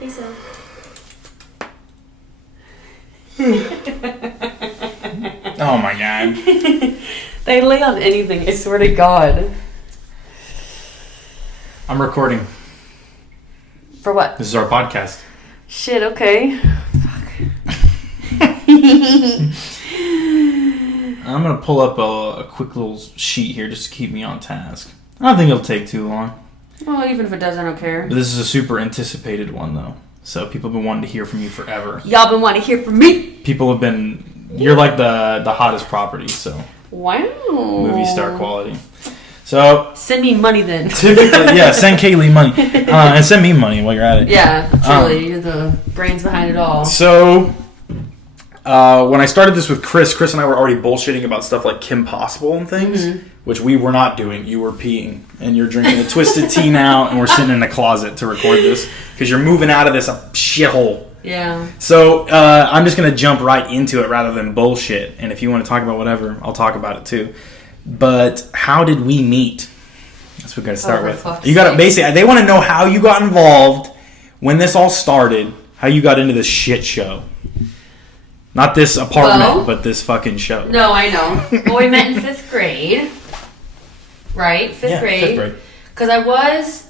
Please so. Oh my god. They lay on anything, I swear to God. I'm recording. For what? This is our podcast. Shit, okay. Fuck. I'm going to pull up a quick little sheet here just to keep me on task. I don't think it'll take too long. Well, even if it doesn't, I don't care. But this is a super anticipated one, though. So people have been wanting to hear from you forever. Y'all been wanting to hear from me. People have been... You're like the hottest property, so... Wow. Movie star quality. So... Send me money then. Typically, yeah, send Kaylee money. And send me money while you're at it. Yeah, truly. You're the brains behind it all. So... when I started this with Chris and I were already bullshitting about stuff like Kim Possible and things, which we were not doing. You were peeing, and you're drinking a twisted tea now, and we're sitting in a closet to record this because you're moving out of this shithole. Yeah. So I'm just going to jump right into it rather than bullshit, and if you want to talk about whatever, I'll talk about it too. But how did we meet? That's what we got to start with. You got to basically, they want to know how you got involved, when this all started, how you got into this shit show. Not this apartment, but this fucking show. No, I know. Well, we met in 5th grade. Right? 5th grade. 5th grade. Because I was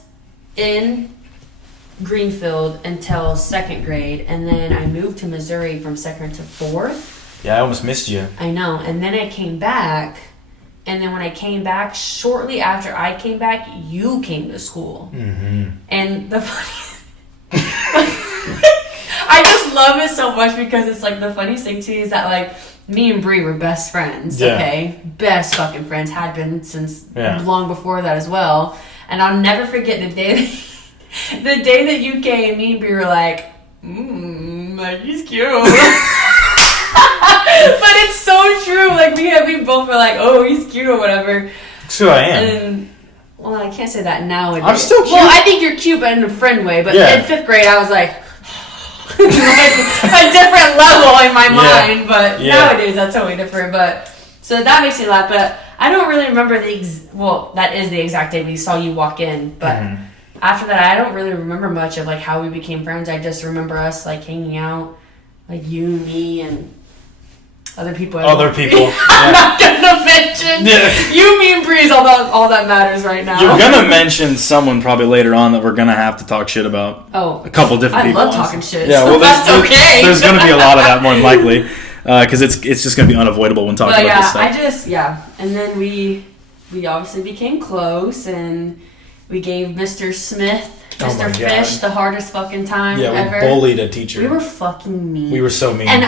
in Greenfield until 2nd grade, and then I moved to Missouri from 2nd to 4th. Yeah, I almost missed you. I know. And then I came back, and then when I came back, shortly after I came back, you came to school. Mm-hmm. And the I just love it so much because it's like the funniest thing to me is that like me and Bree were best friends. Yeah. Okay, best fucking friends, had been since long before that as well. And I'll never forget the day that you came. Me and Bree were like, like he's cute. But it's so true. Like we both were like, oh, he's cute or whatever. That's who I am. And, well, I can't say that nowadays. I'm still cute. Well, I think you're cute, but in a friend way. But in 5th grade, I was like. Like a different level in my mind, but nowadays that's totally different. But so that makes me laugh. But I don't really remember that is the exact day we saw you walk in. But after that, I don't really remember much of like how we became friends. I just remember us like hanging out, like you, me, and other people. I'm not gonna mention you, me, and Breeze. All that matters right now. You're gonna mention someone probably later on that we're gonna have to talk shit about. Oh, a couple different people. I love talking shit. Yeah, well, that's okay. There's gonna be a lot of that more than likely, because it's just gonna be unavoidable when talking about this stuff. And then we obviously became close, and we gave Mr. Smith. Mr. Fish, the hardest fucking time ever. We bullied a teacher. We were fucking mean. We were so mean. And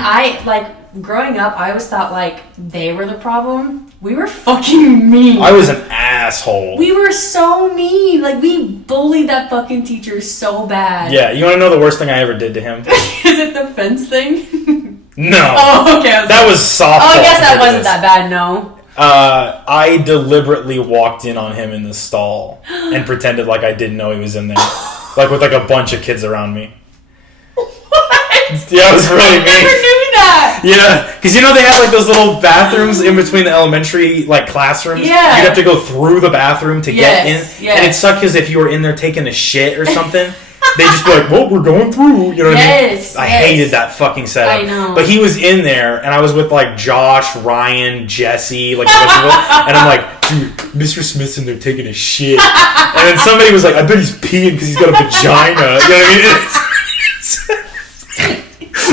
growing up, I always thought, they were the problem. We were fucking mean. I was an asshole. We were so mean. We bullied that fucking teacher so bad. Yeah, you want to know the worst thing I ever did to him? Is it the fence thing? No. Oh, okay. That was softball. Oh, I guess that wasn't that bad, no. I deliberetely walked in on him in the stall and pretended like I didn't know he was in there. With a bunch of kids around me. What? Yeah, it was really mean. I never knew that. Yeah, because they have those little bathrooms in between the elementary classrooms. Yeah. You'd have to go through the bathroom to get in. Yes. And it sucked because if you were in there taking a shit or something, they'd just be like, well, we're going through. You know what I mean? I hated that fucking setup. I know. But he was in there, and I was with Josh, Ryan, Jesse, a bunch of people, and I'm like, dude, Mr. Smith's in there taking a shit. And then somebody was like, I bet he's peeing because he's got a vagina. You know what I mean?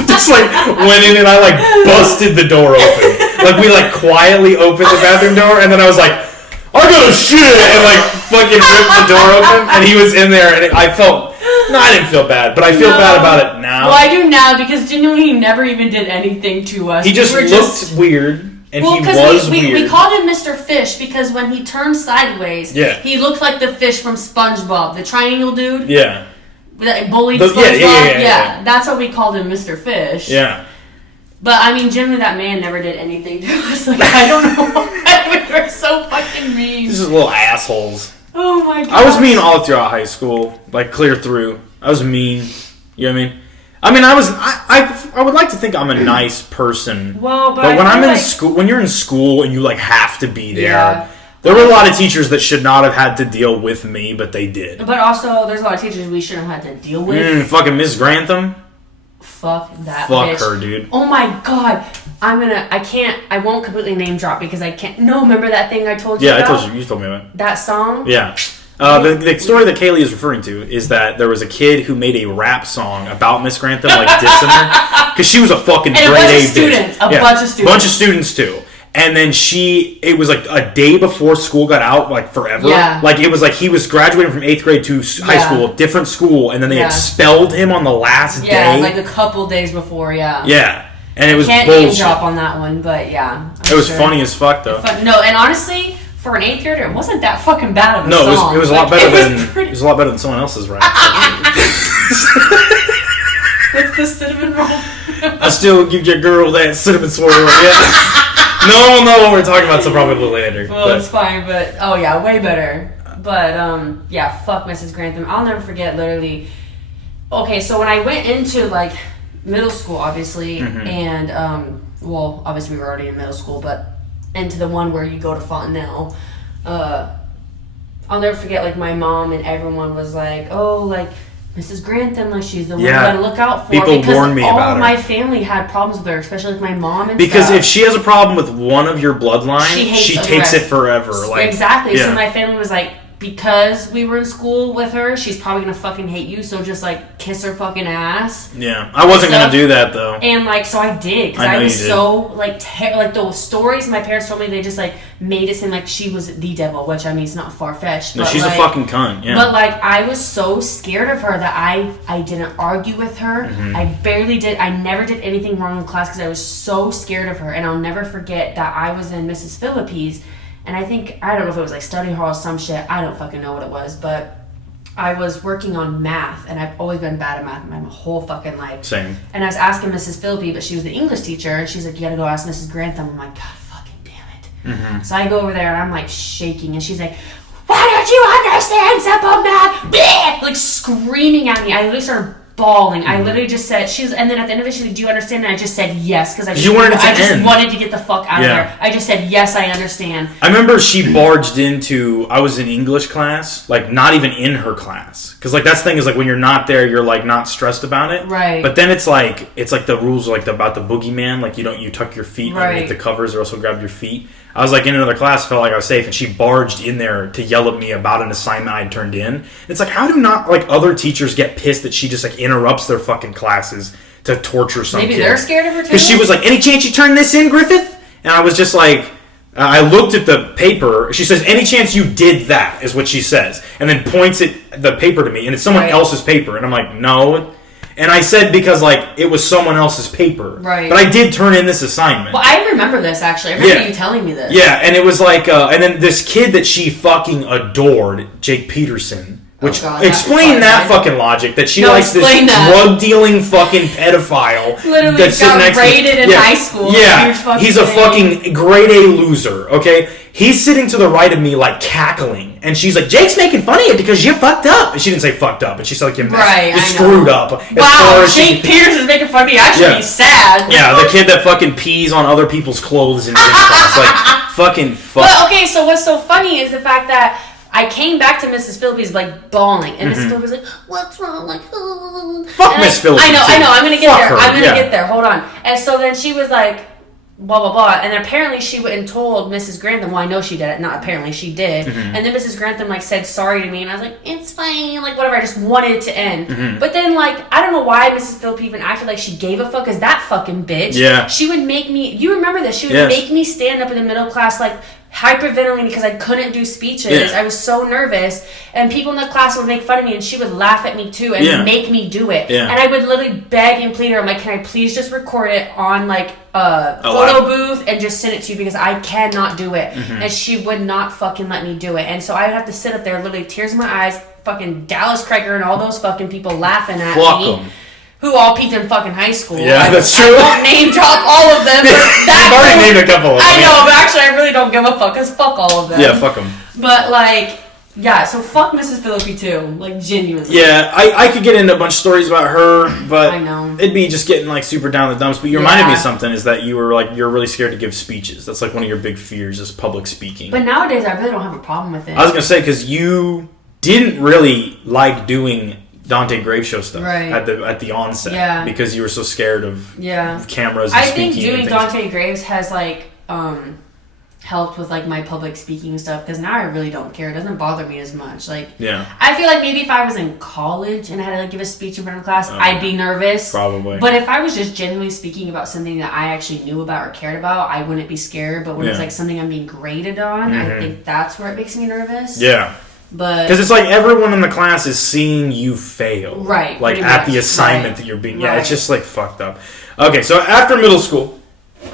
Just went in and I busted the door open. We quietly opened the bathroom door, and then I was like, I got a shit, and fucking ripped the door open, and he was in there, and I felt. No, I didn't feel bad, but I feel bad about it now. Well, I do now because genuinely he never even did anything to us. He just looked weird, and he was weird. We called him Mr. Fish because when he turned sideways, he looked like the fish from SpongeBob, the triangle dude. Yeah. That bullied SpongeBob. Yeah, that's what we called him, Mr. Fish. Yeah. But, generally that man never did anything to us. I don't know why we were so fucking mean. These are little assholes. Oh my god. I was mean all throughout high school, clear through. I was mean. You know what I mean? I would like to think I'm a nice person. Well, but when I'm in school, when you're in school and you have to be there, There were a lot of teachers that should not have had to deal with me, but they did. But also, there's a lot of teachers we shouldn't have had to deal with. Fucking Miss Grantham. Fuck that Fuck bitch. her, dude. Oh my god. I won't completely name drop because I can't. No, remember that thing I told you about? Yeah, I told you. You told me about it. That song? Yeah. The story that Kaylee is referring to is that there was a kid who made a rap song about Miss Grantham, like dissing her, because she was a fucking grade A bitch. Bunch of students. Bunch of students too. And then it was like a day before school got out, like forever. Yeah. Like it was like he was graduating from 8th grade to high school, different school, and then they expelled him on the last day. Yeah, like a couple days before, Yeah. And it was can't bullshit. name drop on that one, but yeah. It was funny as fuck though. No, and honestly, for an 8th grader, it wasn't that fucking bad of a song. No, it was a lot better it was a lot better than someone else's rap. What's the cinnamon roll? I still give your girl that cinnamon swirl. Yeah. No one will know what we're talking about, so probably later. Well, it's fine, but oh yeah, way better. But yeah, fuck Mrs. Grantham. I'll never forget. Literally. Okay, so when I went into like middle school, obviously, and well, obviously we were already in middle school, but into the one where you go to Fontenelle, I'll never forget, like, my mom and everyone was like, oh, like, Mrs. Grantham, like, she's the one you gotta look out for. People warned me about her. All of my family had problems with her, especially like my mom and because stuff. if she has a problem with one of your bloodline, she takes it forever. Like, exactly. So my family was like, because we were in school with her, she's probably gonna fucking hate you, so just like kiss her fucking ass. Yeah, I wasn't gonna do that though. And like, so I did, because I was so like like those stories my parents told me, they just like made it seem like she was the devil, which I mean it's not far fetched. No, she's like, a fucking cunt. Yeah. But like, I was so scared of her that I didn't argue with her. I barely did. I never did anything wrong in class because I was so scared of her. And I'll never forget that I was in Mrs. Phillippe's. And I don't know if it was like study hall or some shit. I don't fucking know what it was. But I was working on math. And I've always been bad at math my whole fucking life. Same. And I was asking Mrs. Phillippe, but she was the English teacher. And she's like, you gotta go ask Mrs. Grantham. I'm like, God fucking damn it. So I go over there and I'm like shaking. And she's like, why don't you understand simple math? Like screaming at me. I literally started bawling. I literally just said, and then at the end of it, she's like, do you understand? And I just said yes, because I just wanted to get the fuck out of there. I just said, yes, I understand. I remember she barged into, I was in English class, like not even in her class. Because like that's the thing is like when you're not there, you're like not stressed about it. Right. But then it's like the rules are like about the boogeyman, like you tuck your feet underneath the covers or else he'll grab your feet. I was like in another class, felt like I was safe, and she barged in there to yell at me about an assignment I'd turned in. It's like, how do not like other teachers get pissed that she just like interrupts their fucking classes to torture some kid? Maybe they're scared of her too? Because she was like, any chance you turn this in, Griffith? And I was just like, I looked at the paper. She says, any chance you did that, is what she says. And then points at the paper to me, and it's someone else's paper. And I'm like, no. And I said because, like, it was someone else's paper. Right. But I did turn in this assignment. Well, I remember this, actually. I remember you telling me this. Yeah, and it was like, and then this kid that she fucking adored, Jake Peterson. Which, explain that fucking logic, that she likes this drug-dealing fucking pedophile. Literally that's got rated in high school. Yeah, he's a fucking grade A loser, okay? He's sitting to the right of me, like, cackling. And she's like, Jake's making fun of you because you're fucked up. And she didn't say fucked up, but she said, like, you're screwed up. Wow, Jake Peterson's making fun of you. I should be sad. Yeah, the kid that fucking pees on other people's clothes in gym class. Like, fucking fuck. But, okay, so what's so funny is the fact that I came back to Mrs. Phillippe's like bawling, and Mrs. Phillippe's like, "What's wrong?" Like, fuck Miss Phillippe. I know. I'm gonna get there. I'm gonna get there. Hold on. And so then she was like, blah blah blah, and apparently she went and told Mrs. Grantham. Well, I know she did it. Not apparently, she did. And then Mrs. Grantham like said sorry to me, and I was like, "It's fine." Like whatever. I just wanted it to end. But then like I don't know why Mrs. Phillippe even acted like she gave a fuck. Cause that fucking bitch. Yeah. She would make me. You remember this? She would make me stand up in the middle class like hyperventilating because I couldn't do speeches. I was so nervous, and people in the class would make fun of me, and she would laugh at me too and make me do it. And I would literally beg and plead her. I'm like, can I please just record it on like a photo booth and just send it to you because I cannot do it. And she would not fucking let me do it. And so I would have to sit up there, literally tears in my eyes, fucking Dallas Cracker and all those fucking people laughing at me. Who all peaked in fucking high school. Yeah, that's true. I won't name drop all of them. You've already named a couple of them. I know, but actually I really don't give a fuck, because fuck all of them. Yeah, fuck them. But, like, Yeah, so fuck Mrs. Philippi too. Like, genuinely. Yeah, I could get into a bunch of stories about her, but I know. It'd be just getting, like, super down the dumps. But you reminded me of something, is that you're really scared to give speeches. That's, like, one of your big fears is public speaking. But nowadays, I really don't have a problem with it. I was going to say, because you didn't really like doing Dante Graves Show stuff at the onset because you were so scared of cameras and I speaking. think doing Dante Graves has, like, helped with, like, my public speaking stuff, because now I really don't care. It doesn't bother me as much. Like, I feel like maybe if I was in college and I had to, like, give a speech in front of class, I'd be nervous. Probably. But if I was just genuinely speaking about something that I actually knew about or cared about, I wouldn't be scared. But when it's, like, something I'm being graded on, I think that's where it makes me nervous. Yeah. But because it's like everyone in the class is seeing you fail. Right. Like, at the assignment that you're being... Yeah, it's just, like, fucked up. Okay, so after middle school...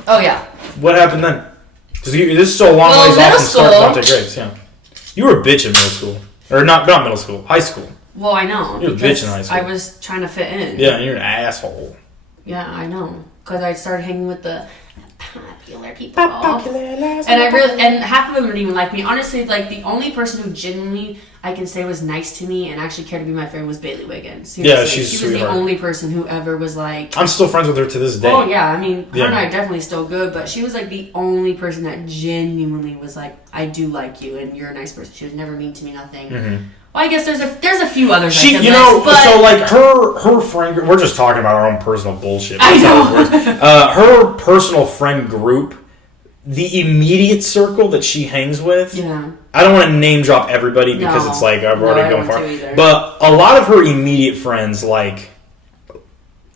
Oh, yeah. What happened then? Because this is so long ways off from start Dante Graves, You were a bitch in middle school. Or not middle school, high school. Well, I know. You were a bitch in high school. I was trying to fit in. Yeah, and you're an asshole. Yeah, I know. Because I started hanging with the popular people. And half of them didn't even like me. Honestly, like, the only person who genuinely, I can say, was nice to me and actually cared to be my friend was Bailey Wiggins. Yeah, she was the only person who ever was like... I'm still friends with her to this day. Oh, yeah. I mean, her and I are definitely still good, but she was, like, the only person that genuinely was like, I do like you and you're a nice person. She was never mean to me, nothing. Mm-hmm. Well, I guess there's a few others. So like her friend group, we're just talking about our own personal bullshit. I know. Her personal friend group, the immediate circle that she hangs with. Yeah. I don't want to name drop everybody because it's like I've already gone far. But a lot of her immediate friends, like,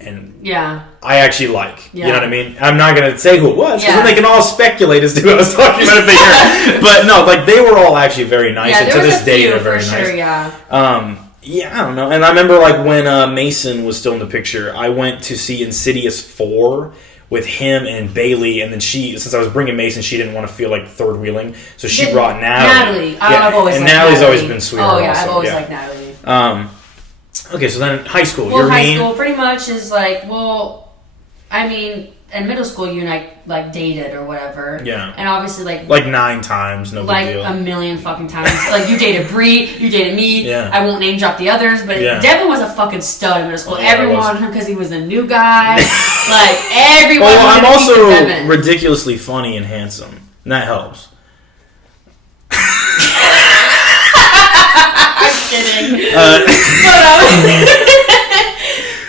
and I actually like. You know what I mean? I'm not going to say who it was because then they can all speculate as to who I was talking about if they hear it. But no, like, they were all actually very nice, and to this day they're very nice. I don't know. And I remember, like, when Mason was still in the picture, I went to see Insidious 4 with him and Bailey, and then since I was bringing Mason, she didn't want to feel like third wheeling, so she brought Natalie. I've always liked Natalie's always been sweet. Oh yeah, I've always liked Natalie. Okay, so then high school. Well, high school pretty much is like, well, I mean, in middle school you and I, like, dated or whatever. Yeah. And obviously, like 9 times, no big deal. Like a million fucking times. Like, you dated Bree, you dated me. Yeah. I won't name drop the others, but Devin was a fucking stud in middle school. Everyone wanted him because he was a new guy. Like, everyone wanted I'm also ridiculously funny and handsome. And that helps. I'm kidding.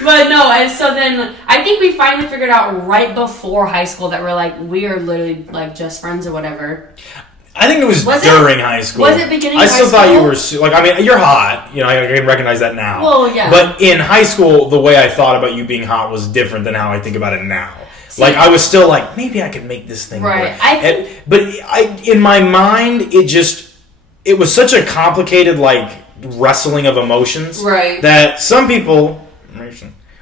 But no, and so then I think we finally figured out right before high school that we're like, we are literally like just friends or whatever. I think it was during high school. Was it beginning of high school? I still thought you were, like, I mean, you're hot. You know, I can recognize that now. Well, yeah. But in high school, the way I thought about you being hot was different than how I think about it now. See, like, I was still like, maybe I could make this thing work. But in my mind, it was such a complicated, like, wrestling of emotions. Right. That some people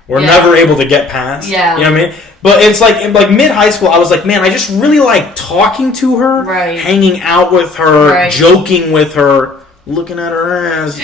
were never able to get past. Yeah. You know what I mean? But it's like mid-high school, I was like, man, I just really like talking to her, hanging out with her, joking with her, looking at her ass.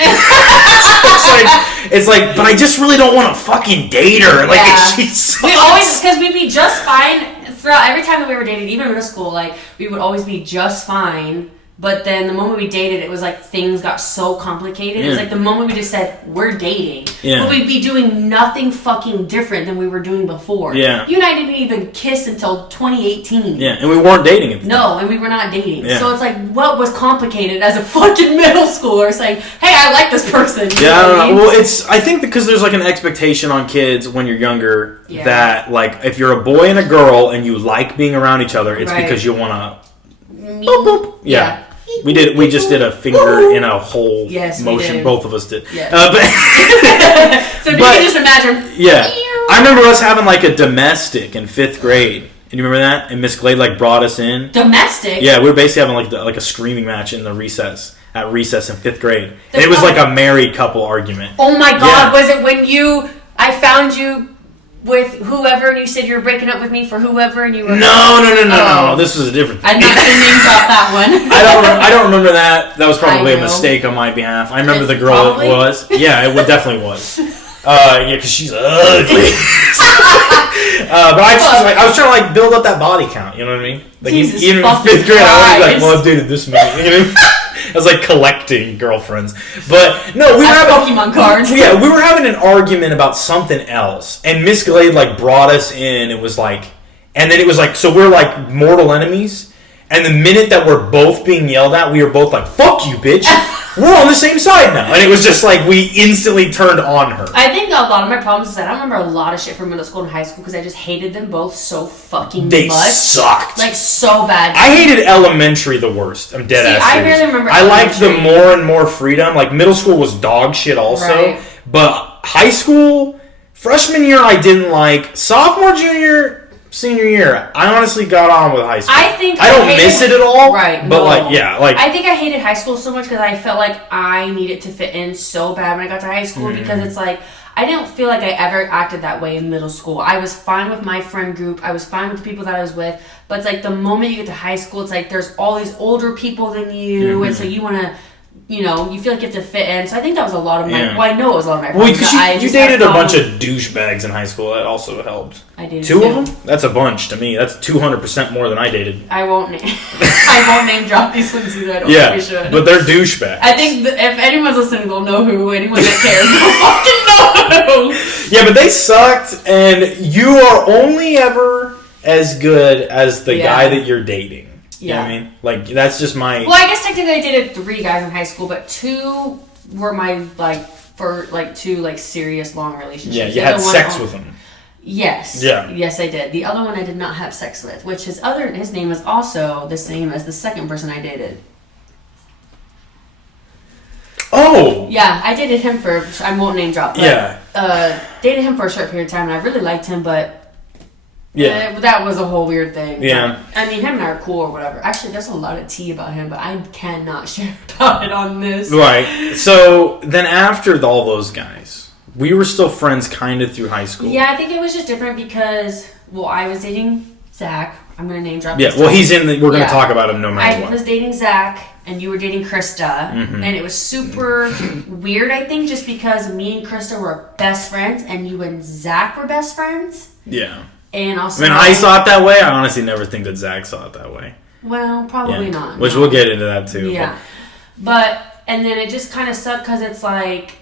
it's like, but I just really don't want to fucking date her. Like, she sucks. We always, because we'd be just fine throughout every time that we were dating, even in middle school, like, we would always be just fine. But then the moment we dated, it was like things got so complicated. Yeah. It was like the moment we just said, we're dating. Yeah. But we'd be doing nothing fucking different than we were doing before. Yeah. You and I didn't even kiss until 2018. Yeah, and we weren't dating at the time. No, and we were not dating. Yeah. So it's like, what was complicated as a fucking middle schooler saying, hey, I like this person. You know what I mean? Well, I think because there's like an expectation on kids when you're younger that, like, if you're a boy and a girl and you like being around each other, it's because you want to... Boop, boop. Yeah. We just did a finger in a hole motion. Both of us did. Yeah. So if you can just imagine. Yeah. I remember us having like a domestic in 5th grade. And you remember that? And Miss Glade like brought us in. Domestic? Yeah, we were basically having like a screaming match in the recess. At recess in 5th grade. And it was like a married couple argument. Oh my god, was it when I found you with whoever, and you said you were breaking up with me for whoever, and you were... No. This was a different thing. I'm not going to name drop that one. I don't remember that. That was probably a mistake on my behalf. I remember the girl it was. Yeah, it definitely was. Because she's ugly. But I was trying to like build up that body count. You know what I mean? Like Jesus even in 5th grade, I was like, well, I've dated this many. You know? was like collecting girlfriends. But no, we were having Pokemon cards. Yeah, we were having an argument about something else, and Miss Glade like brought us in. It was like, and then it was like, so we're like mortal enemies. And the minute that we're both being yelled at, we were both like, "Fuck you, bitch." We're on the same side now. And it was just like, we instantly turned on her. I think a lot of my problems is that I don't remember a lot of shit from middle school and high school because I just hated them both so fucking much. They sucked. Like, so bad. I hated elementary the worst. I'm dead ass serious. I barely remember I liked the more and more freedom. Like, middle school was dog shit also. Right. But high school, freshman year I didn't like. Sophomore, junior... Senior year, I honestly got on with high school. I don't miss it at all. Right. But I think I hated high school so much because I felt like I needed to fit in so bad when I got to high school because it's like I didn't feel like I ever acted that way in middle school. I was fine with my friend group. I was fine with the people that I was with. But it's like the moment you get to high school, it's like there's all these older people than you, and so you want to. You know, you feel like you have to fit in. So I think that was a lot of my... Yeah. Well, I know it was a lot of my problems. Well, because you dated a bunch of douchebags in high school. That also helped. I dated two of them? That's a bunch to me. That's 200% more than I dated. I won't name drop these ones either. I don't think we should. But they're douchebags. I think if anyone's listening, they'll know who. Anyone that cares, they'll fucking know who. Yeah, but they sucked. And you are only ever as good as the guy that you're dating. You know what I mean? Like, that's just my... Well, I guess technically I dated 3 guys in high school, but 2 were my, two serious long relationships. Yeah, you had sex with them. Yes. Yeah. Yes, I did. The other one I did not have sex with, which his name was also the same as the second person I dated. Oh! Yeah, I dated him for... I won't name drop, but... dated him for a short period of time, and I really liked him, but... Yeah, that was a whole weird thing. Yeah. I mean, him and I are cool or whatever. Actually, there's a lot of tea about him, but I cannot share about it on this. Right. So, then after all those guys, we were still friends kind of through high school. Yeah, I think it was just different because, I was dating Zach. I'm going to name drop. Yeah, he's in we're going to talk about him no matter what. I was dating Zach, and you were dating Krista, and it was super weird, I think, just because me and Krista were best friends, and you and Zach were best friends. Yeah. And also, I saw it that way. I honestly never think that Zach saw it that way. Well, probably not. Which we'll get into that too. Yeah. But and then it just kind of sucked because it's like,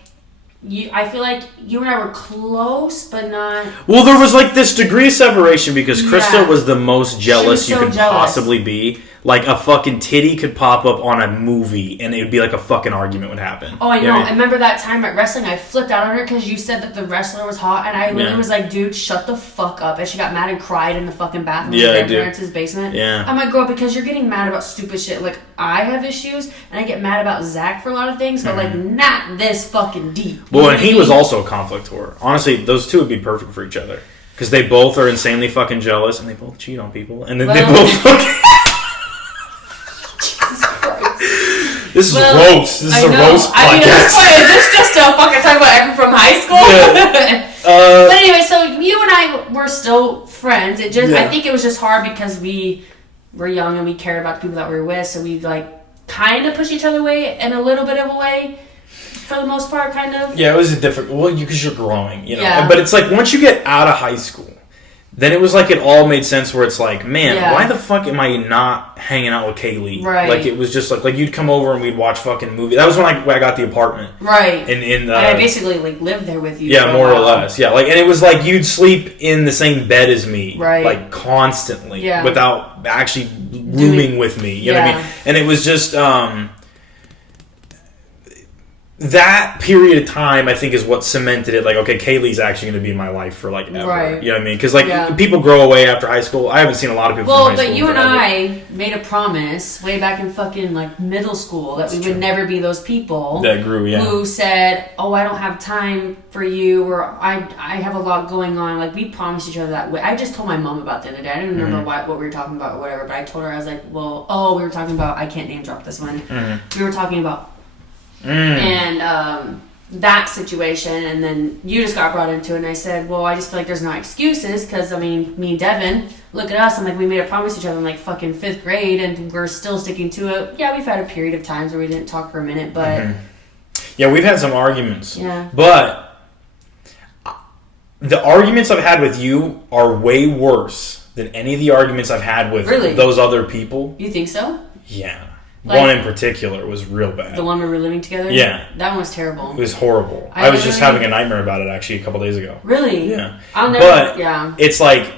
I feel like you and I were close, but not... Well, there was like this degree of separation because Krista was the most jealous you could possibly be. Like, a fucking titty could pop up on a movie, and it would be like a fucking argument would happen. Oh, I know. I remember that time at wrestling, I flipped out on her because you said that the wrestler was hot, and I literally was like, dude, shut the fuck up. And she got mad and cried in the fucking bathroom in her parents' basement. Yeah. I'm like, girl, because you're getting mad about stupid shit. Like, I have issues, and I get mad about Zach for a lot of things, but, like, not this fucking deep. Well, and he was also a conflict whore. Honestly, those two would be perfect for each other. Because they both are insanely fucking jealous, and they both cheat on people, and then they both fucking... This is roast. This is a roast podcast. I mean, is this just a fucking talk about everyone from high school? Yeah. But anyway, so you and I were still friends. It just, I think it was just hard because we were young and we cared about the people that we were with, so we like kind of push each other away in a little bit of a way. For the most part, kind of. Yeah, it was a different... Well, because you're growing, you know. Yeah. But it's like, once you get out of high school, then it was like it all made sense where it's like, man, why the fuck am I not hanging out with Kaylee? Right. Like, it was just like you'd come over and we'd watch fucking movies. That was when I got the apartment. Right. And I basically, like, lived there with you. Yeah, more or less. Yeah, like, and it was like you'd sleep in the same bed as me. Right. Like, constantly. Yeah. Without actually rooming with me. You know what I mean? And it was just... that period of time, I think, is what cemented it. Like, okay, Kaylee's actually going to be in my life for, like, ever. Right. You know what I mean? Because, like, people grow away after high school. I haven't seen a lot of people from high school. Well, but you and I made a promise way back in fucking, like, middle school that we would never be those people. That grew, who said, oh, I don't have time for you, or I have a lot going on. Like, we promised each other that way. I just told my mom about the other day. I don't remember what we were talking about or whatever, but I told her, I was like, we were talking about, I can't name drop this one. We were talking about and that situation, and then you just got brought into it, and I said, well, I just feel like there's no excuses, because, I mean, me and Devin, look at us, I'm like, we made a promise to each other in, like, fucking 5th grade, and we're still sticking to it. Yeah, we've had a period of times where we didn't talk for a minute, but... Yeah, we've had some arguments. Yeah. But the arguments I've had with you are way worse than any of the arguments I've had with those other people. You think so? Yeah. Like, one in particular was real bad. The one we were living together? Yeah. That one was terrible. It was horrible. I was just having a nightmare about it, actually, a couple days ago. Really? Yeah. But it's like,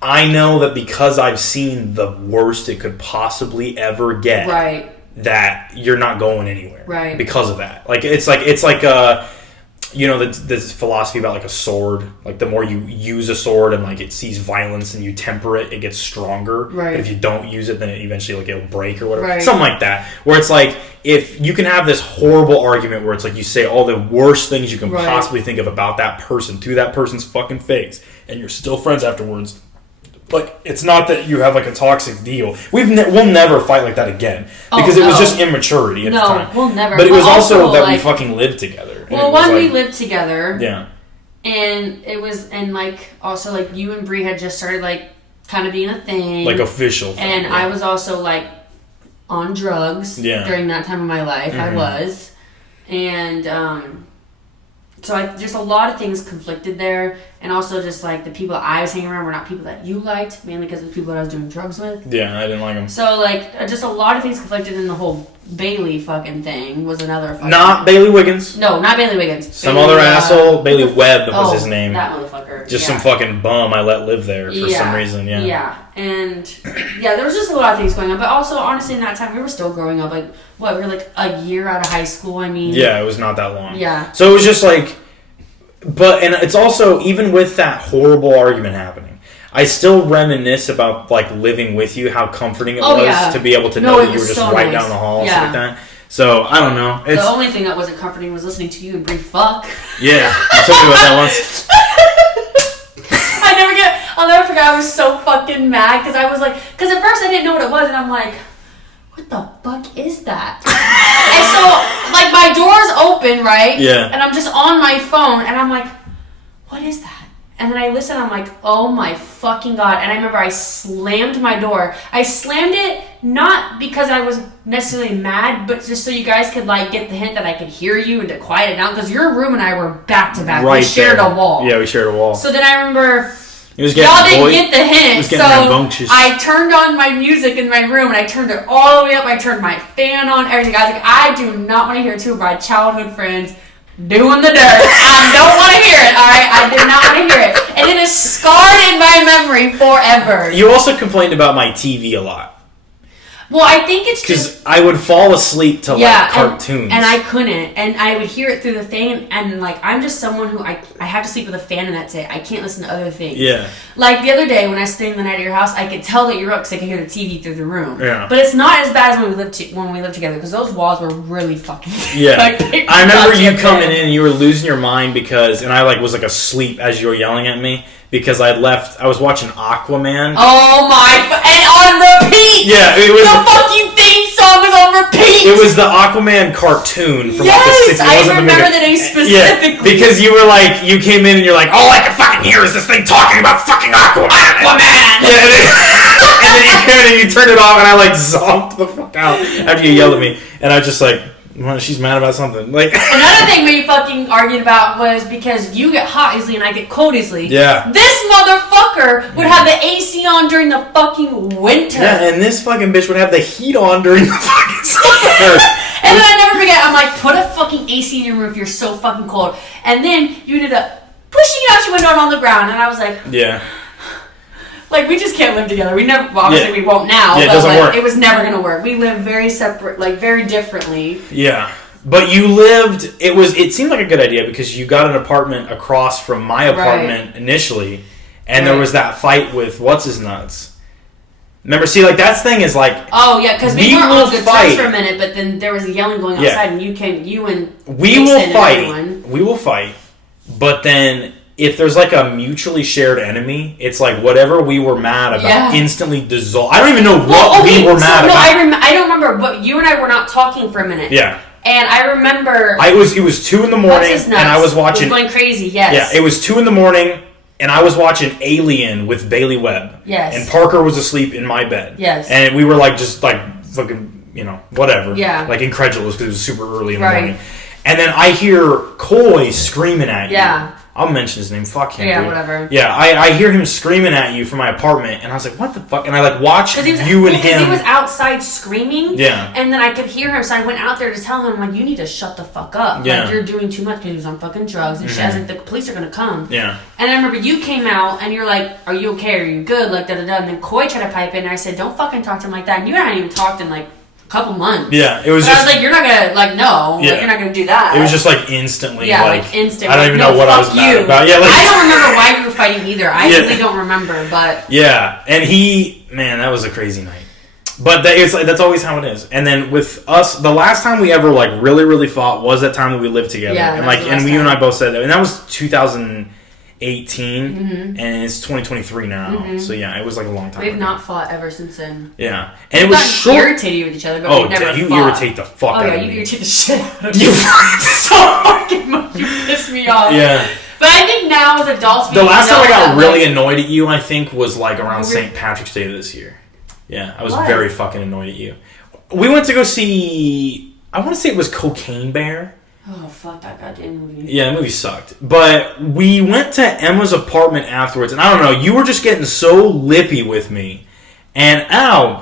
I know that because I've seen the worst it could possibly ever get, right, that you're not going anywhere. Right. Because of that. Like, it's like you know, this philosophy about like a sword. Like, the more you use a sword and like it sees violence and you temper it, it gets stronger. Right. But if you don't use it, then it eventually like it'll break or whatever. Right. Something like that. Where it's like, if you can have this horrible argument where it's like you say all the worst things you can possibly think of about that person to that person's fucking face, and you're still friends afterwards. Like, it's not that you have like a toxic deal. We'll never fight like that again because it was just immaturity at the time. No, we'll never. But it was also that we fucking lived together. Well, we lived together. Yeah. And it was, and like also like you and Bree had just started like kind of being a thing, like official thing. And I was also like on drugs during that time of my life. I was, and so just a lot of things conflicted there, and also just like the people I was hanging around were not people that you liked, mainly because of the people that I was doing drugs with. Yeah, I didn't like them. So like just a lot of things conflicted, in the whole Bailey fucking thing was another fucking... Not Bailey Wiggins. No, not Bailey Wiggins. Some other asshole. Bailey Webb was his name. That motherfucker. Just some fucking bum I let live there for some reason. Yeah. Yeah, and there was just a lot of things going on, but also honestly in that time we were still growing up. Like we were like a year out of high school. I mean, yeah, it was not that long. Yeah. So it was just like, and it's also, even with that horrible argument happening, I still reminisce about like living with you, how comforting it was to be able to know that you were just right down the hall and stuff like that. So I don't know. The only thing that wasn't comforting was listening to you and Bree fuck. Yeah, you told me about that once. I'll never forget. I was so fucking mad because I was like, because at first I didn't know what it was, and I'm like, what the fuck is that? And so like my door's open, right? Yeah. And I'm just on my phone, and I'm like, what is that? And then I listen, I'm like, oh my fucking God. And I remember I slammed my door. I slammed it not because I was necessarily mad, but just so you guys could like get the hint that I could hear you and to quiet it down, because your room and I were back to back. Right, we shared a wall. Yeah, we shared a wall. So then I remember... Y'all didn't get the hint, so rambunctious. I turned on my music in my room, and I turned it all the way up. I turned my fan on, everything. I was like, I do not want to hear two of my childhood friends doing the dirt. I don't want to hear it, alright? I did not want to hear it. And it is scarred in my memory forever. You also complained about my TV a lot. Well, I think it's just... Because I would fall asleep to, like, cartoons. And I couldn't. And I would hear it through the thing, and like, I'm just someone who... I have to sleep with a fan, and that's it. I can't listen to other things. Yeah. Like, the other day, when I was staying the night at your house, I could tell that you were up because I could hear the TV through the room. Yeah. But it's not as bad as when we lived together, because those walls were really fucking... Yeah. I remember you coming in, and you were losing your mind because... And I, like, was, like, asleep as you were yelling at me. Because I was watching Aquaman. Oh my... And on repeat! Yeah, it was... The fucking theme song was on repeat! It was the Aquaman cartoon from like the 60s. I remember the name specifically. Yeah, because you were like, you came in and you're like, all I can fucking hear is this thing talking about fucking Aquaman! Yeah, and then you came in and you turned it off, and I like zonked the fuck out after you yelled at me. And I was just like... Well, she's mad about something. Like another thing we fucking argued about was because you get hot easily and I get cold easily. Yeah. This motherfucker would have the AC on during the fucking winter. Yeah, and this fucking bitch would have the heat on during the fucking summer. And then I never forget, I'm like, put a fucking AC in your room if you're so fucking cold. And then you ended up pushing it out your window and on the ground, and I was like, yeah. Like, we just can't live together. We never, well, obviously we won't now. Yeah, it but doesn't like, work. It was never going to work. We live very separate, like, very differently. Yeah. But you lived, it seemed like a good idea because you got an apartment across from my apartment initially, and there was that fight with what's-his-nuts. Remember, see, like, that thing is like... Oh, yeah, because we weren't on good terms for a minute, but then there was yelling going outside, and you and we will fight. We will fight, but then... If there's like a mutually shared enemy, it's like whatever we were mad about instantly dissolve. I don't even know what we were mad about. I don't remember, but you and I were not talking for a minute. Yeah. And I remember... It was 2 a.m, and I was watching... It was going crazy, yes. Yeah, it was 2 a.m, and I was watching Alien with Bailey Webb. Yes. And Parker was asleep in my bed. Yes. And we were like just like fucking, whatever. Yeah. Like incredulous because it was super early in the morning. And then I hear Coy screaming at you. Yeah. I'll mention his name. Fuck him. Yeah, dude. whatever. Yeah, I hear him screaming at you from my apartment, and I was like, what the fuck? And I like watched you and him. Because he was outside screaming. Yeah. And then I could hear him, so I went out there to tell him, like, you need to shut the fuck up. Yeah. Like, you're doing too much because he was on fucking drugs and shit. I was like, the police are gonna come. Yeah. And I remember you came out and you're like, are you okay? Are you good? Like, da-da-da. And then Coy tried to pipe in, and I said, don't fucking talk to him like that. And you hadn't even talked in, like, couple months. Yeah, it was but just... I was like, you're not gonna, like, no. Yeah. Like, you're not gonna do that. It was just, like, instantly. Yeah, like instant. I don't even know what I was mad about. Yeah, like, I don't remember why you were fighting either. I really don't remember, but... Yeah, and man, that was a crazy night. But that's always how it is. And then with us, the last time we ever, like, really, really fought was that time that we lived together. Yeah, and, like, and you and I both said that. And that was 2018, and it's 2023 now. So, yeah, it was, like, a long time We've ago. not fought ever since then. Yeah. And it was short. Irritated with each other, but we've never you fought. irritate the fuck out of me. Oh, yeah, you irritate the shit out of me. You so fucking much. You piss me off. Yeah. But I think now as adults, the last time I got really annoyed at you, I think, was, like, around St. Patrick's Day this year. Yeah, I was very fucking annoyed at you. We went to go see... I want to say it was Cocaine Bear. Oh, fuck that goddamn movie. Yeah, the movie sucked. But we went to Emma's apartment afterwards, and I don't know, you were just getting so lippy with me. And,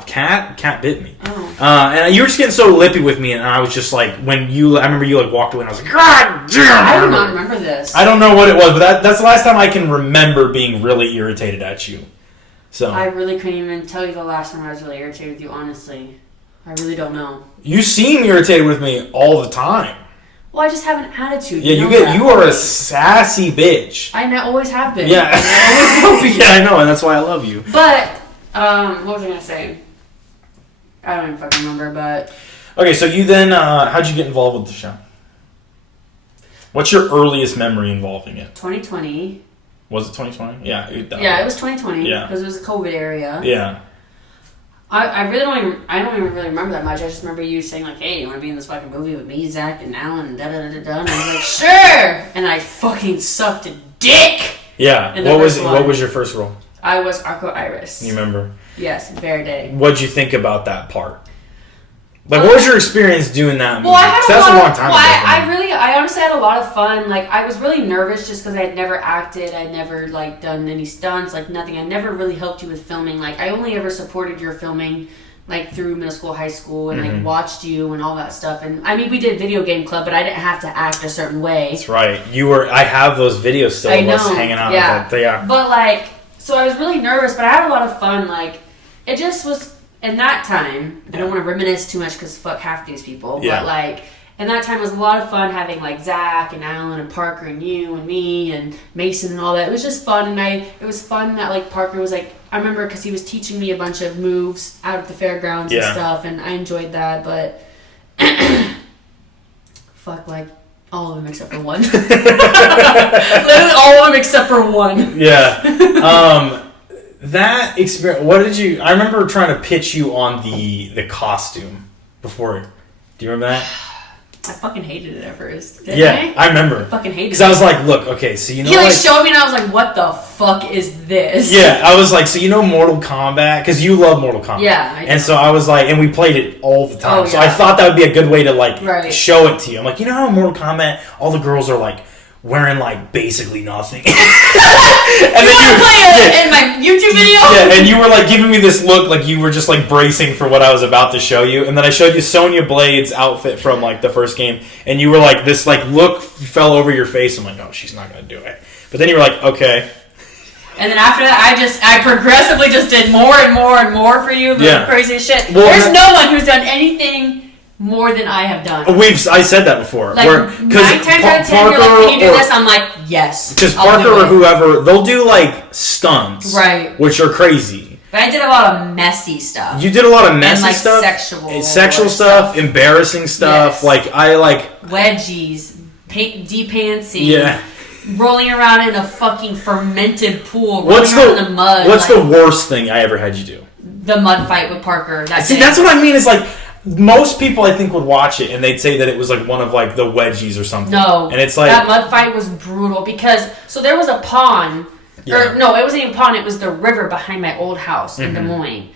cat bit me. Oh. And you were just getting so lippy with me, and I was just like, I remember you like walked away, and I was like, God damn! I do not remember this. I don't know what it was, but that's the last time I can remember being really irritated at you. So I really couldn't even tell you the last time I was really irritated with you, honestly. I really don't know. You seem irritated with me all the time. Well, I just have an attitude. Yeah, you are a sassy bitch. I always have been. Yeah. I always will be. Yeah, I know, and that's why I love you. But, what was I going to say? I don't even fucking remember, but... Okay, so you then, how'd you get involved with the show? What's your earliest memory involving it? 2020. Was it 2020? Yeah. It was 2020. Yeah. Because it was a COVID area. Yeah. I don't even really remember that much. I just remember you saying, like, hey, you want to be in this fucking movie with me, Zach, and Alan, and da-da-da-da-da. And I was like, sure! And I fucking sucked a dick! Yeah. What was your first role? I was Arco Iris. You remember? Yes, very day. What'd you think about that part? Like, what was your experience doing that movie? Well, I had that's a long time ago. I honestly had a lot of fun. Like, I was really nervous just because I had never acted. I'd never, like, done any stunts, like, nothing. I never really helped you with filming. Like, I only ever supported your filming, like, through middle school, high school, and, like, watched you and all that stuff. And, I mean, we did video game club, but I didn't have to act a certain way. That's right. I have those videos still of us hanging out. Yeah. But, like, so I was really nervous, but I had a lot of fun. Like, it just was... In that time, I don't want to reminisce too much because fuck half these people, but like, in that time it was a lot of fun having like Zach and Alan and Parker and you and me and Mason and all that. It was just fun, and it was fun that like Parker was like, I remember because he was teaching me a bunch of moves out at the fairgrounds and stuff, and I enjoyed that, but fuck like all of them except for one. Literally all of them except for one. Yeah. That experience, I remember trying to pitch you on the costume before. Do you remember that? I fucking hated it at first. I remember. I fucking hated it. Because I was like, look, okay, so you know... He showed me and I was like, what the fuck is this? Yeah, I was like, so you know Mortal Kombat? Because you love Mortal Kombat. Yeah, I do. And so I was like, and we played it all the time. Oh, so I thought that would be a good way to like show it to you. I'm like, you know how in Mortal Kombat, all the girls are like, wearing like basically nothing. And then you play it in my YouTube video? Yeah, and you were like giving me this look like you were just like bracing for what I was about to show you. And then I showed you Sonya Blade's outfit from like the first game, and you were like, this like look fell over your face. I'm like, oh, she's not gonna do it. But then you were like, okay. And then after that, I progressively just did more and more and more for you. Crazy shit. Well, there's no one who's done anything more than I have done. I said that before. Like, 9 times out of 10, you're like, can you do this? I'm like, yes. Because Parker or whoever, they'll do like stunts. Right. Which are crazy. But I did a lot of messy stuff. You did a lot of messy and, stuff? Sexual stuff, embarrassing stuff. Yes. Like, I like... Wedgies, de-pantsing, rolling around in a fucking fermented pool, rolling around in the mud. What's the worst thing I ever had you do? The mud fight with Parker. That's what I mean, is like... Most people, I think, would watch it, and they'd say that it was, like, one of, like, the Wedgies or something. No. And it's like... That mud fight was brutal, because... So there was a pond... Yeah. Or, no, it wasn't even a pond, it was the river behind my old house in Des Moines.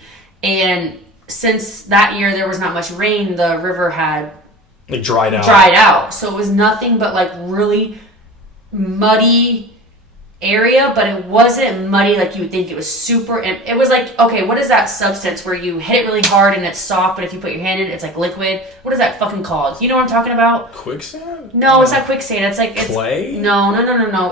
And since that year there was not much rain, the river had... Like, dried out. So it was nothing but, like, really muddy area, but it wasn't muddy like you would think. It was super, it was like, okay, what is that substance where you hit it really hard and it's soft, but if you put your hand in it, it's like liquid? What is that fucking called? You know what I'm talking about? Quicksand? No, it's not quicksand. It's like, clay? No.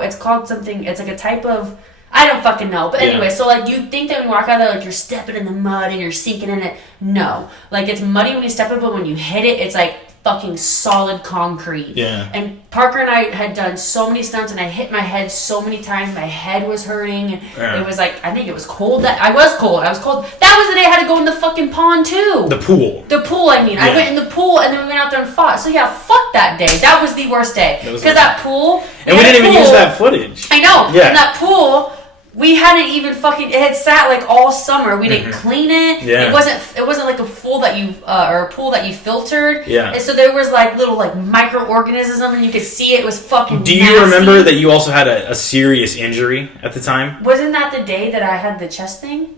It's called something, it's like a type of, I don't fucking know. But anyway, so like you think that when you walk out there, like you're stepping in the mud and you're sinking in it. No. Like it's muddy when you step in, but when you hit it, it's like fucking solid concrete. Yeah. And Parker and I had done so many stunts, and I hit my head so many times. My head was hurting. Yeah. It was like, I think it was cold. I was cold. That was the day I had to go in the fucking pond too. The pool. I mean. Yeah. I went in the pool, and then we went out there and fought. So yeah, fuck that day. That was the worst day. Because that pool. And we didn't even use that footage. I know. Yeah. And that pool, we hadn't even it had sat like all summer. We didn't clean it. Yeah. It wasn't like a pool that you or a pool that you filtered. Yeah. And so there was like little like microorganisms and you could see it. It was fucking Do you nasty. remember that you also had a serious injury at the time? Wasn't that the day that I had the chest thing?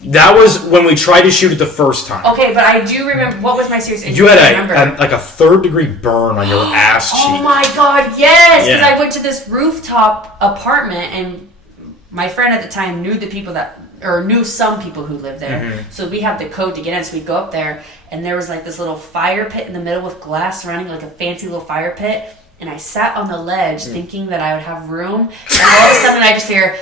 That was when we tried to shoot it the first time. Okay, but I do remember, what was my serious injury? You had like a 3rd-degree burn on your ass cheek. Oh my god, yes! Because Yeah. I went to this rooftop apartment, and my friend at the time knew knew some people who lived there. Mm-hmm. So we had the code to get in, so we'd go up there, and there was like this little fire pit in the middle with glass surrounding, like a fancy little fire pit. And I sat on the ledge thinking that I would have room, and all of a sudden I just hear...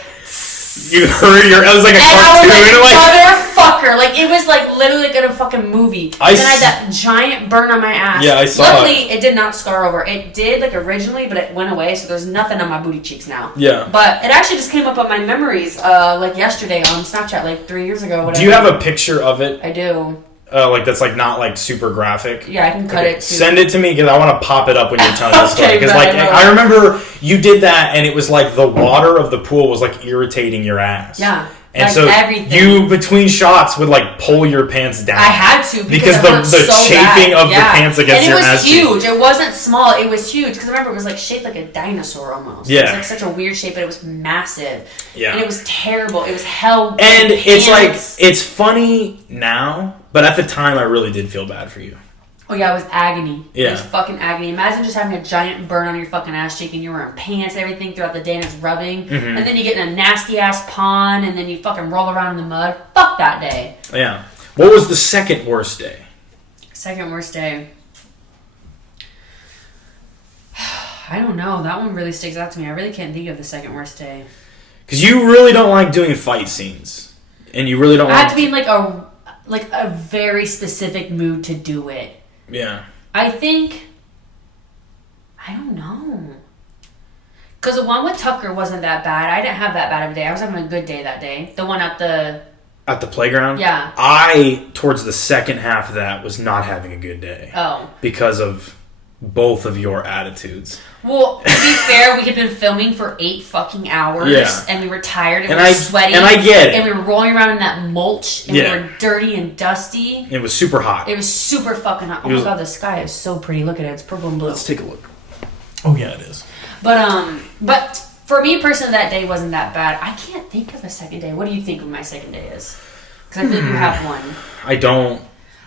You heard it was like a and cartoon. I was like, motherfucker. Like, it was like literally like in a fucking movie. And then I had that giant burn on my ass. Yeah, I saw Luckily, it did not scar over. It did, like, originally, but it went away, so there's nothing on my booty cheeks now. Yeah. But it actually just came up on my memories, like, yesterday on Snapchat, like, 3 years ago, whatever. Do you have a picture of it? I do. Like, that's, like, not, like, super graphic? Yeah, I can cut it, too. Send it to me, because I want to pop it up when you're telling the story. Because, Okay, like, I remember you did that, and it was, like, the water of the pool was, like, irritating your ass. Yeah. And like so everything. you, between shots, would, like, pull your pants down. I had to, because the so chafing bad. of the pants against your ass. And it was huge. It wasn't small. It was huge. Because remember, it was, like, shaped like a dinosaur almost. Yeah. It was, like, such a weird shape, but it was massive. Yeah. And it was terrible. It was hell. And it's, like, it's funny now, but at the time, I really did feel bad for you. Oh, yeah, it was agony. Yeah. It was fucking agony. Imagine just having a giant burn on your fucking ass cheek and you're wearing pants and everything throughout the day and it's rubbing. Mm-hmm. And then you get in a nasty-ass pond and then you fucking roll around in the mud. Fuck that day. Yeah. What was the second worst day? Second worst day. I don't know. That one really sticks out to me. I really can't think of the second worst day. Because you really don't like doing fight scenes. And you really don't I have to be in like a very specific mood to do it. Yeah. I think... I don't know. Because the one with Tucker wasn't that bad. I didn't have that bad of a day. I was having a good day that day. The one at the... At the playground? Yeah. Towards the second half of that, was not having a good day. Oh. Because of both of your attitudes. Well, to be fair, we had been filming for 8 fucking hours. Yeah. And we were tired and we were sweaty. And I get it. And we were rolling around in that mulch. And Yeah. we were dirty and dusty. It was super hot. It was super fucking hot. Oh my god, the sky is so pretty. Look at it. It's purple and blue. Let's take a look. Oh, yeah, it is. But for me personally, that day wasn't that bad. I can't think of a second day. What do you think of my second day is? Because I think you have one. I don't.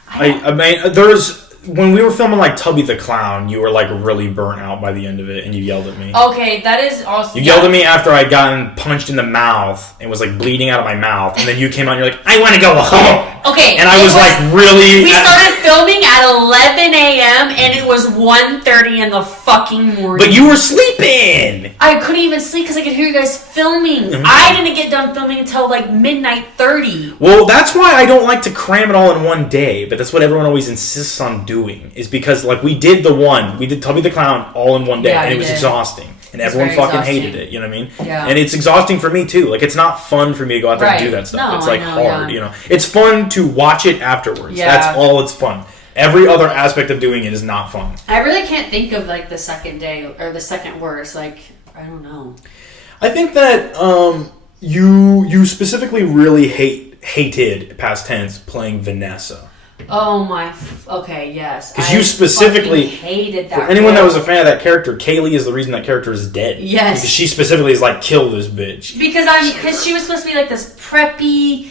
I mean, there's... When we were filming, like, Tubby the Clown, you were, like, really burnt out by the end of it, and you yelled at me. Okay, that is also... You yelled at me after I'd gotten punched in the mouth, and was, like, bleeding out of my mouth, and then you came out and you're like, I want to go home! Okay. And I was like, really... We started filming at 11 a.m., and it was 1:30 in the fucking morning. But you were sleeping! I couldn't even sleep because I could hear you guys filming. Mm-hmm. I didn't get done filming until, like, midnight 30. Well, that's why I don't like to cram it all in one day, but that's what everyone always insists on doing, is because, like, we did Tubby the Clown all in one day, and it was exhausting. And everyone fucking hated it, you know what I mean? Yeah. And it's exhausting for me, too. Like, it's not fun for me to go out there and do that stuff. No, it's, like, hard, yeah. you know? It's fun to watch it afterwards. Yeah. That's all it's fun. Every other aspect of doing it is not fun. I really can't think of, like, the second day, or the second worst. Like, I don't know. I think that you specifically really hated, past tense, playing Vanessa. Oh my... Okay, yes. Because you specifically... hated that. For anyone that was a fan of that character, Kaylee is the reason that character is dead. Yes. Because she specifically is like, kill this bitch. Because she was supposed to be like this preppy,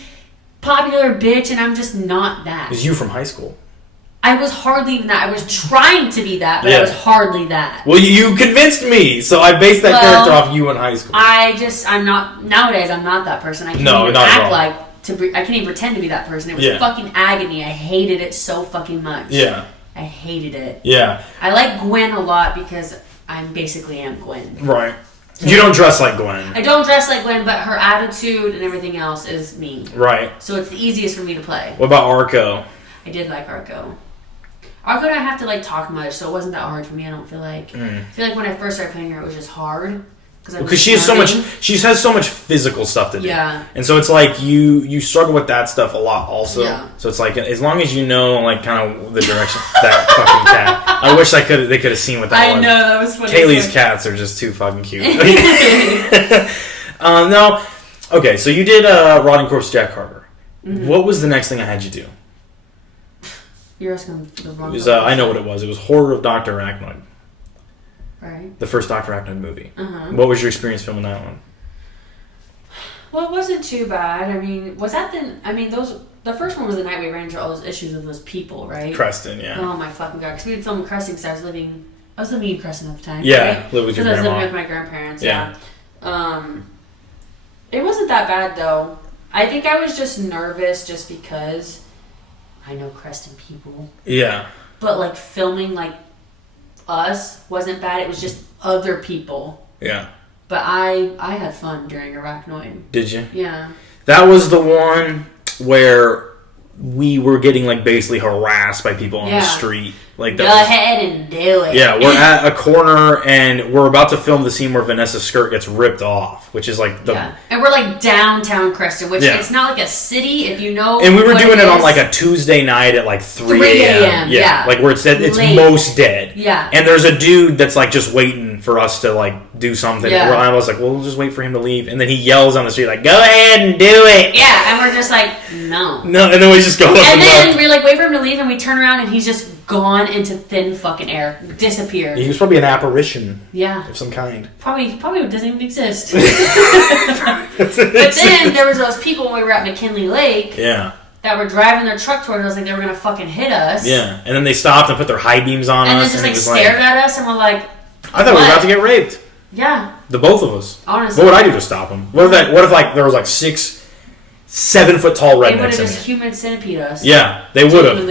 popular bitch, and I'm just not that. It was you from high school. I was hardly even that. I was trying to be that, but I was hardly that. Well, you convinced me, so I based that character off you in high school. I'm not, nowadays I'm not that person. I can't even act like, I can't even pretend to be that person. It was fucking agony. I hated it so fucking much. Yeah. I hated it. Yeah. I like Gwen a lot because I basically am Gwen. Right. You don't dress like Gwen. I don't dress like Gwen, but her attitude and everything else is me. Right. So it's the easiest for me to play. What about Arco? I did like Arco. Arco didn't have to like talk much, so it wasn't that hard for me. I don't feel like. I feel like when I first started playing her, it was just hard because she has so much. She has so much physical stuff to do. Yeah. And so it's like you struggle with that stuff a lot, also. Yeah. So it's like as long as you know like kind of the direction that fucking cat. I wish they could have seen what that was. I know that was funny. Kaylee's cats are just too fucking cute. No. Okay, so you did Rotting Corpse Jack Carver. Mm-hmm. What was the next thing I had you do? You're asking the wrong. It was, I know what it was. It was Horror of Dr. Arachnoid. Right. The first Dr. Arachnoid movie. Uh-huh. What was your experience filming that one? Well, it wasn't too bad. I mean, was that the first one was the night we ran into all those issues with those people, right? Creston, yeah. Oh my fucking god! Because we did film in Creston because I was living in Creston at the time. Yeah, right? lived with your grandma. I was living with my grandparents. Yeah. It wasn't that bad though. I think I was just nervous just because I know Creston people. Yeah. But like filming like us wasn't bad. It was just other people. Yeah. But I had fun during Arachnoid. Did you? Yeah. That was the one where we were getting like basically harassed by people on the street. Like go ahead and do it. Yeah, we're at a corner and we're about to film the scene where Vanessa's skirt gets ripped off, which is like the and we're like downtown Creston, which it's not like a city if you know. And we were doing it on like a Tuesday night at like 3 a.m. Yeah, like where it's most dead. Yeah, and there's a dude that's like just waiting for us to like do something. Yeah. Where I was like, well, we'll just wait for him to leave, and then he yells on the street like, "Go ahead and do it." Yeah, and we're just like, no, and then we just go up and then we like wait for him to leave, and we turn around and he's just gone into thin fucking air, disappeared. He was probably an apparition, of some kind. Probably doesn't even exist. But then there was those people when we were at McKinley Lake. Yeah. That were driving their truck towards us like they were gonna fucking hit us. Yeah, and then they stopped and put their high beams on and us, then just like stared at us, and we're like, I thought we were about to get raped. Yeah. The both of us. Honestly. What would I do to stop them? What if like there was like 6, 7 foot tall rednecks? They would have just human centipede us. Yeah, they would have.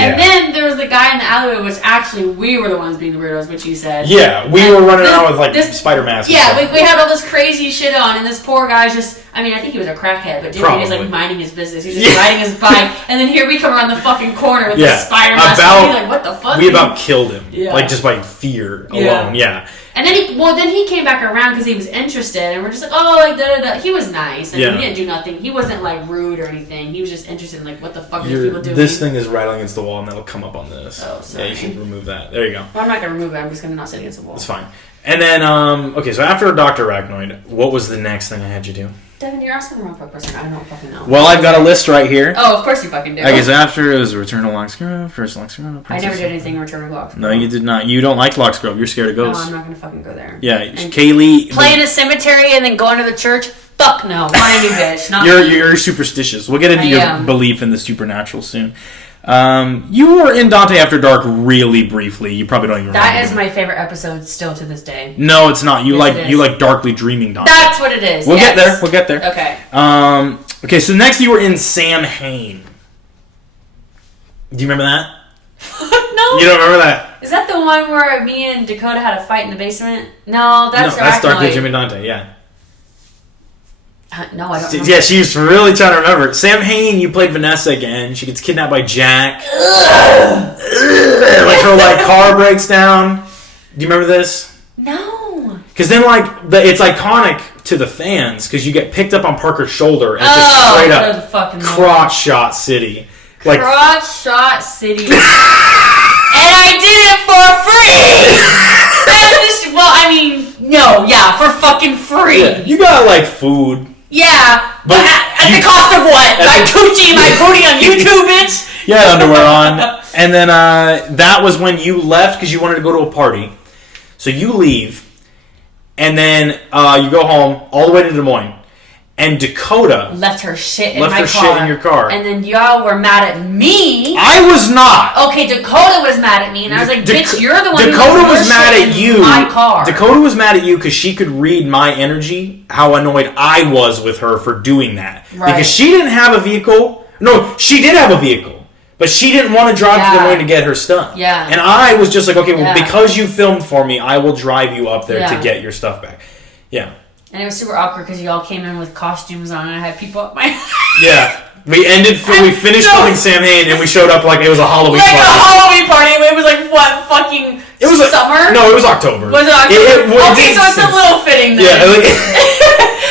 And then there was the guy in the alleyway, which actually we were the ones being the weirdos, which you said. Yeah, we were running around with like spider masks. Yeah, we had all this crazy shit on, and this poor guy's just, I mean, I think he was a crackhead, but dude, he was like minding his business. He's just riding his bike, and then here we come around the fucking corner with this spider mask. And we're like, what the fuck? We about killed him. Like just by fear alone. Yeah. And then he came back around because he was interested, and we're just like, oh, like da-da-da. He was nice, and he didn't do nothing. He wasn't like rude or anything. He was just interested in like, what the fuck are these people doing? This thing is rattling against the wall, and that'll come up on this. Oh, sorry. Yeah, you should remove that. There you go. Well, I'm not gonna remove it. I'm just gonna not sit against the wall. It's fine. And then, okay, so after Dr. Arachnoid, what was the next thing I had you do? Devin, you're asking the wrong person. I don't fucking know. Well, I've got a list right here. Oh, of course you fucking do. I guess after it was Return to Lock's Grove, First Lock's Grove. I never did anything in Return to Lock's Grove. No, you did not. You don't like Lock's Grove. You're scared of ghosts. No, I'm not gonna fucking go there. Yeah, and Kaylee. Play in a cemetery and then go into the church? Fuck no. Why you bitch? Not you're superstitious. We'll get into your belief in the supernatural soon. You were in Dante After Dark really briefly. You probably don't even remember. That is my favorite episode still to this day. No, it's not. You like Darkly Dreaming Dante. That's what it is. We'll get there. Okay. Okay, so next you were in Samhain. Do you remember that? No. You don't remember that? Is that the one where me and Dakota had a fight in the basement? No, that's Darkly Dreaming Dante, yeah. No, I don't remember. Yeah, she was really trying to remember. Samhain, you played Vanessa again. She gets kidnapped by Jack. Like her car breaks down. Do you remember this? No. Because then it's iconic to the fans because you get picked up on Parker's shoulder and just straight up crotch shot city. Like crotch shot city. And I did it for free. Well, I mean, no, for fucking free. Yeah, you got food. Yeah, but at the cost of what? My coochie, my booty on YouTube, bitch? You had underwear on. And then that was when you left because you wanted to go to a party. So you leave, and then you go home all the way to Des Moines. and Dakota left her shit in your car. And then y'all were mad at me. I was not. Okay, Dakota was mad at me, and I was like, bitch, you're the one Dakota was mad at you. My car. Dakota was mad at you because she could read my energy, how annoyed I was with her for doing that. Right. Because she didn't have a vehicle. No, she did have a vehicle. But she didn't want to drive to Des Moines to get her stuff. Yeah. And I was just like, okay, well, because you filmed for me, I will drive you up there to get your stuff back. Yeah. And it was super awkward because y'all came in with costumes on and I had people up my... Yeah. We finished filming Samhain and we showed up like it was a Halloween party. Like a Halloween party. It was like, what, fucking summer? No, it was October. Was it October? Okay, so it's a little fitting then. Yeah.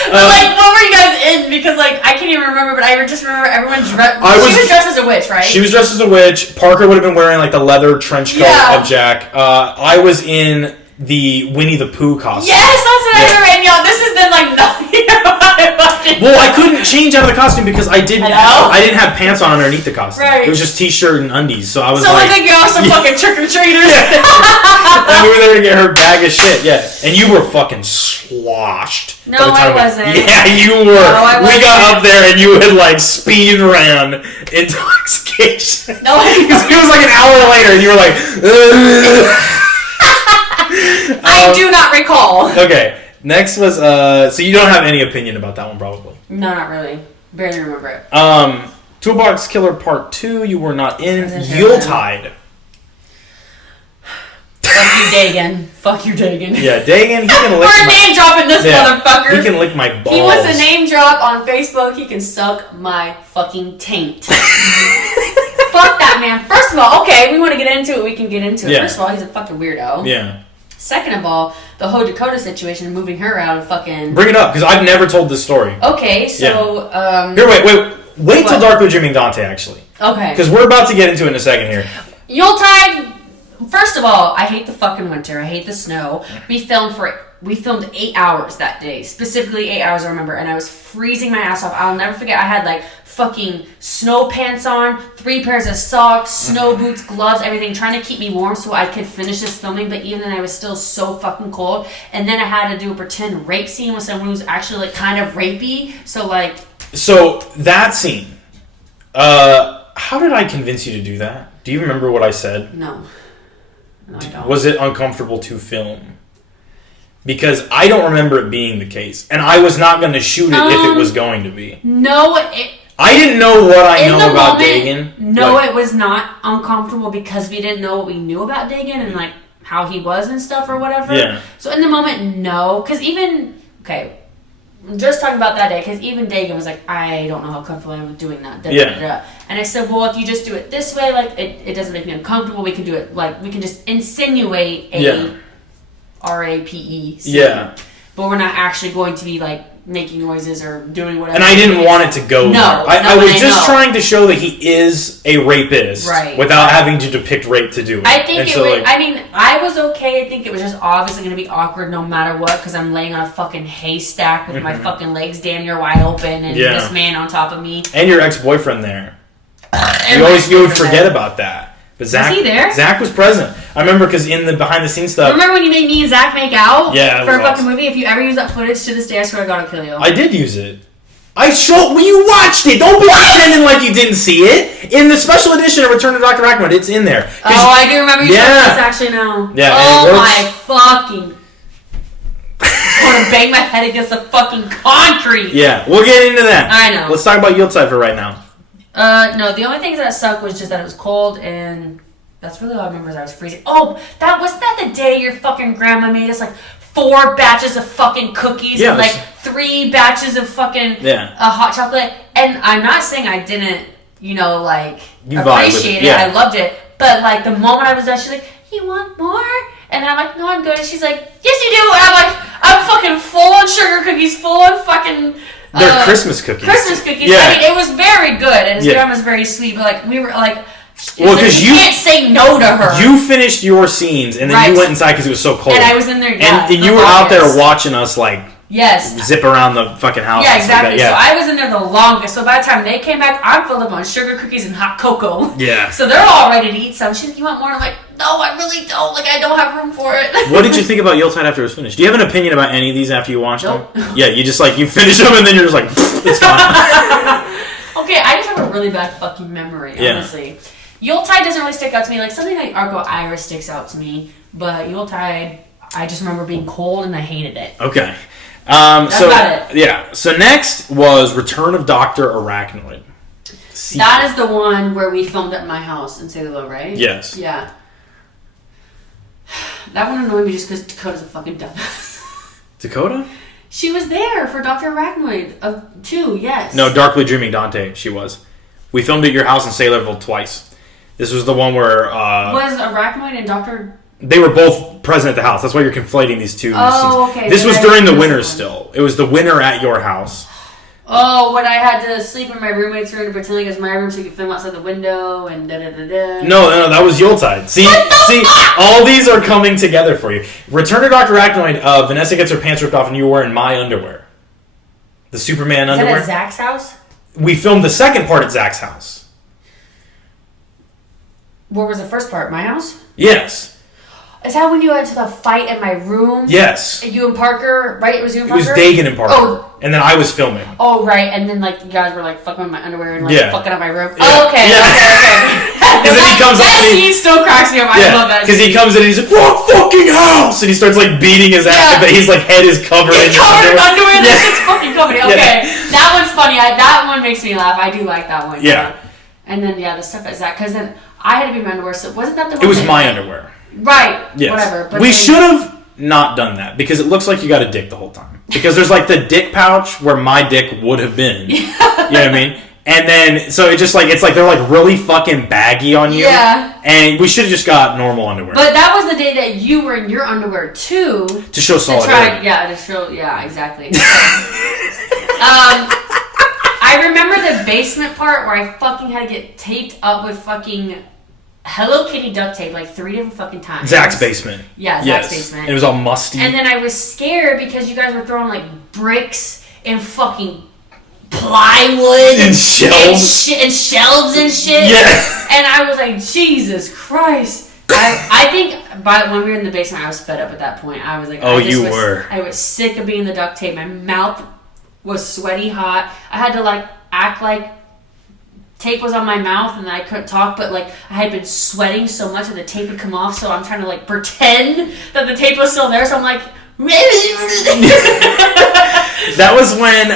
But like, what were you guys in? Because like, I can't even remember, but I just remember everyone dressed... She was dressed as a witch, right? She was dressed as a witch. Parker would have been wearing like the leather trench coat of Jack. I was in the Winnie the Pooh costume. Yes, that's what I remember. And y'all, this has been like nothing about it. Well, I couldn't change out of the costume because I didn't have pants on underneath the costume. Right. It was just t-shirt and undies. So I was like... So like y'all some fucking trick-or-treaters. Yeah. And we were there to get her bag of shit, And you were fucking sloshed. No, I wasn't. Yeah, you were. No, I wasn't. We got up there and you had like speed ran intoxication. No, I wasn't. It was like an hour later and you were like... I do not recall. Okay. Next was, so you don't have any opinion about that one, probably. No, not really. Barely remember it. Toolbox Killer Part 2, you were not in. Yuletide. Fuck you, Dagan. Fuck you, Dagan. Yeah, Dagan, he can lick We're name dropping this motherfucker. He can lick my balls. He wants a name drop on Facebook. He can suck my fucking taint. Fuck that man. First of all, okay, we want to get into it. We can get into it. Yeah. First of all, he's a fucking weirdo. Yeah. Second of all, the whole Dakota situation, moving her out of fucking... Bring it up, because I've never told this story. Okay, so... Yeah. Here, wait till Dark with Jimmy and Dante, actually. Okay. Because we're about to get into it in a second here. Yuletide, first of all, I hate the fucking winter. I hate the snow. We filmed 8 hours that day. Specifically 8 hours, I remember. And I was freezing my ass off. I'll never forget, I had like fucking snow pants on, 3 pairs of socks, snow boots, gloves, everything, trying to keep me warm so I could finish this filming, but even then I was still so fucking cold. And then I had to do a pretend rape scene with someone who was actually like kind of rapey, so like... So, that scene, how did I convince you to do that? Do you remember what I said? No, I don't. Was it uncomfortable to film? Because I don't remember it being the case. And I was not going to shoot it if it was going to be. No, I didn't know what I know about Dagan. No, it was not uncomfortable because we didn't know what we knew about Dagan and like how he was and stuff or whatever. Yeah. So in the moment, no. Because even, okay, I'm just talking about that day because even Dagan was like, I don't know how comfortable I am with doing that. And I said, well, if you just do it this way, like it doesn't make me uncomfortable. We can do it like, we can just insinuate a RAPE scene. Yeah. But we're not actually going to be like making noises or doing whatever. And I didn't want it to go there. I was just trying to show that he is a rapist without having to depict rape to do it. I think I was okay. I think it was just obviously going to be awkward no matter what because I'm laying on a fucking haystack with my fucking legs damn near wide open and this man on top of me. And your ex-boyfriend there. You would forget about that. But Zach, was he there? Zach was present. I remember because in the behind-the-scenes stuff... Remember when you made me and Zach make out? Yeah, for a fucking movie? If you ever use that footage to this day, I swear to God, I'll kill you. I did use it. You watched it! Don't be pretending like you didn't see it! In the special edition of Return to Dr. Arachnoid, it's in there. I do remember you showing this actually now. Yeah, oh my fucking... I want to bang my head against the fucking concrete! Yeah, we'll get into that. I know. Let's talk about Yuletide for right now. No, the only things that sucked was just that it was cold and that's really all I remember is I was freezing. Oh, was that the day your fucking grandma made us like 4 batches of fucking cookies and like 3 batches of fucking hot chocolate? And I'm not saying I didn't, appreciate it. I loved it. But like the moment I was done, she's like, "You want more?" And I'm like, "No, I'm good." And she's like, "Yes, you do." And I'm like, "I'm fucking full on sugar cookies, full on fucking." They're Christmas cookies. Christmas cookies. Yeah. I mean, it was very good, and his grandma's very sweet. But like, we were like, because you can't say no to her. You finished your scenes, and then you went inside because it was so cold. And I was in there. And you were out there watching us like Yes. Zip around the fucking house. Yeah, exactly. Like yeah. So I was in there the longest. So by the time they came back, I'm filled up on sugar cookies and hot cocoa. Yeah. So they're all ready to eat some. She's like, you want more? I'm like, no, I really don't. Like, I don't have room for it. What did you think about Yuletide after it was finished? Do you have an opinion about any of these after you watched nope. them? Yeah, you just like, you finish them and then you're just like, it's gone. Okay, I just have a really bad fucking memory, honestly. Yuletide doesn't really stick out to me. Like, something like Arco Iris sticks out to me. But Yuletide, I just remember being cold and I hated it. Okay. That's about it. Yeah. So next was Return of Dr. Arachnoid. That is the one where we filmed at my house in Sailor, right? Yes. Yeah. That one annoyed me just because Dakota's a fucking dumbass. Dakota? She was there for Dr. Arachnoid 2, yes. No, Darkly Dreaming Dante, she was. We filmed at your house in Sailorville twice. This was the one where... was Arachnoid and Dr... They were both present at the house. That's why you're conflating these two scenes. Okay. This was during the winter still. It was the winter at your house. Oh, when I had to sleep in my roommate's room to pretend like it was my room so you could film outside the window and da-da-da-da. No, that was Yuletide. See, all these are coming together for you. Return to Dr. Arachnoid, Vanessa gets her pants ripped off and you were wearing my underwear. The Superman underwear. Is that at Zach's house? We filmed the second part at Zach's house. Where was the first part? My house? Yes. Is that when you went to the fight in my room? Yes. You and Parker, right? It was you and Parker? It was Dagan and Parker. Oh. And then I was filming. Oh, right. And then, like, you guys were, like, fucking with my underwear and, like, fucking up my room. Yeah. Oh, okay. Yeah. Okay. Because then he comes up and he still cracks me up. I love that. Because he comes in and he's like, "What fucking house?" And he starts, like, beating his ass. But his, like, head is covered in underwear. That shit's fucking comedy. Okay. That one's funny. That one makes me laugh. I do like that one. Yeah. And then, the stuff at Zach. Because then I had to be my underwear. So wasn't that the one? It was my underwear. Right. Yes. Whatever. But we should have not done that because it looks like you got a dick the whole time. Because there's like the dick pouch where my dick would have been. You know what I mean? And then, so it just like, it's like they're like really fucking baggy on you. Yeah. And we should have just got normal underwear. But that was the day that you were in your underwear too. To show solidarity. Yeah, exactly. I remember the basement part where I fucking had to get taped up with fucking Hello Kitty duct tape like 3 different fucking times. Zach's basement. Yeah, Zach's basement. And it was all musty. And then I was scared because you guys were throwing like bricks and fucking plywood and shelves and shelves and shit. Yeah. And I was like, Jesus Christ. I think when we were in the basement, I was fed up at that point. I was like, I was sick of being the duct tape. My mouth was sweaty hot. I had to like act like tape was on my mouth and I couldn't talk, but like I had been sweating so much that the tape would come off, so I'm trying to like pretend that the tape was still there, so I'm like That was when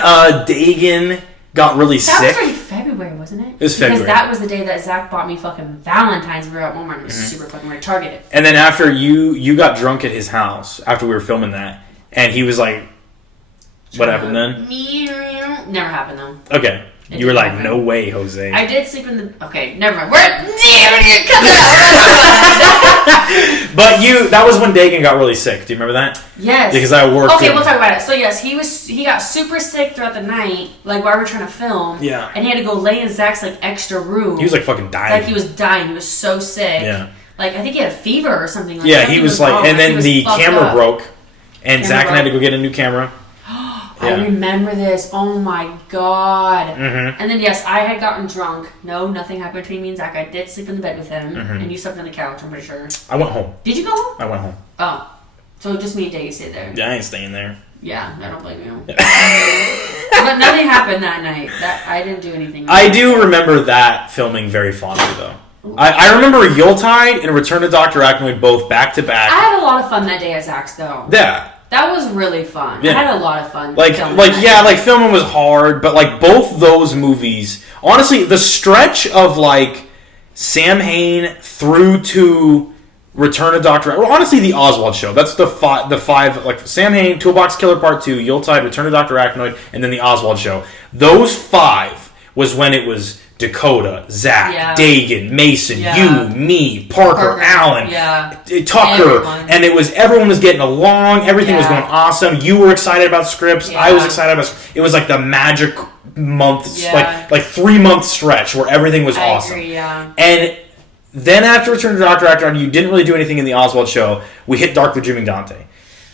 Dagan got really sick. That was like February, wasn't it? It was February. Because that was the day that Zach bought me fucking Valentine's. We were at Walmart and it was super fucking retarded. And then after you got drunk at his house after we were filming that, and he was like, what happened then? Never happened though. Okay. You were like, no way, Jose. I did sleep in the... Okay, never mind. We're cut that. But that was when Dagan got really sick. Do you remember that? Yes. Because I worked... Okay, we'll talk about it. So yes, he got super sick throughout the night, like while we were trying to film. Yeah. And he had to go lay in Zach's like extra room. He was like fucking dying. Like he was dying. He was so sick. Yeah. Like I think he had a fever or something like that. Yeah, he was like... And then the camera broke. And Zach had to go get a new camera. I remember this. Oh my god. Mm-hmm. And then yes, I had gotten drunk. No, nothing happened between me and Zach. I did sleep in the bed with him, and you slept on the couch. I'm pretty sure. I went home. Did you go home? I went home. Oh, so just me and Dagan stayed there. Yeah, I ain't staying there. Yeah, I don't blame you. But nothing happened that night. I didn't do anything. I do remember that filming very fondly though. I remember Yuletide and Return to Dr. Arachnoid both back to back. I had a lot of fun that day at Zach's though. Yeah. That was really fun. Yeah. I had a lot of fun. Filming was hard, but like both those movies, honestly, the stretch of like Samhain through to Return of Dr. Well, honestly, the Oswald Show. That's the five like Samhain, Toolbox Killer Part 2, Yuletide, Return of Dr. Arachnoid, and then the Oswald Show. Those 5 was when it was Dakota, Zach, Dagan, Mason, you, me, Parker, Allen, Tucker, and everyone was getting along. Everything was going awesome. You were excited about scripts. I was excited about. It was like the magic month, like 3 month stretch where everything was awesome. Agree, and then after Return to Dr. Arachnoid, you didn't really do anything in the Oswald Show. We hit Darkly Dreaming Dante.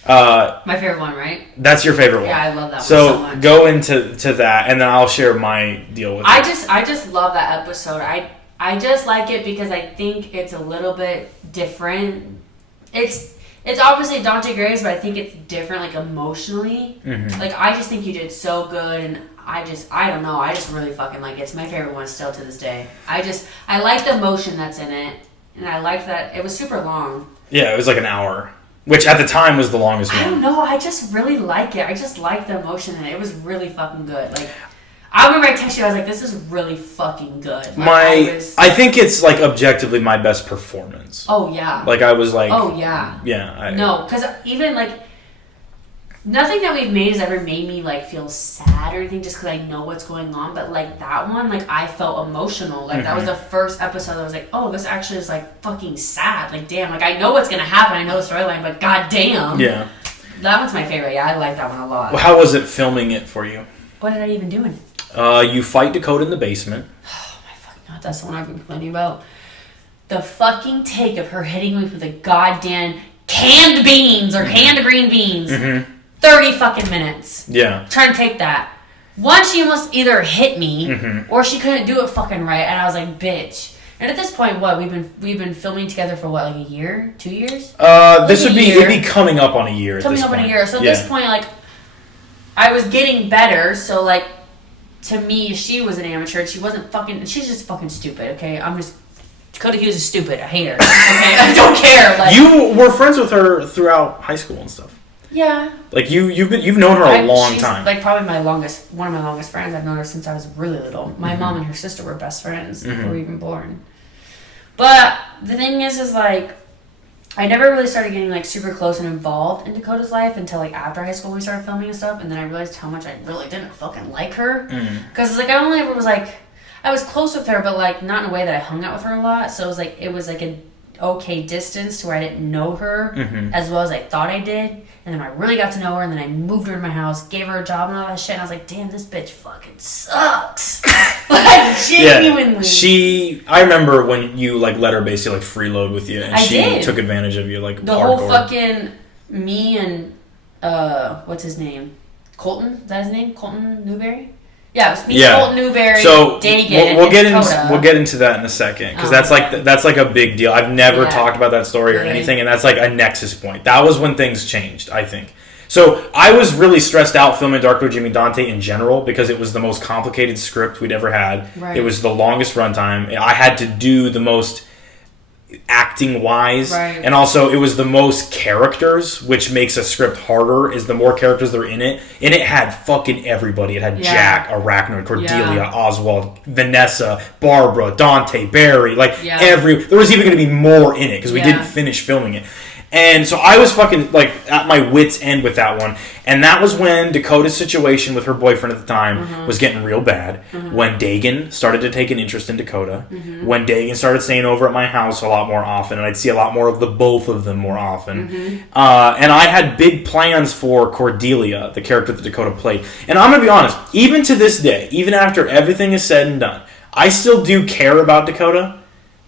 My favorite one, right? That's your favorite one. Yeah, I love that one so much. So go into that, and then I'll share my deal with it. I just love that episode. I just like it because I think it's a little bit different. It's obviously Dante Graves, but I think it's different, like, emotionally. Mm-hmm. Like, I just think you did so good, and I don't know. I just really fucking like it. It's my favorite one still to this day. I like the emotion that's in it, and I liked that it was super long. Yeah, it was like an hour. Which at the time was the longest one. I don't know. I just really like it. I just like the emotion in it. It was really fucking good. Like, I remember I texted you. I was like, "This is really fucking good." Like, I think it's like objectively my best performance. Oh yeah. Like I was like. Oh yeah. Yeah. No, because even like nothing that we've made has ever made me like feel sad or anything, just because I know what's going on. But like that one, like I felt emotional. Like that was the first episode that I was like, oh, this actually is like fucking sad. Like damn, like I know what's gonna happen. I know the storyline, but goddamn. Yeah. That one's my favorite. Yeah, I like that one a lot. Well, how was it filming it for you? What did I even do? You fight Dakota in the basement. Oh my fucking god, that's the one I've been complaining about. The fucking take of her hitting me with the goddamn canned beans or canned green beans. Mm-hmm. 30 fucking minutes. Yeah. Trying to take that. One, she almost either hit me or she couldn't do it fucking right, and I was like, bitch. And at this point, what we've been filming together for what, like a year, 2 years? This would be it'd be coming up on a year. Coming up on a year. So at this point, like, I was getting better. So like, to me, she was an amateur. And she wasn't fucking. She's just fucking stupid. Okay, Dakota Hughes is stupid. I hate her. Okay, I don't care. Like, you were friends with her throughout high school and stuff. Yeah. Like you've known her a long time. Like probably one of my longest friends. I've known her since I was really little. My mom and her sister were best friends before we were even born. But the thing is like, I never really started getting like super close and involved in Dakota's life until like after high school we started filming and stuff, and then I realized how much I really didn't fucking like her. Because like I only ever was like, I was close with her, but like not in a way that I hung out with her a lot. So it was like an okay distance to where I didn't know her as well as I thought I did. And then I really got to know her, and then I moved her to my house, gave her a job and all that shit, and I was like, damn, this bitch fucking sucks. Like, genuinely. Yeah, I remember when you, like, let her basically, like, freeload with you, and she took advantage of you, like, the hardcore. Whole fucking, me and, what's his name? Colton? Is that his name? Colton Newberry? Yeah, it was me, Colton Newberry, so Dagan, we'll get into that in a second, because that's like a big deal. I've never talked about that story or anything, and that's like a nexus point. That was when things changed, I think. So I was really stressed out filming Dark Jimmy Dante in general because it was the most complicated script we'd ever had. Right. It was the longest runtime. I had to do the most acting wise, and also it was the most characters, which makes a script harder. Is the more characters that are in it, and it had fucking everybody. It had Jack, Arachnoid, Cordelia, Oswald, Vanessa, Barbara, Dante, Barry, like there was even going to be more in it because we didn't finish filming it. And so I was fucking, like, at my wit's end with that one. And that was when Dakota's situation with her boyfriend at the time was getting real bad. When Dagan started to take an interest in Dakota. When Dagan started staying over at my house a lot more often. And I'd see a lot more of the both of them more often. And I had big plans for Cordelia, the character that Dakota played. And I'm going to be honest, even to this day, even after everything is said and done, I still do care about Dakota.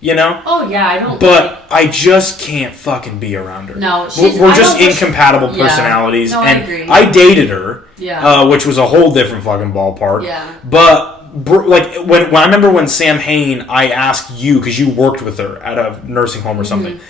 You know? Oh, yeah, I don't... But I just can't fucking be around her. No, we're just incompatible personalities. No, and I agree. I dated her, which was a whole different fucking ballpark. Yeah. But, like, when I remember when Samhain, I asked you, because you worked with her at a nursing home or something,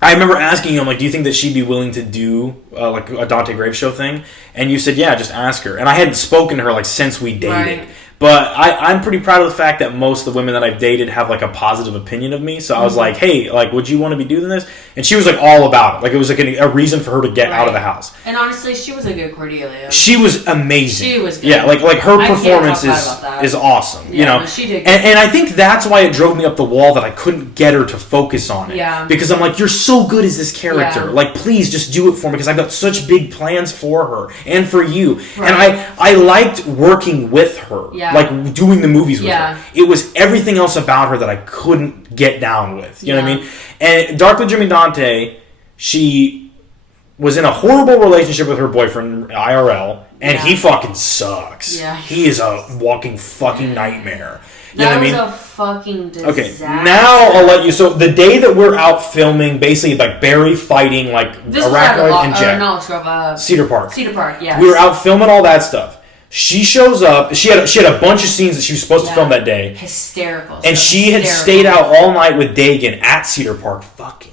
I remember asking you, I'm like, do you think that she'd be willing to do, like, a Dante Graves Show thing? And you said, yeah, just ask her. And I hadn't spoken to her, like, since we dated. Right. But I'm pretty proud of the fact that most of the women that I've dated have, like, a positive opinion of me. So I was like, hey, like, would you want to be doing this? And she was, like, all about it. Like, it was, like, a reason for her to get out of the house. And honestly, she was a good Cordelia. She was amazing. She was good. Yeah, like her performance is awesome. Yeah, you know? No, she did. And I think that's why it drove me up the wall that I couldn't get her to focus on it. Yeah. Because I'm like, you're so good as this character. Yeah. Like, please just do it for me because I've got such big plans for her and for you. Right. And I liked working with her. Yeah. Like, doing the movies with her. It was everything else about her that I couldn't get down with. You know what I mean? And Dark Jimmy Dante, she was in a horrible relationship with her boyfriend, IRL, and he fucking sucks. Yeah. He is a walking fucking nightmare. You know what I mean? That was a fucking disaster. Okay, now I'll let you... So, the day that we're out filming, basically, like, Barry fighting, like, Arachnoid and Jack. Cedar Park. Cedar Park, yes. We were out filming all that stuff. She shows up. She had a bunch of scenes that she was supposed to film that day. Hysterical. And she had stayed out all night with Dagan at Cedar Park fucking.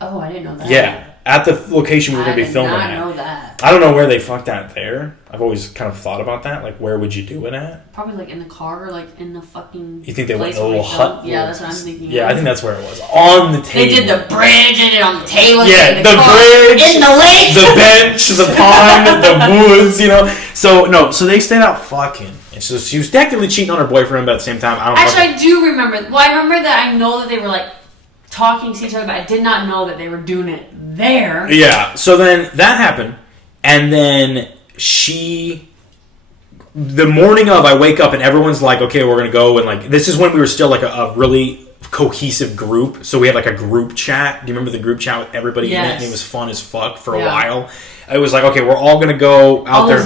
Oh, I didn't know that. Yeah. At the location we were going to be filming at. I did not know that. I don't know where they fucked at there. I've always kind of thought about that. Like, where would you do it at? Probably, like, in the car or, like, in the fucking... You think they went in a little hut? Yeah, that's what I'm thinking. Yeah, I think that's where it was. On the table. They did the bridge, they did it on the table. Yeah, the bridge. In the lake. The bench, the pond, the woods, you know. So they stayed out fucking. And so she was technically cheating on her boyfriend, but at the same time, I do remember. Well, I remember that I know that they were, like, talking to each other, but I did not know that they were doing it there. Yeah, so then that happened, and then the morning of, I wake up and everyone's like, okay, we're gonna go, and like, this is when we were still like a really cohesive group, so we had like a group chat. Do you remember the group chat with everybody in it? And it was fun as fuck for a while. It was like, okay, we're all gonna go out there.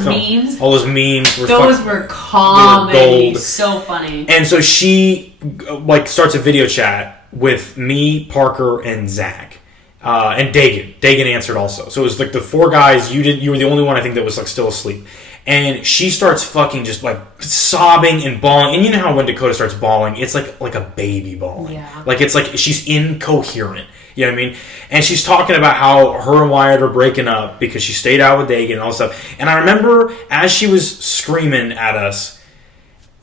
All those memes. Were comedy. Gold. So funny. And so she like starts a video chat with me, Parker, and Zach. And Dagan. Dagan answered also. So it was like the four guys. You were the only one I think that was like still asleep. And she starts fucking just like sobbing and bawling. And you know how when Dakota starts bawling, it's like a baby bawling. Yeah. Like it's like she's incoherent. You know what I mean? And she's talking about how her and Wyatt are breaking up because she stayed out with Dagan and all this stuff. And I remember as she was screaming at us,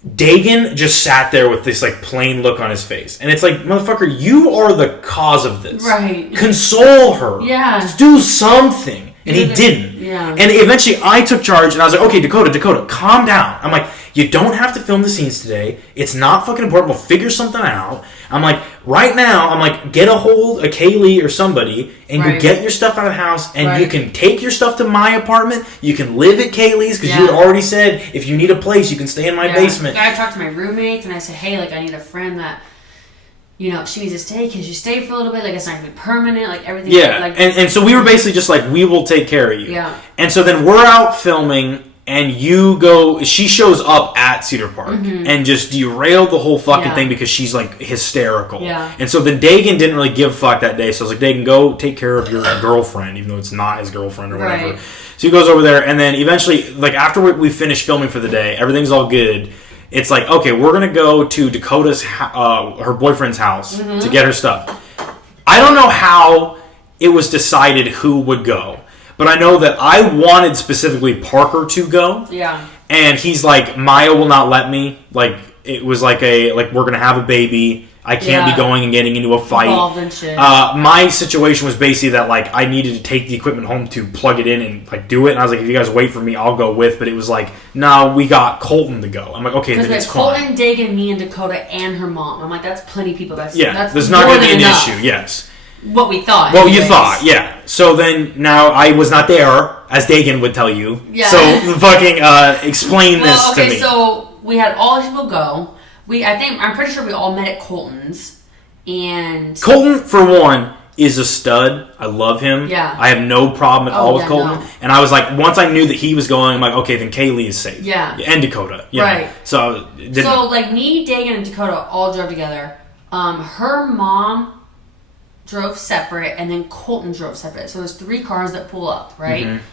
Dagan just sat there with this like plain look on his face. And it's like, motherfucker, you are the cause of this. Right. Console her. Yeah. Do something. And he didn't. Yeah. And eventually I took charge and I was like, okay, Dakota, calm down. I'm like, you don't have to film the scenes today. It's not fucking important. We'll figure something out. I'm like, right now, I'm like, get a hold of Kaylee or somebody and you get your stuff out of the house and you can take your stuff to my apartment. You can live at Kaylee's because you had already said if you need a place, you can stay in my basement. I talked to my roommates and I said, hey, like, I need a friend that, you know, she needs to stay. Can you stay for a little bit? Like, it's not going to be permanent. Like, everything. Yeah. Like, and so we were basically just like, we will take care of you. Yeah. And so then we're out filming and she shows up at Cedar Park and just derailed the whole fucking thing because she's like hysterical. Yeah. And so then Dagan didn't really give a fuck that day. So I was like, Dagan, go take care of your girlfriend, even though it's not his girlfriend or whatever. Right. So he goes over there and then eventually, like after we finish filming for the day, everything's all good. It's like, okay, we're going to go to Dakota's, her boyfriend's house to get her stuff. I don't know how it was decided who would go. But I know that I wanted specifically Parker to go. Yeah. And he's like, Maya will not let me. Like, it was like we're going to have a baby. I can't be going and getting into a fight. Involved and shit. My situation was basically that, like, I needed to take the equipment home to plug it in and, like, do it. And I was like, if you guys wait for me, I'll go with. But it was like, no, we got Colton to go. I'm like, okay, then it's fine. Colton, Dagan, me, and Dakota, and her mom. I'm like, that's plenty of people. That's there's not going to be an issue, yes. What we thought. Well, you thought, yeah. So then, now I was not there, as Dagan would tell you. Yeah. So fucking explain this to me. Okay, so we had all these people go. I'm pretty sure we all met at Colton's. And Colton, for one, is a stud. I love him. Yeah. I have no problem at all with Colton. No. And I was like, once I knew that he was going, I'm like, okay, then Kaylee is safe. Yeah. And Dakota. Yeah. Right. So like me, Dagan, and Dakota all drove together. Her mom drove separate, and then Colton drove separate. So there's 3 cars that pull up, right? Mm-hmm.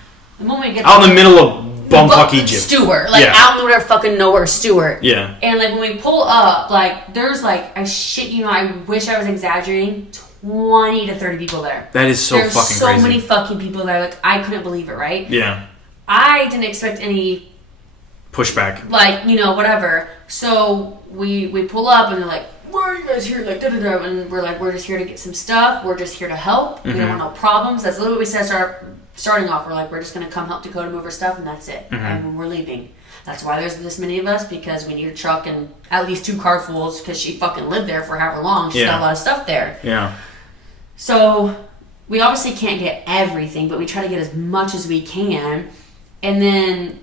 The moment we get out in the middle of bumfuck Egypt. Stewart. Like, out in the fucking nowhere, Stewart. Yeah. And, like, when we pull up, like, there's, like, I shit you know, I wish I was exaggerating, 20 to 30 people there. That is so fucking crazy. There's so many fucking people there. Like, I couldn't believe it, right? Yeah. I didn't expect any pushback. Like, you know, whatever. So we pull up, and they're like, why are you guys here? Like, da-da-da. And we're like, we're just here to get some stuff. We're just here to help. We don't want no problems. That's literally what we said starting off. We're like, we're just going to come help Dakota move her stuff, and that's it. And we're leaving. That's why there's this many of us, because we need a truck and at least 2 car fulls, because she fucking lived there for however long. She's got a lot of stuff there. Yeah. So we obviously can't get everything, but we try to get as much as we can. And then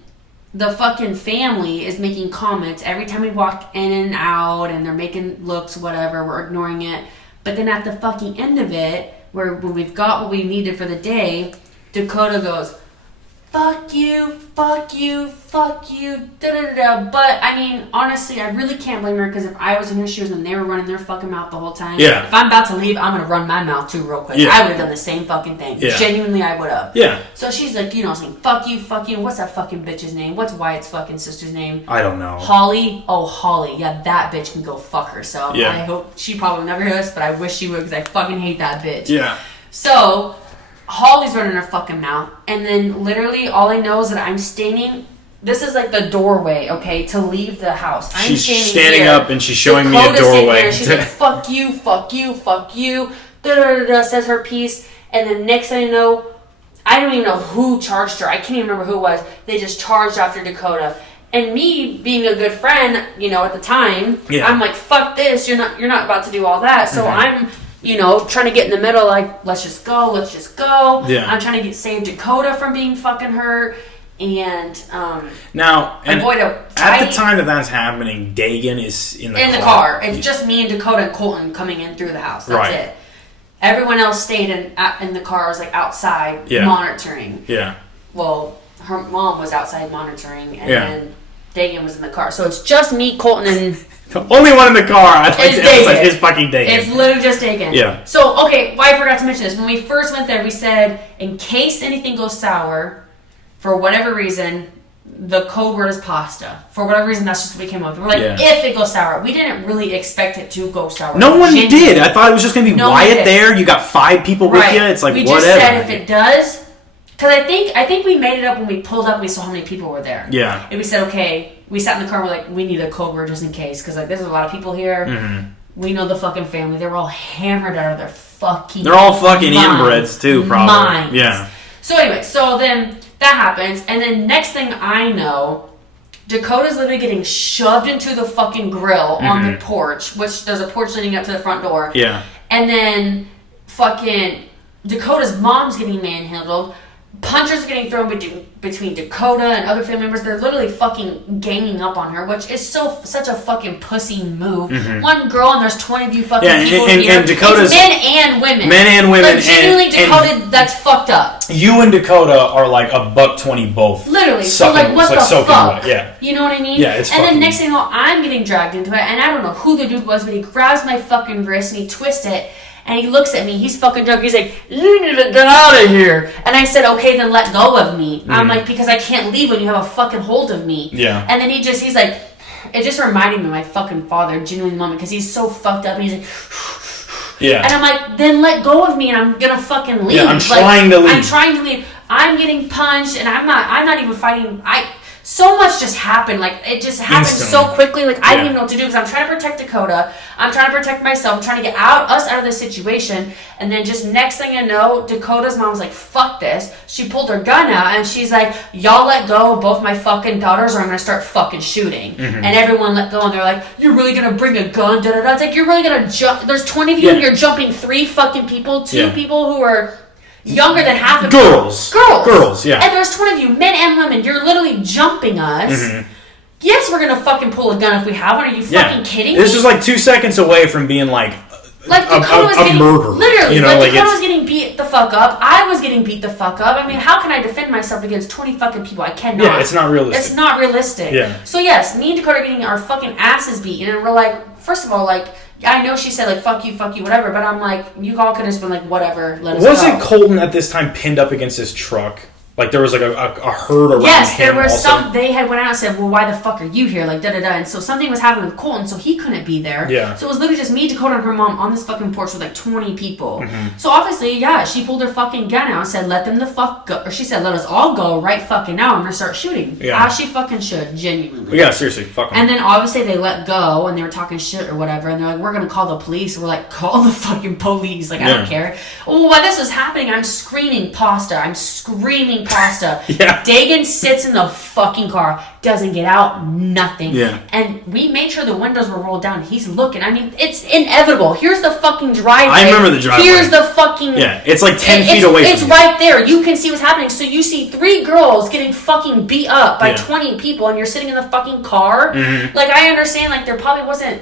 the fucking family is making comments every time we walk in and out, and they're making looks, whatever, we're ignoring it. But then at the fucking end of it, when we've got what we needed for the day, Dakota goes, fuck you, da-da-da-da. But, I mean, honestly, I really can't blame her, because if I was in her shoes and they were running their fucking mouth the whole time, if I'm about to leave, I'm going to run my mouth too real quick. I would have done the same fucking thing. Genuinely, I would have. So she's like, saying, fuck you. What's that fucking bitch's name? What's Wyatt's fucking sister's name? I don't know. Holly? Oh, Holly. Yeah, that bitch can go fuck herself. I hope she probably never hears this, but I wish she would, because I fucking hate that bitch. So... Holly's running her fucking mouth, and then literally all I know is that I'm standing. This is like the doorway, okay, to leave the house. She's standing up and she's showing me a doorway. She's like, fuck you, da-da-da-da, says her piece, and then next thing I know, I don't even know who charged her. I can't even remember who it was. They just charged after Dakota. And me being a good friend, at the time, I'm like, fuck this, you're not about to do all that. So I'm trying to get in the middle, like, let's just go. I'm trying to save Dakota from being fucking hurt, and avoid a fight. At the time that's happening, Dagan is in the car. It's just me and Dakota and Colton coming in through the house. That's it. Everyone else stayed in the car, was like outside monitoring. Well, her mom was outside monitoring, and then Dagan was in the car. So it's just me, Colton, and... The only one in the car, I'd like to emphasize, is fucking Dagan. It's literally just Dagan. So, okay, I forgot to mention this. When we first went there, we said, in case anything goes sour, for whatever reason, the code word is pasta. For whatever reason, that's just what we came up with. We're like, if it goes sour. We didn't really expect it to go sour. No one did. I thought it was just going to be Wyatt there. You got 5 people with you. It's like, whatever. We just said if it does... Because I think we made it up when we pulled up and we saw how many people were there. And we said, okay... We sat in the car, we're like, we need a code word just in case, because like there's a lot of people here. We know the fucking family. They were all hammered out of their fucking They're all fucking inbreds too, probably. Minds. So anyway, so then that happens, and then next thing I know, Dakota's literally getting shoved into the fucking grill on the porch, which there's a porch leading up to the front door. And then fucking Dakota's mom's getting manhandled. Punches are getting thrown between Dakota and other family members. They're literally fucking ganging up on her, which is such a fucking pussy move. One girl and there's 20 of you fucking people here. And Dakota's... It's men and women. Like, genuinely, Dakota, that's fucked up. You and Dakota are like $1.20 both. Literally. So, like, what the fuck? Yeah. You know what I mean? Yeah, it's And then next thing you know, I'm getting dragged into it, and I don't know who the dude was, but he grabs my fucking wrist and he twists it. And he looks at me. He's fucking drunk. He's like, you need to get out of here. And I said, okay, then let go of me. I'm like, because I can't leave when you have a fucking hold of me. And then he's like, it just reminded me of my fucking father, genuine moment, because he's so fucked up. And he's like, and I'm like, then let go of me and I'm going to fucking leave. I'm trying to leave. I'm getting punched and I'm not even fighting. So much just happened. Like, it just happened so quickly. Like, I didn't even know what to do because I'm trying to protect Dakota. I'm trying to protect myself. I'm trying to get us out of this situation. And then just next thing I know, Dakota's mom was like, fuck this. She pulled her gun out and she's like, y'all let go of both my fucking daughters or I'm going to start fucking shooting. And everyone let go and they're like, you're really going to bring a gun? Da-da-da. It's like, you're really going to jump. There's 20 of you and you're jumping 3 fucking people, 2 people who are... younger than half of girls, and there's 20 of you, men and women. You're literally jumping us. Yes, we're gonna fucking pull a gun if we have one. Are you fucking kidding me? This is like 2 seconds away from being like Dakota was getting murder. Literally, Dakota was getting beat the fuck up. I was getting beat the fuck up. I mean, how can I defend myself against 20 fucking people? I cannot. Yeah, it's not realistic. It's not realistic. Yeah. So yes, me and Dakota are getting our fucking asses beaten, and we're like, first of all, like. I know she said, like, fuck you, whatever, but I'm like, you all could have just been like, whatever, let us go. Wasn't Colton at this time pinned up against his truck? Like, there was, like, a herd around him. Yes, there were some, they had went out and said, well, why the fuck are you here? Like, da-da-da. And so something was happening with Colton, so he couldn't be there. Yeah. So it was literally just me, Dakota, and her mom on this fucking porch with, like, 20 people. So obviously, she pulled her fucking gun out and said, let them the fuck go. Or she said, let us all go right fucking now. I'm gonna start shooting. Yeah. As she fucking should, genuinely. Yeah, seriously, fuck them. And then obviously they let go, and they were talking shit or whatever, and they're like, we're gonna call the police. We're like, call the fucking police. Like, I don't care. Oh, while this was happening, I'm screaming pasta. Dagan sits in the fucking car, doesn't get out, nothing. Yeah. And we made sure the windows were rolled down. He's looking. I mean, it's inevitable. Here's the fucking driveway. I remember the driveway. Here's the fucking... Yeah, it's like 10 feet away from It's right there. You can see what's happening. So you see 3 girls getting fucking beat up by 20 people, and you're sitting in the fucking car. Like, I understand, like, there probably wasn't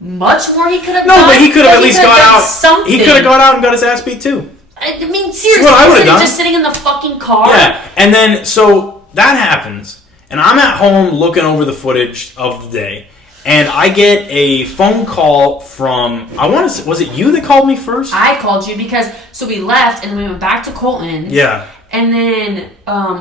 much more he could have done. No, but he could have at least got out. Something. He could have gone out and got his ass beat, too. I mean, seriously, just sitting in the fucking car. Yeah, and then, so that happens, and I'm at home looking over the footage of the day, and I get a phone call from, was it you that called me first? I called you because, so we left, and then we went back to Colton's. Yeah. And then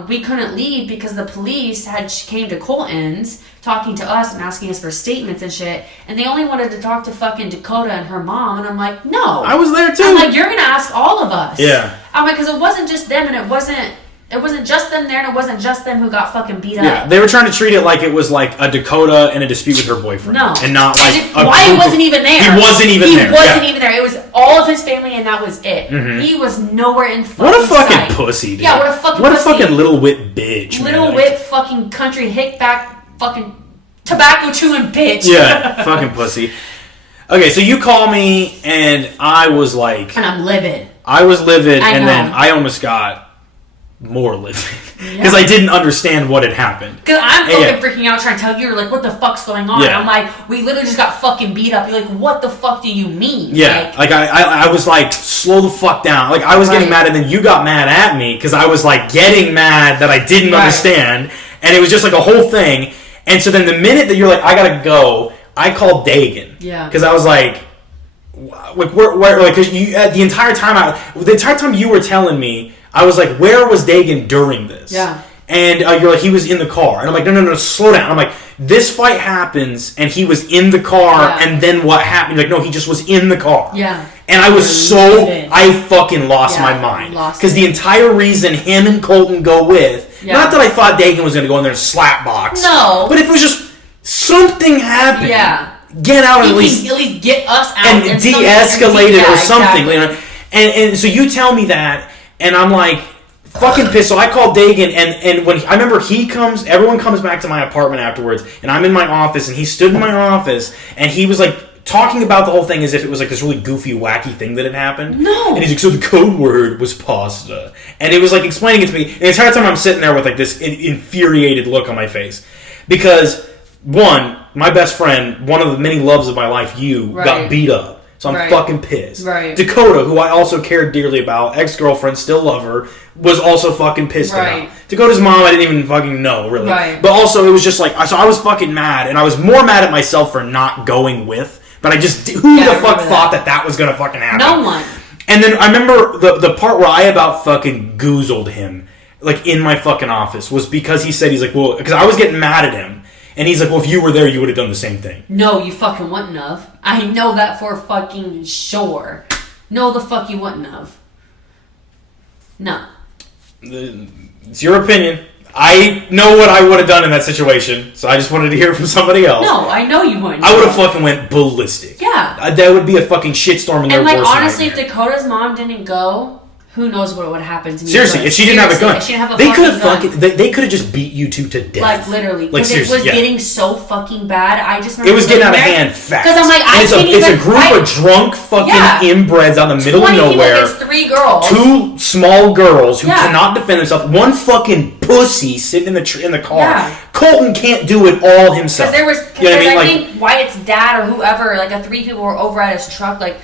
we couldn't leave because the police came to Colton's talking to us and asking us for statements and shit. And they only wanted to talk to fucking Dakota and her mom. And I'm like, no. I was there too. I'm like, you're going to ask all of us. Yeah. I'm like, because it wasn't just them and it wasn't just them there and it wasn't just them who got fucking beat up. Yeah, they were trying to treat it like it was like a Dakota and a dispute with her boyfriend. No. And not like why he wasn't even there. He wasn't even there. It was all of his family and that was it. Mm-hmm. He was nowhere in fucking What a fucking sight. pussy, dude. Yeah, what a fucking What pussy. a fucking little whip bitch, Little whip fucking country hickback fucking tobacco chewing bitch. Yeah, fucking pussy. Okay, so you call me and I was like... And I'm livid. I was livid and then I almost got more livid. Because I didn't understand what had happened. Because I'm fucking freaking out trying to tell you, like, what the fuck's going on? Yeah. I'm like, we literally just got fucking beat up. You're like, what the fuck do you mean? Yeah, like I was like, slow the fuck down. Like, I was getting mad and then you got mad at me because I was like getting mad that I didn't understand. And it was just like a whole thing. And so then the minute that you're like, I gotta go, I called Dagan. Yeah. Because I was like where because you the entire time you were telling me, I was like, where was Dagan during this? Yeah. And you're like, he was in the car. And I'm like, no, slow down. I'm like, this fight happens, and he was in the car, and then what happened? Like, no, he just was in the car. Yeah. And I was I fucking lost my mind. Because the entire reason him and Colton go with, not that I thought Dagan was going to go in there and slap box. No. But if it was just something happened. Yeah. Get out at least get us out. And de-escalate it or something. Exactly. You know? And so you tell me that, and I'm like, fucking pissed. So I called Dagan, and when I remember everyone comes back to my apartment afterwards, and I'm in my office, and he stood in my office, and he was like talking about the whole thing as if it was like this really goofy, wacky thing that had happened. No. And he's like, so the code word was pasta. And it was like explaining it to me. And the entire time I'm sitting there with like this infuriated look on my face. Because, one, my best friend, one of the many loves of my life, got beat up. So I'm fucking pissed. Right. Dakota, who I also cared dearly about, ex-girlfriend, still love her, was also fucking pissed about. Dakota's mom, I didn't even fucking know, really. Right. But also, it was just like, so I was fucking mad, and I was more mad at myself for not going with, but I just, who the fuck thought that was gonna fucking happen? No one. And then I remember the part where I about fucking goozled him, like in my fucking office, was because he's like, well, because I was getting mad at him. And he's like, well, if you were there, you would have done the same thing. No, you fucking wouldn't have. I know that for fucking sure. No, the fuck you wouldn't have. No. It's your opinion. I know what I would have done in that situation, so I just wanted to hear it from somebody else. No, I know you wouldn't. I would have fucking went ballistic. Yeah. That would be a fucking shitstorm in their worst nightmare. And like, honestly, if Dakota's mom didn't go... Who knows what would happen to me? Seriously, if she didn't have a gun, they could have just beat you two to death. Like literally, because it was getting so fucking bad. I just remember it was getting out of hand fast. Because I'm like, it's a group of drunk fucking inbreds out in the middle of nowhere. It's 3 girls, 2 small girls who cannot defend themselves. 1 fucking pussy sitting in the car. Yeah. Colton can't do it all himself. Because I think Wyatt's dad or whoever, like the 3 people were over at his truck, like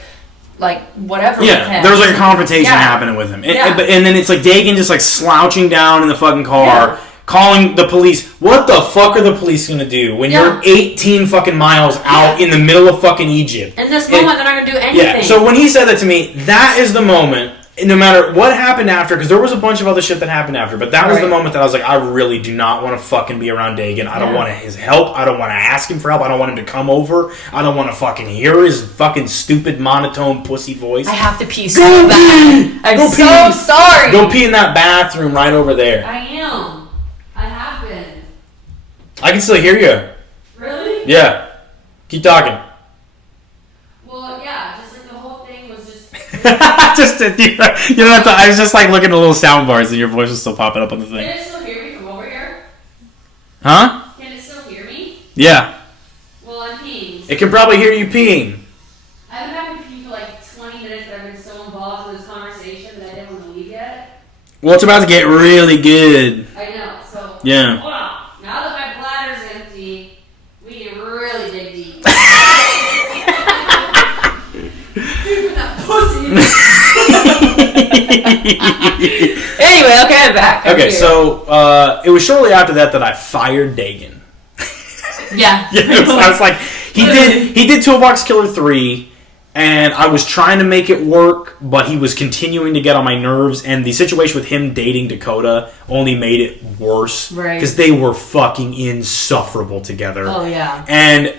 whatever. Yeah, there was like a confrontation happening with him, and then it's like Dagan just like slouching down in the fucking car, calling the police. What the fuck are the police gonna do when you're 18 fucking miles out in the middle of fucking Egypt? In this moment, they're not gonna do anything. Yeah. So when he said that to me, that is the moment. No matter what happened after, because there was a bunch of other shit that happened after, but that was the moment that I was like, I really do not want to fucking be around Dagan. I don't want his help. I don't want to ask him for help. I don't want him to come over. I don't want to fucking hear his fucking stupid monotone pussy voice. I have to pee so bad. I'm so sorry. Go pee in that bathroom right over there. I am. I have been. I can still hear you. Really? Yeah. Keep talking. Just you know, I was just like looking at little sound bars and your voice was still popping up on the thing. Can it still hear me from over here? Huh? Can it still hear me? Yeah. Well, I'm peeing. It can probably hear you peeing. I haven't had to pee for like 20 minutes, but I've been so involved in this conversation that I didn't want to leave yet. Well, it's about to get really good. I know. So yeah. Hold on. Now that my bladder's empty, we can really dig deep. Dude, that pussy. Anyway, okay, I'm back. Okay, so it was shortly after that I fired Dagan. Yeah. I was like, he did Toolbox Killer 3, and I was trying to make it work, but he was continuing to get on my nerves, and the situation with him dating Dakota only made it worse. Right. Because they were fucking insufferable together. Oh, yeah. And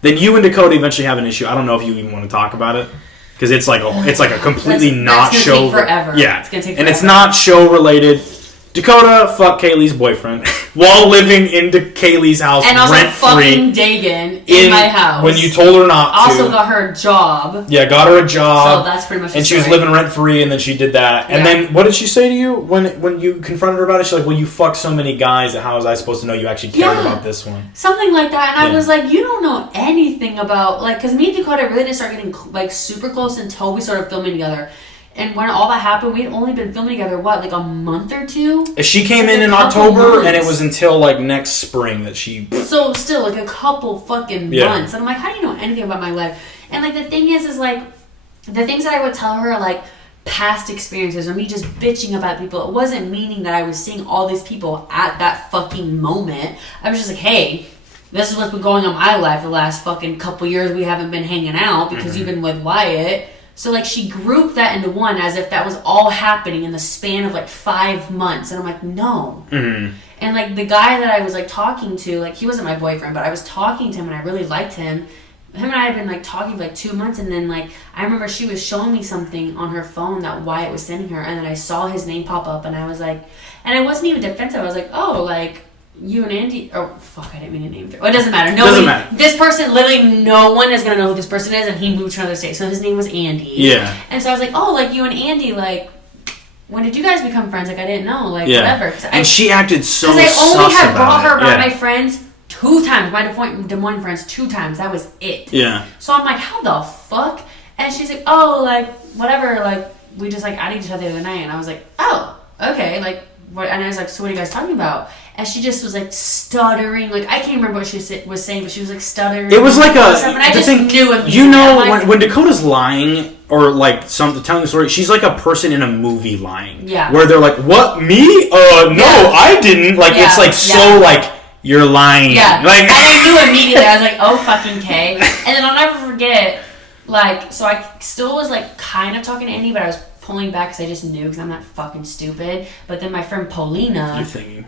then you and Dakota eventually have an issue. I don't know if you even want to talk about it. Because it's like a completely not that's show. Take forever. Yeah. It's gonna take and forever. it's not show related. Dakota fucked Kaylee's boyfriend while living into Kaylee's house and also rent-free. fucking Dagan in my house. When you told her not to. Also got her a job. Yeah, got her a job. So that's pretty much and she was living rent-free, and then she did that. And then what did she say to you when you confronted her about it? She's like, well, you fucked so many guys that how was I supposed to know you actually cared about this one? Something like that. And I was like, you don't know anything about... Like, because me and Dakota really didn't start getting like super close until we started filming together. And when all that happened, we'd only been filming together, like a month or two? She came in October, and it was until, like, next spring that she... So, still, like, a couple fucking months. And I'm like, how do you know anything about my life? And, like, the thing is, like, the things that I would tell her are, like, past experiences or me just bitching about people. It wasn't meaning that I was seeing all these people at that fucking moment. I was just like, hey... This is what's been going on in my life the last fucking couple years. We haven't been hanging out because you've been with Wyatt. So, like, she grouped that into one as if that was all happening in the span of, like, 5 months. And I'm like, no. Mm-hmm. And, like, the guy that I was, like, talking to, like, he wasn't my boyfriend, but I was talking to him and I really liked him. Him and I had been, like, talking for, like, 2 months. And then, like, I remember she was showing me something on her phone that Wyatt was sending her. And then I saw his name pop up and I was like... And I wasn't even defensive. I was like, oh, like... You and Andy, oh fuck, I didn't mean to name it. Well, it doesn't matter. Nobody, doesn't matter. This person, literally no one is gonna know who this person is, and he moved to another state, so his name was Andy. Yeah. And so I was like, oh, like you and Andy, like, when did you guys become friends? Like I didn't know, like whatever. And she acted so sus because I only had brought her around my friends 2 times, my Des Moines friends 2 times. That was it. Yeah. So I'm like, how the fuck? And she's like, oh, like whatever, like we just like added each other the other night, and I was like, oh, okay, like. What, and I was like, so what are you guys talking about? And she just was like stuttering. Like, I can't remember what she was saying, but she was like stuttering. It was like a... And I just knew immediately. You know, like, when Dakota's lying or like telling the story, she's like a person in a movie lying. Yeah. Where they're like, what, me? No, I didn't. Like, it's like so like, you're lying. Yeah. Like, and I knew immediately. I was like, oh, fucking K. And then I'll never forget, like, so I still was like kind of talking to Andy, but I was pulling back because I just knew because I'm not fucking stupid. But then my friend Paulina... You're thinking.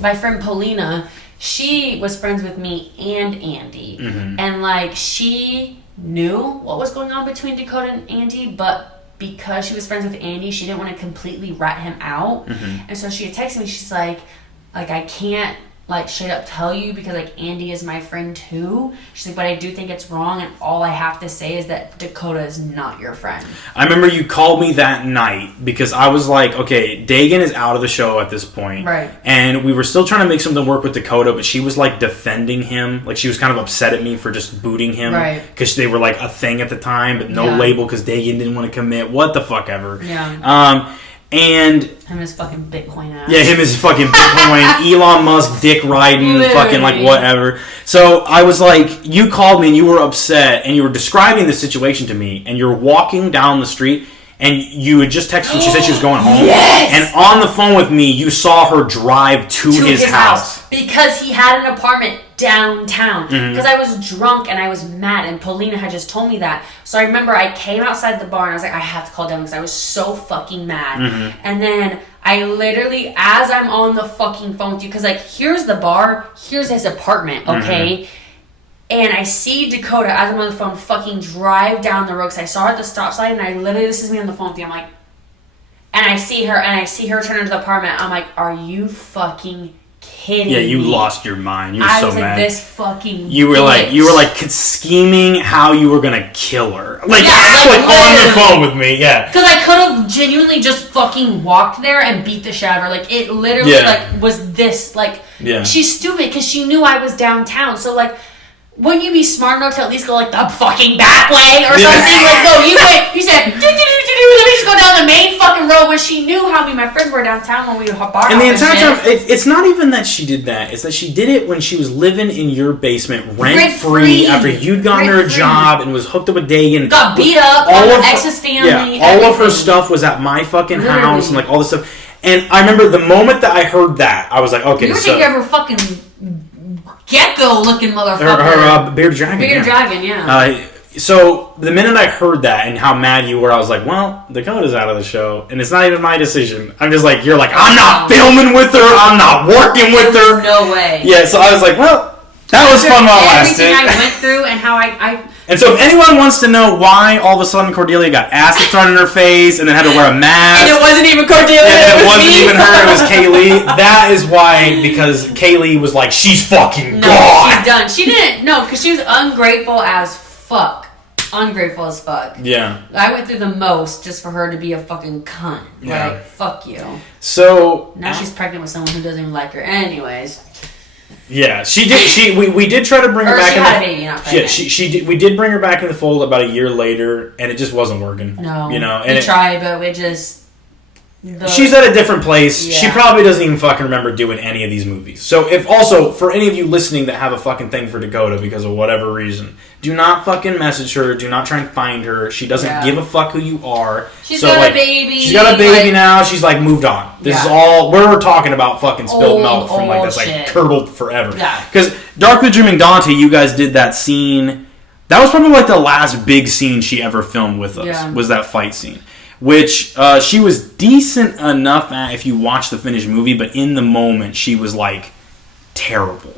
My friend Paulina, she was friends with me and Andy. Mm-hmm. And, like, she knew what was going on between Dakota and Andy, but because she was friends with Andy, she didn't want to completely rat him out. Mm-hmm. And so she had texted me, she's like, I can't, like, straight up tell you because, like, Andy is my friend too. She's like, but I do think it's wrong, and all I have to say is that Dakota is not your friend. I remember you called me that night because I was like, okay, Dagan is out of the show at this point. Right. And we were still trying to make something work with Dakota, but she was, like, defending him. Like, she was kind of upset at me for just booting him. Right. Because they were, like, a thing at the time, but no label because Dagan didn't want to commit. What the fuck ever. Yeah. And him his fucking Bitcoin ass. Yeah, him his fucking Bitcoin, Elon Musk, dick riding, fucking like whatever. So I was like, you called me and you were upset and you were describing the situation to me and you're walking down the street and you had just texted me. She said she was going home. Yes! And on the phone with me, you saw her drive to his house. Because he had an apartment downtown. Mm-hmm. Because I was drunk and I was mad and Paulina had just told me that. So I remember I came outside the bar and I was like, I have to call down because I was so fucking mad. Mm-hmm. And then I literally, as I'm on the fucking phone with you, because like, here's the bar, here's his apartment, okay? Mm-hmm. And I see Dakota, as I'm on the phone, fucking drive down the road. Because I saw her at the stop sign, and I literally, this is me on the phone with you. I'm like, and I see her turn into the apartment. I'm like, are you fucking kidding me? Yeah, you lost your mind. You were so mad. I was like, this fucking You were like scheming how you were gonna kill her. Like on the phone with me, yeah. Because I could have genuinely just fucking walked there and beat the shit out of her. Like, it literally, like, was this, like, she's stupid because she knew I was downtown. So, like, wouldn't you be smart enough to at least go, like, the fucking back way or something? Like, no, you said, Let me just go down the main fucking road when she knew how me and my friends were downtown when we would bar. And the entire time, it's not even that she did that. It's that she did it when she was living in your basement rent-free after you'd gotten her a job and was hooked up with Dagan. Got beat up, all of ex's family. Yeah, all of her stuff was at my fucking house and like all this stuff. And I remember the moment that I heard that, I was like, okay, you were taking care of her fucking gecko-looking motherfucker. Her bearded dragon. Bearded dragon, yeah. So the minute I heard that and how mad you were, I was like, well, Dakota's out of the show, and it's not even my decision. I'm just like, you're like, I'm not filming with her, I'm not working with her. No way. Yeah, so I was like, well, that was fun while it lasted. Everything I went through and how I And so if anyone wants to know why all of a sudden Cordelia got acid thrown in her face and then had to wear a mask. And it wasn't even Cordelia, it wasn't even her, it was Kaylee. That is why, because Kaylee was like, she's fucking gone. She's done. She didn't, because she was ungrateful as fuck. Ungrateful as fuck. Yeah. I went through the most just for her to be a fucking cunt. Yeah. Like, fuck you. So now she's pregnant with someone who doesn't even like her. Anyways. Yeah, she did. We did try to bring her back. She had a baby, not pregnant. Yeah, she did. We did bring her back in the fold about a year later, and it just wasn't working. No, and we tried, but we just. She's at a different place. Yeah. She probably doesn't even fucking remember doing any of these movies. So if also, for any of you listening that have a fucking thing for Dakota because of whatever reason, do not fucking message her. Do not try and find her. She doesn't give a fuck who you are. She's got a baby. She's got a baby now. She's like moved on. This is all, we're talking about fucking spilled milk from like that's like curdled forever. Yeah. Because Darkly Dreaming Dante, you guys did that scene. That was probably like the last big scene she ever filmed with us, was that fight scene. Which she was decent enough at if you watch the finished movie, but in the moment she was like terrible,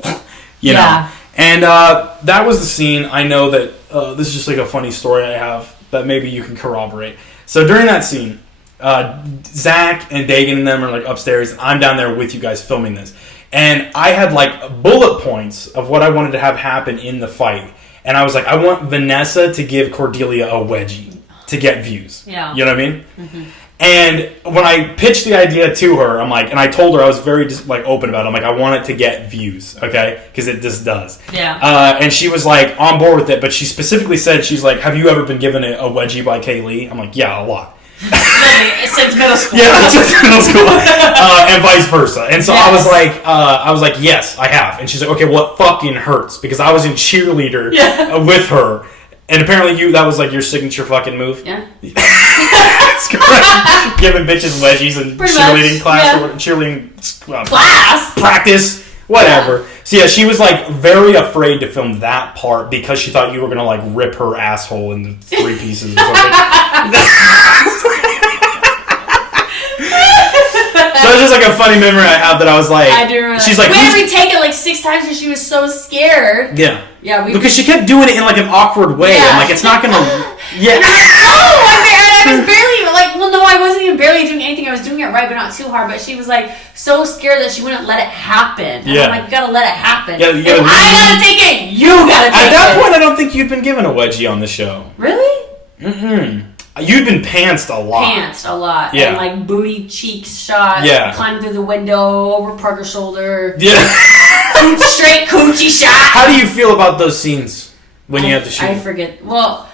you know. And that was the scene. I know that this is just like a funny story I have that maybe you can corroborate. So during that scene, Zach and Dagan and them are like upstairs. And I'm down there with you guys filming this, and I had like bullet points of what I wanted to have happen in the fight, and I was like, I want Vanessa to give Cordelia a wedgie to get views. Yeah. You know what I mean? Mm-hmm. And when I pitched the idea to her, I'm like, and I told her, I was very like open about it. I'm like, I want it to get views, okay? Because it just does. Yeah. And she was like on board with it, but she specifically said, she's like, have you ever been given a wedgie by Kaylee? I'm like, yeah, a lot. Since middle school. Yeah, since middle school. And vice versa. And so I was like, yes, I have. And she's like, okay, well, it fucking hurts because I was in cheerleader with her. And apparently that was like your signature fucking move. Yeah. That's correct. Giving bitches wedgies in cheerleading class or cheerleading class practice, whatever. Yeah. So yeah, she was like very afraid to film that part because she thought you were gonna like rip her asshole into 3 pieces or something. So it's just like a funny memory I have that I was like, I do remember. She's like, we had to retake it like 6 times because she was so scared. Yeah. Yeah, because she kept doing it in like an awkward way. Yeah. I'm like, it's not gonna. Yeah. I was barely like. Well, no, I wasn't even barely doing anything. I was doing it right, but not too hard. But she was like so scared that she wouldn't let it happen. And I'm like, you gotta let it happen. Yeah, if I gotta take it, you gotta take it. At that point, I don't think you'd been given a wedgie on the show. Really? Mm-mm. You'd been pantsed a lot. Pantsed a lot. Yeah. And like booty cheeks shot. Yeah. Climbing through the window, over Parker's shoulder. Yeah. Straight coochie shot. How do you feel about those scenes when you have to shoot? I forget. Well,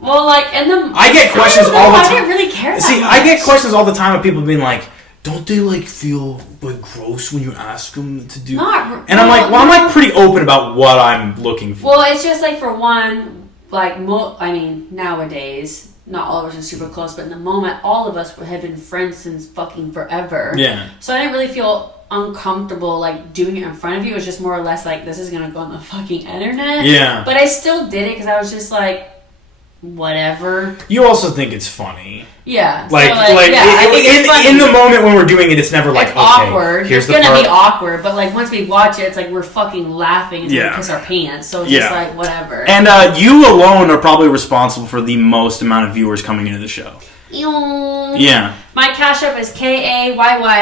like, and then I get questions all the time. I didn't really care that much. I get questions all the time of people being like, don't they like feel like gross when you ask them to do? And I'm like, well, I'm like pretty open about what I'm looking for. Well, it's just like for one, like nowadays. Not all of us are super close, but in the moment, all of us have been friends since fucking forever. Yeah. So I didn't really feel uncomfortable, like, doing it in front of you. It was just more or less like, this is going to go on the fucking internet. Yeah. But I still did it because I was just like, whatever. You also think it's funny. Yeah. In the moment when we're doing it, it's never like, it's awkward. It's going to be awkward, but like once we watch it, it's like we're fucking laughing and we piss our pants. So it's just like, whatever. And you alone are probably responsible for the most amount of viewers coming into the show. Yeah. My Cash App is KAYYKUU.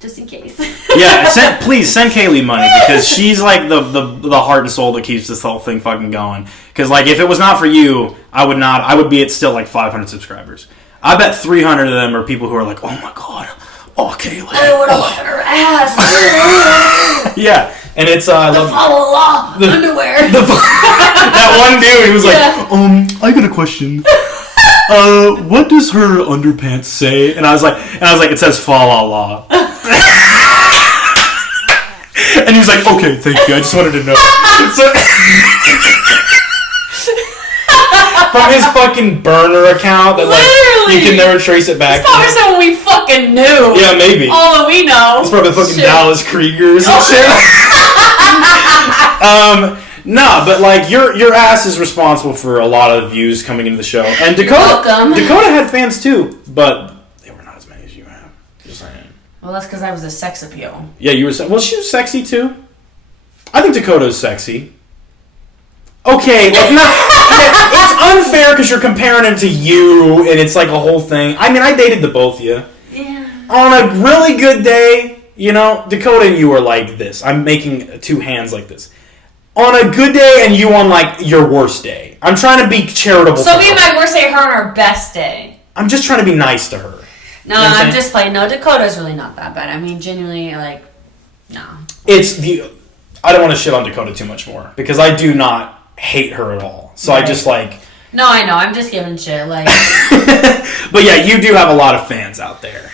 Just in case. Yeah, please send Kaylee money because she's like the heart and soul that keeps this whole thing fucking going. Because like if it was not for you, I would be at still like 500 subscribers. I bet 300 of them are people who are like, oh my god, Kaylee. I want to look at her ass. Yeah, and it's I love follow law underwear. That one dude, he was like, I got a question. what does her underpants say? And I was like, it says fa la la. And he was like, okay, thank you. I just wanted to know. So, from his fucking burner account that you can never trace it back. It's probably someone we fucking knew. Yeah, maybe. All that we know. It's probably fucking Dallas Kriegers and shit. No, but like your ass is responsible for a lot of views coming into the show. And Dakota had fans too, but they were not as many as you have. Just saying. Well, that's because I was a sex appeal. Yeah, you were. Well, she was sexy too. I think Dakota's sexy. Okay, like it's unfair because you're comparing him to you, and it's like a whole thing. I mean, I dated the both of you. Yeah. On a really good day, Dakota and you are like this. I'm making two hands like this. On a good day, and you on like your worst day. I'm trying to be charitable. So me and my worst day, her on her best day. I'm just trying to be nice to her. No, I'm just playing. No, Dakota's really not that bad. I mean, genuinely, like, no. I don't want to shit on Dakota too much more because I do not hate her at all. So right. I just like. No, I know. I'm just giving shit. Like. But yeah, you do have a lot of fans out there.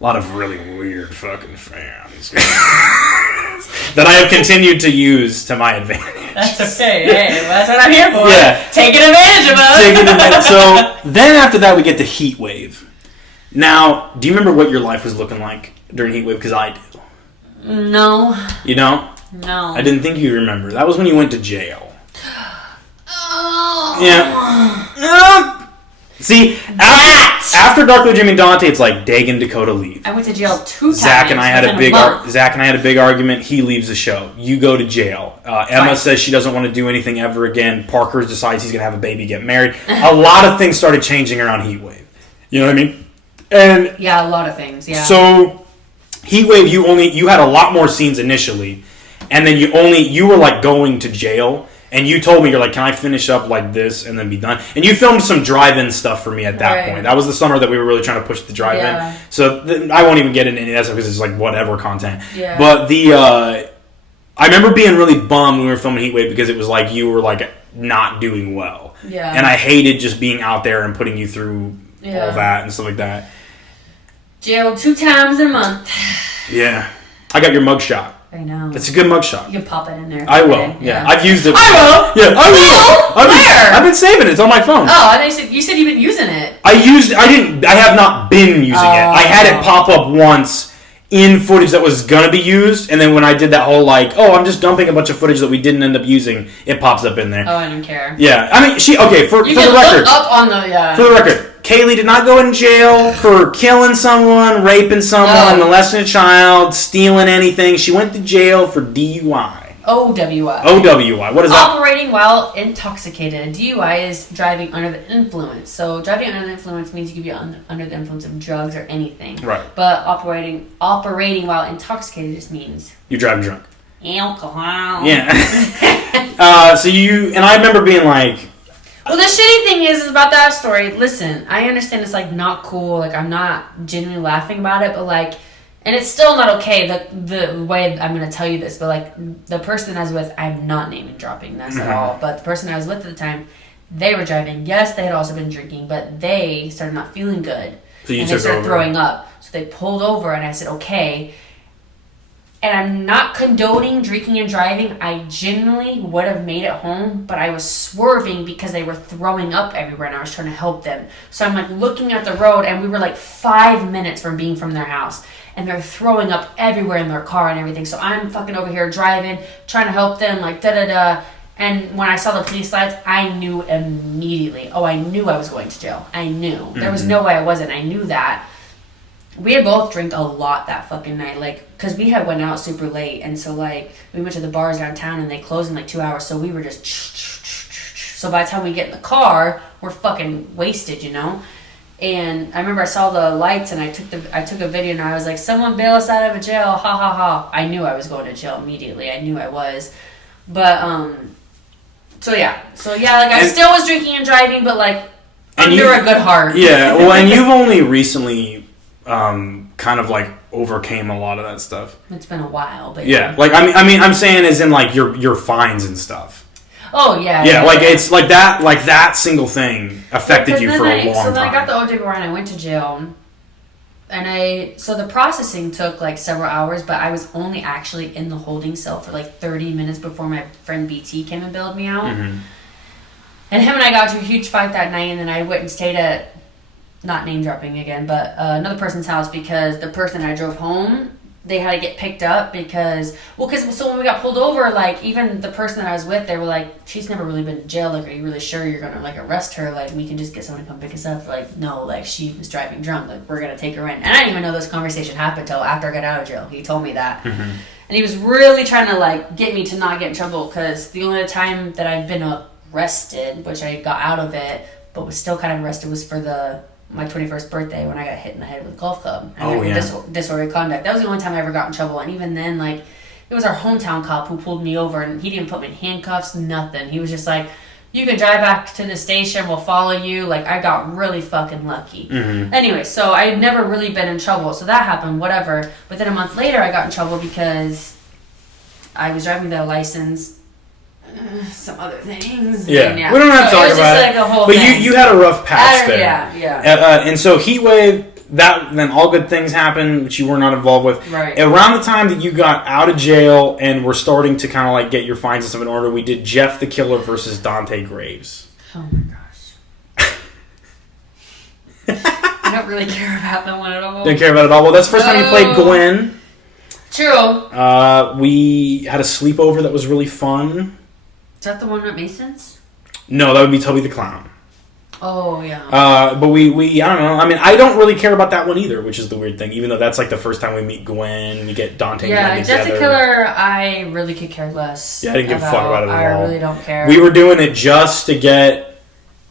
A lot of really weird fucking fans. That I have continued to use to my advantage. That's okay. Hey, that's what I'm here for. Yeah. Taking advantage of us. So then after that we get the heat wave. Now, do you remember what your life was looking like during heat wave? Because I do. No. You don't? No. I didn't think you'd remember. That was when you went to jail. Oh. Yeah. See, after Darkly Dreaming Dante, it's like Dagan, Dakota leave. I went to jail 2 times. Zach and I had a big argument. He leaves the show. You go to jail. Emma says she doesn't want to do anything ever again. Parker decides he's gonna have a baby, get married. A lot of things started changing around Heatwave. You know what I mean? And yeah, a lot of things. Yeah. So Heatwave, you had a lot more scenes initially, and then you were like going to jail. And you told me, you're like, can I finish up like this and then be done? And you filmed some drive-in stuff for me at that point. That was the summer that we were really trying to push the drive-in. So I won't even get into any of that stuff because it's like whatever content. Yeah. But I remember being really bummed when we were filming Heatwave because it was like you were like not doing well. Yeah. And I hated just being out there and putting you through all that and stuff like that. Jail 2 times a month. Yeah. I got your mugshot. I know. It's a good mugshot. You can pop it in there. I will. Yeah. I've used it. I will. Yeah, I will. Where? I've been saving it. It's on my phone. Oh, I think you said you've been using it. I have not been using it. I had it pop up once in footage that was gonna be used, and then when I did that whole like, I'm just dumping a bunch of footage that we didn't end up using, it pops up in there. Oh, I don't care. Yeah. I mean, for the record. Look up on the For the record. Kaylee did not go in jail for killing someone, raping someone, molesting a child, stealing anything. She went to jail for DUI. OWI. OWI. What is that? Operating while intoxicated. DUI is driving under the influence. So driving under the influence means you could be under the influence of drugs or anything. Right. But operating while intoxicated just means you drive drunk. Alcohol. Yeah. And I remember being like. Well, the shitty thing is about that story, listen, I understand it's, like, not cool, like, I'm not genuinely laughing about it, but, like, and it's still not okay, the way I'm going to tell you this, but, like, the person I was with, I'm not naming dropping this at all, but the person I was with at the time, they were driving. Yes, they had also been drinking, but they started not feeling good, so and they started throwing up. So they pulled over, and I said, okay. And I'm not condoning drinking and driving. I genuinely would have made it home, but I was swerving because they were throwing up everywhere and I was trying to help them. So I'm like looking at the road and we were like 5 minutes from being from their house and they're throwing up everywhere in their car and everything. So I'm fucking over here driving, trying to help them, like da-da-da. And when I saw the police lights, I knew immediately. Oh, I knew I was going to jail. I knew. Mm-hmm. There was no way I wasn't. I knew that. We had both drank a lot that fucking night, like, because we had went out super late, and so, like, we went to the bars downtown, and they closed in, like, 2 hours, so we were just, so by the time we get in the car, we're fucking wasted, you know? And I remember I saw the lights, and I took a video, and I was like, someone bail us out of a jail, ha ha ha. I knew I was going to jail immediately, I knew I was, but, so yeah, like, I still was drinking and driving, but, like, under a good heart. Yeah, well, and you've only recently... kind of like overcame a lot of that stuff. It's been a while, but yeah. Like I mean, I'm saying as in like your fines and stuff. Oh, yeah. Yeah, like it's like that single thing affected you for a long time. So then I got the OJ warrant, I went to jail. And so the processing took like several hours, but I was only actually in the holding cell for like 30 minutes before my friend BT came and bailed me out. Mm-hmm. And him and I got into a huge fight that night, and then I went and stayed at, not name dropping again, but another person's house, because the person I drove home, they had to get picked up because so when we got pulled over, like, even the person that I was with, they were like, she's never really been in jail, like, are you really sure you're gonna, like, arrest her? Like, we can just get someone to come pick us up. Like, no, like, she was driving drunk, like, we're gonna take her in. And I didn't even know this conversation happened till after I got out of jail. He told me that. Mm-hmm. And he was really trying to, like, get me to not get in trouble, because the only time that I've been arrested, which I got out of it, but was still kind of arrested, was for my 21st birthday when I got hit in the head with a golf club. And disorderly conduct. That was the only time I ever got in trouble. And even then, like, it was our hometown cop who pulled me over, and he didn't put me in handcuffs, nothing. He was just like, you can drive back to the station, we'll follow you. Like, I got really fucking lucky. Mm-hmm. Anyway, so I had never really been in trouble. So that happened, whatever. But then a month later, I got in trouble because I was driving without a license. Some other things. Yeah. We don't have to talk about it. Like, but you had a rough patch there. Yeah. And so Heatwave, then all good things happened, which you were not involved with. Right. Around the time that you got out of jail and were starting to kind of like get your fines and stuff in order, we did Jeff the Killer versus Dante Graves. Oh my gosh. I don't really care about that one at all. Didn't care about it at all. Well, that's the first time you played Gwen. True. We had a sleepover that was really fun. Is that the one at Mason's? No, that would be Tubby the Clown. Oh, yeah. But we I don't know. I mean, I don't really care about that one either, which is the weird thing. Even though that's like the first time we meet Gwen, we get Dante and Gwen together. Jeff the Killer, I really could care less. Yeah, I didn't give a fuck about it at all. I really don't care. We were doing it just to get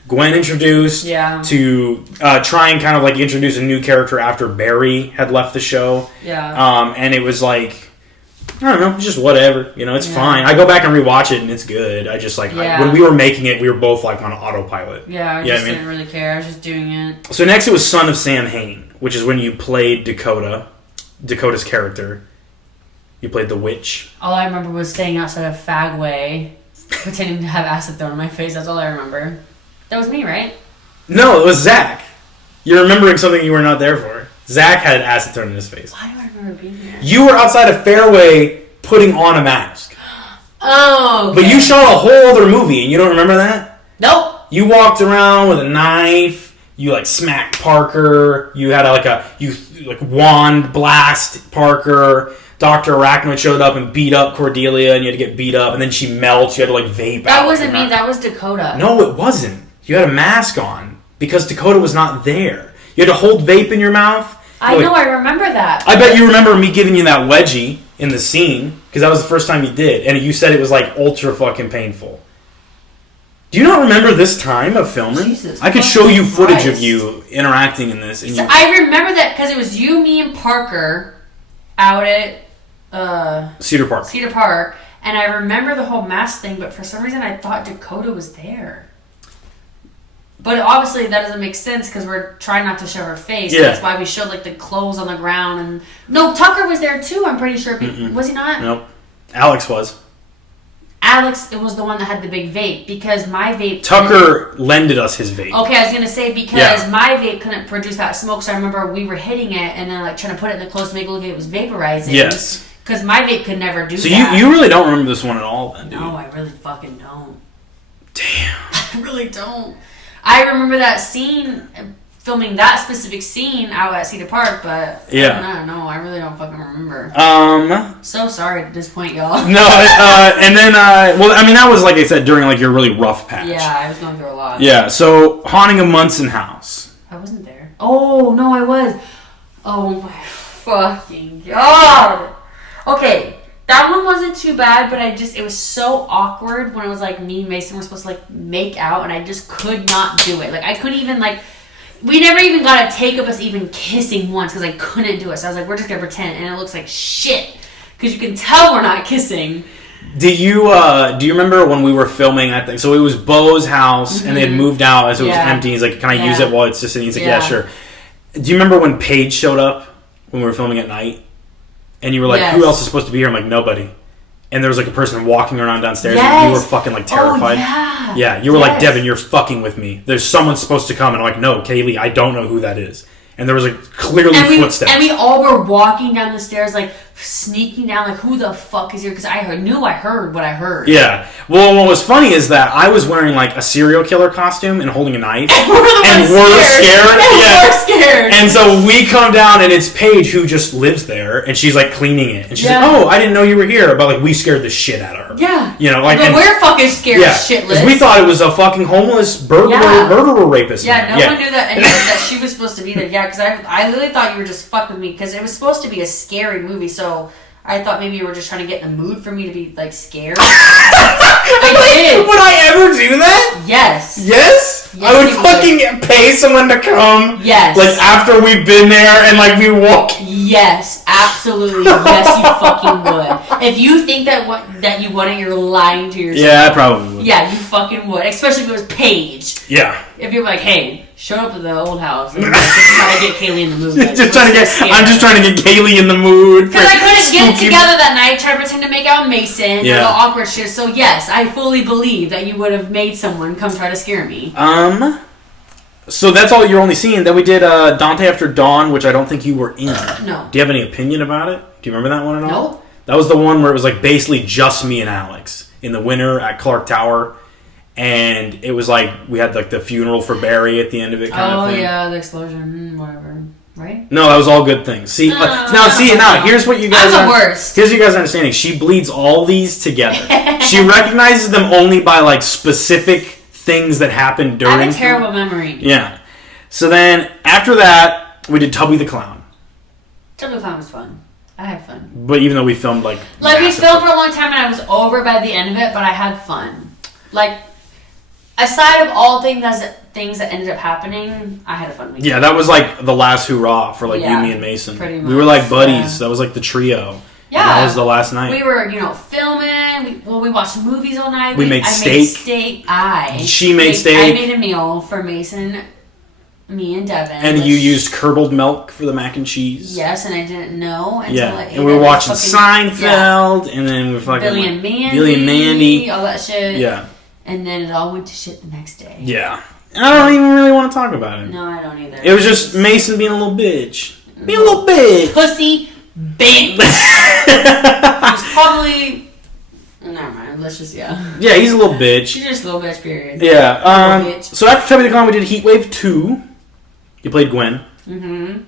Gwen introduced, to try and kind of like introduce a new character after Barry had left the show. Yeah. And it was like, I don't know, it's just whatever. You know, it's fine. I go back and rewatch it, and it's good. I just, like, when we were making it, we were both, like, on autopilot. Yeah, I just didn't really care. I was just doing it. So next it was Son of Samhain, which is when you played Dakota's character. You played the witch. All I remember was staying outside of Fagway, pretending to have acid thrown in my face. That's all I remember. That was me, right? No, it was Zach. You're remembering something you were not there for. Zach had acid thrown in his face. Why do I remember being there? You were outside of Fairway putting on a mask. Oh, okay. But you shot a whole other movie, and you don't remember that? Nope. You walked around with a knife. You, like, smacked Parker. You had, like, wand blast Parker. Dr. Arachnoid showed up and beat up Cordelia, and you had to get beat up, and then she melts. You had to, like, vape out. That wasn't me. That was Dakota. No, it wasn't. You had a mask on because Dakota was not there. You had to hold vape in your mouth. I know, I remember that. I bet you remember me giving you that wedgie in the scene, because that was the first time you did, and you said it was, like, ultra fucking painful. Do you not remember this time of filming? Jesus I could show you footage of you interacting in this. And I remember that because it was you, me, and Parker out at Cedar Park, and I remember the whole mask thing, but for some reason I thought Dakota was there. But obviously that doesn't make sense because we're trying not to show her face. Yeah. That's why we showed like the clothes on the ground. And no, Tucker was there too, I'm pretty sure. Was he not? Nope. Alex was. Alex, it was the one that had the big vape because my vape... Tucker lended us his vape. Okay, I was going to say because my vape couldn't produce that smoke. So I remember we were hitting it and then like trying to put it in the clothes to make it look like it was vaporizing. Yes. Because my vape could never do that. So you really don't remember this one at all then, do you? No, I really fucking don't. Damn. I really don't. I remember that scene, filming that specific scene out at Cedar Park, but I don't know. I really don't fucking remember. So sorry to disappoint y'all. No, and then, well, I mean, that was, like I said, during, like, your really rough patch. Yeah, I was going through a lot. Yeah, so, Haunting of Munson House. I wasn't there. Oh, no, I was. Oh, my fucking God. Okay. That one wasn't too bad, but it was so awkward when it was like me and Mason were supposed to like make out and I just could not do it. Like I couldn't even like, we never even got a take of us even kissing once because I couldn't do it. So I was like, we're just going to pretend and it looks like shit because you can tell we're not kissing. Do you remember when we were filming that thing? So it was Bo's house and they had moved out as it was empty. He's like, can I use it while it's just sitting? He's like, yeah, sure. Do you remember when Paige showed up when we were filming at night? And you were like, who else is supposed to be here? I'm like, nobody. and there was like a person walking around downstairs, yes. and you were fucking like terrified. Oh, yeah, you were like, Devin, you're fucking with me. There's someone supposed to come, and I'm like, no, Kaylee, I don't know who that is. And there was like clearly footsteps. And we all were walking down the stairs, like sneaking down, like who the fuck is here? Because I heard what I heard. Yeah. Well, what was funny is that I was wearing like a serial killer costume and holding a knife, and we're scared. Yeah. We're scared. And so we come down, and it's Paige who just lives there, and she's like cleaning it, and she's like, "Oh, I didn't know you were here," but like we scared the shit out of her. Yeah. You know, like, but we're fucking scared shitless. Because we thought it was a fucking homeless murderer rapist. Yeah, no one knew that that she was supposed to be there. Yeah, because I literally thought you were just fucking with me because it was supposed to be a scary movie, so I thought maybe you were just trying to get in the mood for me to be like scared. I did. Would I ever do that? Yes. Yes? I would fucking pay someone to come. Yes. Like after we've been there and like we walk. Yes, absolutely. Yes, you fucking would. If you think that you wouldn't, you're lying to yourself. Yeah, I probably would. Yeah, you fucking would. Especially if it was Paige. Yeah. If you're like, hey, show up at the old house and like, just trying to get Kaylee in the mood. Like, I'm just trying to get Kaylee in the mood. Because I couldn't get together that night, try to pretend to make out Mason, and all awkward shit. So yes, I fully believe that you would have made someone come try to scare me. So that's all you're only seeing. Then we did Dante After Dawn, which I don't think you were in. No. Do you have any opinion about it? Do you remember that one at all? No. That was the one where it was like basically just me and Alex in the winter at Clark Tower. And it was like, we had like the funeral for Barry at the end of it kind of thing. Oh, yeah, the explosion, whatever. Right? No, that was all good things. See, now, here's what you guys are. I'm the worst. Here's what you guys are understanding. She bleeds all these together. She recognizes them only by like specific things that happened during. I have a terrible memory. Yeah. So then, after that, we did Tubby the Clown. Tubby the Clown was fun. I had fun. But even though we filmed like we filmed for a long time and I was over by the end of it, but I had fun. Like, aside of all things that ended up happening, I had a fun weekend. Yeah, that was like the last hurrah for like you, me, and Mason. Pretty much. We were like buddies. That was like the trio. Yeah. And that was the last night. We were, filming. We watched movies all night. We made steak. She made steak. I made a meal for Mason, me, and Devin. And you used curdled milk for the mac and cheese. Yes, and I didn't know until I ate it. And we were watching Seinfeld, and then we fucking Billy and Mandy, all that shit. Yeah. And then it all went to shit the next day. Yeah. I don't even really want to talk about it. No, I don't either. It was just Mason being a little bitch. Being a little bitch. Pussy bitch. He's probably... Never mind. Let's just, Yeah, he's a little bitch. She's just a little bitch, period. Yeah. So after Tubby the Clown, we did Heatwave 2. You played Gwen. Mm-hmm.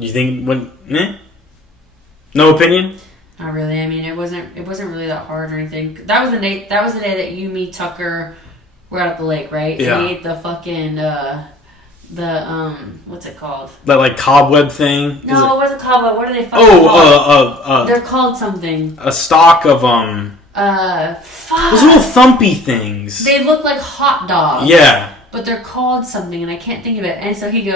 You think... No opinion? Not really. I mean, it wasn't really that hard or anything. That was the day that you, me, Tucker were out at the lake, right? Yeah. And we ate the fucking what's it called? That like cobweb thing. No, it wasn't cobweb. What are they fucking called? They're called something. A stalk of fuck. Those little thumpy things. They look like hot dogs. Yeah. But they're called something, and I can't think of it. And so he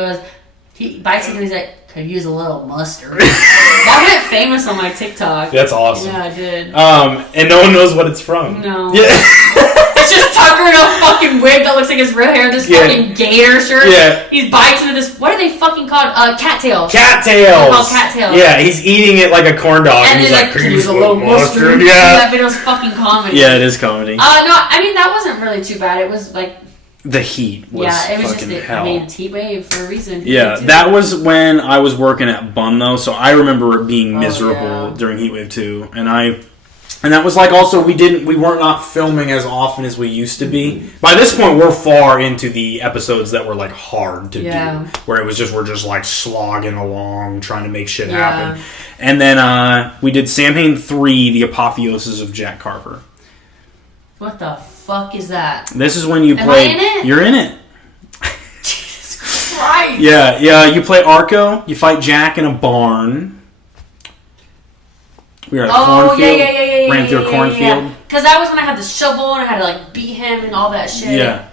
bites it, and he's like, could use a little mustard. That went famous on my TikTok. That's awesome. Yeah, I did. And no one knows what it's from. No. Yeah. It's just Tucker in a fucking wig that looks like his real hair, this fucking gator shirt. Yeah. He bites into this, what are they fucking called? Cattails. Cattails. They're called cattails. Yeah, he's eating it like a corn dog. And he's like, could use a little mustard. Yeah. That video's fucking comedy. Yeah, it is comedy. No, I mean, that wasn't really too bad. It was like... The heat was it was fucking just hell. I mean, it's heat wave for a reason. Yeah, that was when I was working at Bun though, so I remember it being miserable during Heatwave 2, and that was like also we weren't not filming as often as we used to be. By this point, we're far into the episodes that were like hard to do, where it was we're just like slogging along trying to make shit happen. And then we did Samhain 3, the Apotheosis of Jack Carver. What the fuck is that? This is when you play. play. Am I in it? You're in it. Jesus Christ. Yeah. You play Arco. You fight Jack in a barn. We were at a cornfield. Yeah. Ran through a cornfield. Because that was when I had the shovel and I had to like beat him and all that shit. Yeah.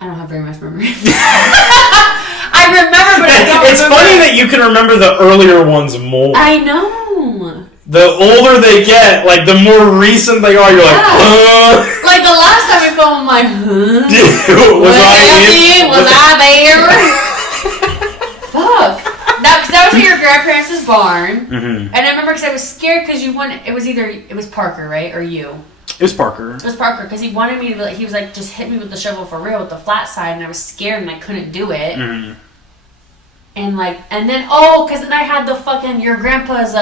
I don't have very much memory. I remember, but I don't remember. It's funny that you can remember the earlier ones more. I know. The older they get, like the more recent they are, you're like, Like the last time we filmed, I'm like, was I there? Fuck. That was at your grandparents' barn. Mm-hmm. And I remember because I was scared because it was Parker, right? Or you. It was Parker. It was Parker because he wanted me to, he was like, just hit me with the shovel for real with the flat side, and I was scared and I couldn't do it. Mm-hmm. And then because then I had the fucking, your grandpa's,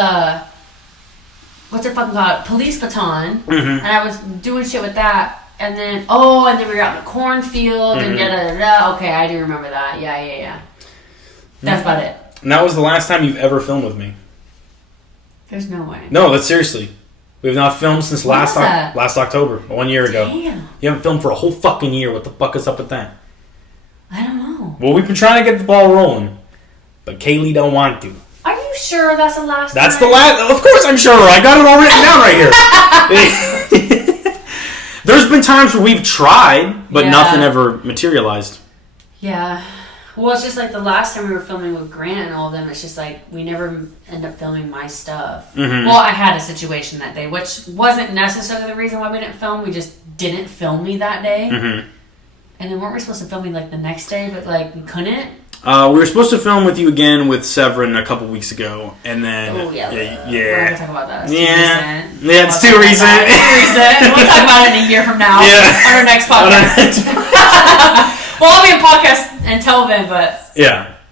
what's it fucking called? Police baton. Mm-hmm. And I was doing shit with that. And then we were out in the cornfield and da-da-da-da. Okay, I do remember that. Yeah. That's about it. And that was the last time you've ever filmed with me. There's no way. No, that's seriously. We have not filmed since last October, 1 year ago. Damn. You haven't filmed for a whole fucking year. What the fuck is up with that? I don't know. Well, we've been trying to get the ball rolling, but Kaylee don't want to. Are you sure that's the last That's time? the last. Of course I'm sure. I got it all written down right here. There's been times where we've tried, but nothing ever materialized. Yeah. Well, it's just like the last time we were filming with Grant and all of them, it's just like we never end up filming my stuff. Mm-hmm. Well, I had a situation that day, which wasn't necessarily the reason why we didn't film. We just didn't film me that day. Mm-hmm. And then weren't we supposed to film me like the next day, but like we couldn't? We were supposed to film with you again with Severin a couple weeks ago, and then... Oh, yeah. We're going to talk about that. It's too recent. We'll talk about it in a year from now on our next podcast. Well, I'll be in podcast until then, but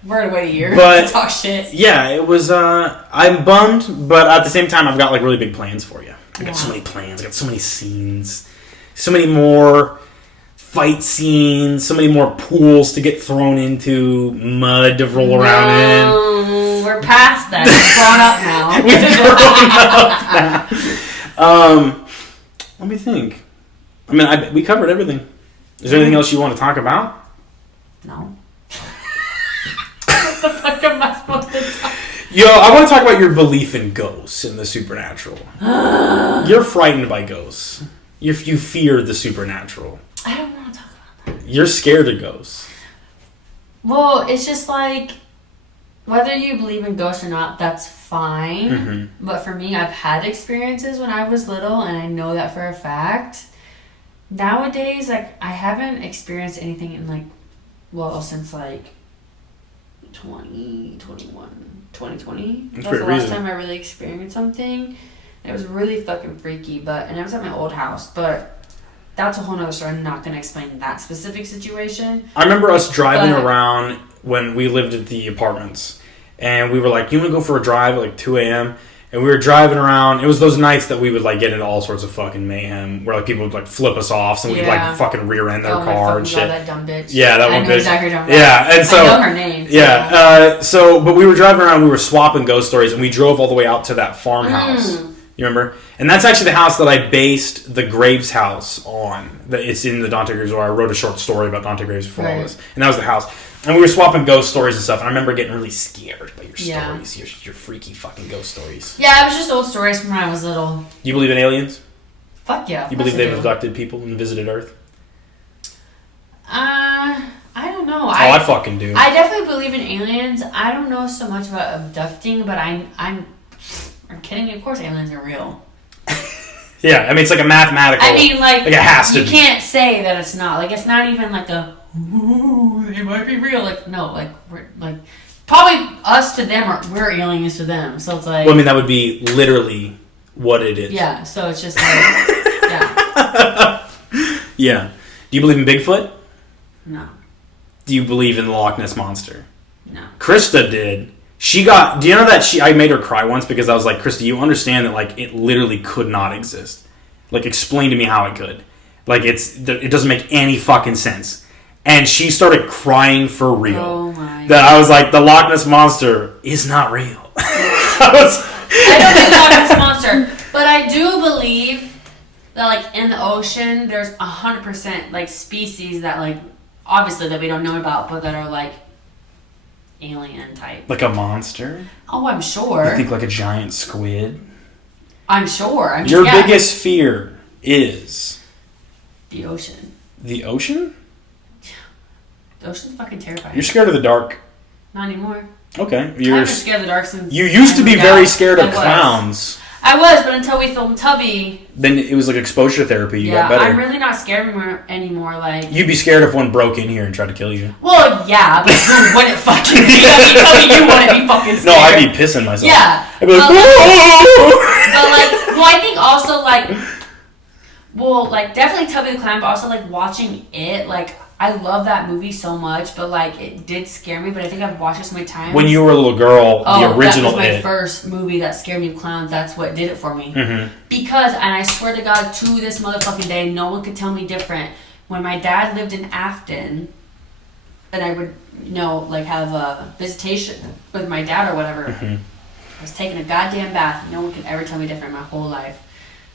we're going to wait a year to talk shit. Yeah, it was... I'm bummed, but at the same time, I've got like really big plans for you. I got so many plans. I got so many scenes. So many more... fight scenes, so many more pools to get thrown into, mud to roll around in. We're past that. We've grown up now. Let me think. I mean, we covered everything. Is there anything else you want to talk about? No. What the fuck am I supposed to talk? I want to talk about your belief in ghosts and the supernatural. You're frightened by ghosts. You fear the supernatural. I don't want to talk about that. You're scared of ghosts. Well, it's just like, whether you believe in ghosts or not, that's fine. Mm-hmm. But for me, I've had experiences when I was little, and I know that for a fact. Nowadays, like, I haven't experienced anything in, like, since, like, 2020. That was the last time I really experienced something. It was really fucking freaky, and it was at my old house, but that's a whole nother story. I'm not going to explain that specific situation. I remember us driving around when we lived at the apartments, and we were like, you want to go for a drive at like 2 a.m.? And we were driving around. It was those nights that we would like get into all sorts of fucking mayhem, where like people would like flip us off, so we'd like fucking rear end their car and shit. God, that dumb bitch. Yeah, that one bitch. Exactly dumb yeah, and so I know her name. So. But we were driving around. We were swapping ghost stories, and we drove all the way out to that farmhouse. You remember? And that's actually the house that I based the Graves house on. It's in the Dante Graves, where I wrote a short story about Dante Graves before all this. And that was the house. And we were swapping ghost stories and stuff. And I remember getting really scared by your stories. Your freaky fucking ghost stories. Yeah, it was just old stories from when I was little. You believe in aliens? Fuck yeah. You believe they've abducted people and visited Earth? I don't know. I fucking do. I definitely believe in aliens. I don't know so much about abducting, but I'm kidding. Of course aliens are real. Yeah, I mean, it's like a mathematical... I mean, like it has to be. You can't say that it's not. Like, it's not even like it might be real. Like, no, like, we're, like, probably us to them, we're aliens to them. So it's like... Well, I mean, that would be literally what it is. Yeah, so it's just like... yeah. Yeah. Do you believe in Bigfoot? No. Do you believe in the Loch Ness Monster? No. Krista did. Do you know that I made her cry once because I was like, Krista, you understand that, like, it literally could not exist. Like, explain to me how it could. Like, it doesn't make any fucking sense. And she started crying for real. Oh my God. I was like, the Loch Ness Monster is not real. I don't think Loch Ness Monster, but I do believe that, like, in the ocean, there's 100%, like, species that, like, obviously that we don't know about, but that are, like, alien type. Like a monster? Oh, I'm sure. You think like a giant squid? I'm sure. I mean, your biggest fear is... the ocean. The ocean? Yeah. The ocean's fucking terrifying. You're scared of the dark? Not anymore. Okay. I've been scared of the dark since... You used to be very scared of clowns. I was, but until we filmed Tubby. Then it was like exposure therapy. You got better. I'm really not scared anymore. Like, you'd be scared if one broke in here and tried to kill you. Well, yeah, but who wouldn't fucking be? I mean, you wouldn't be fucking scared. No, I'd be pissing myself. Yeah. I'd be like, well, I think also like definitely Tubby the Clown, but also like watching it, like I love that movie so much, but like it did scare me. But I think I've watched it so many times. When you were a little girl, the original that was my first movie that scared me of clowns. That's what did it for me. Mm-hmm. Because, and I swear to God, to this motherfucking day, no one could tell me different. When my dad lived in Afton, and I would, like have a visitation with my dad or whatever, I was taking a goddamn bath. No one could ever tell me different my whole life.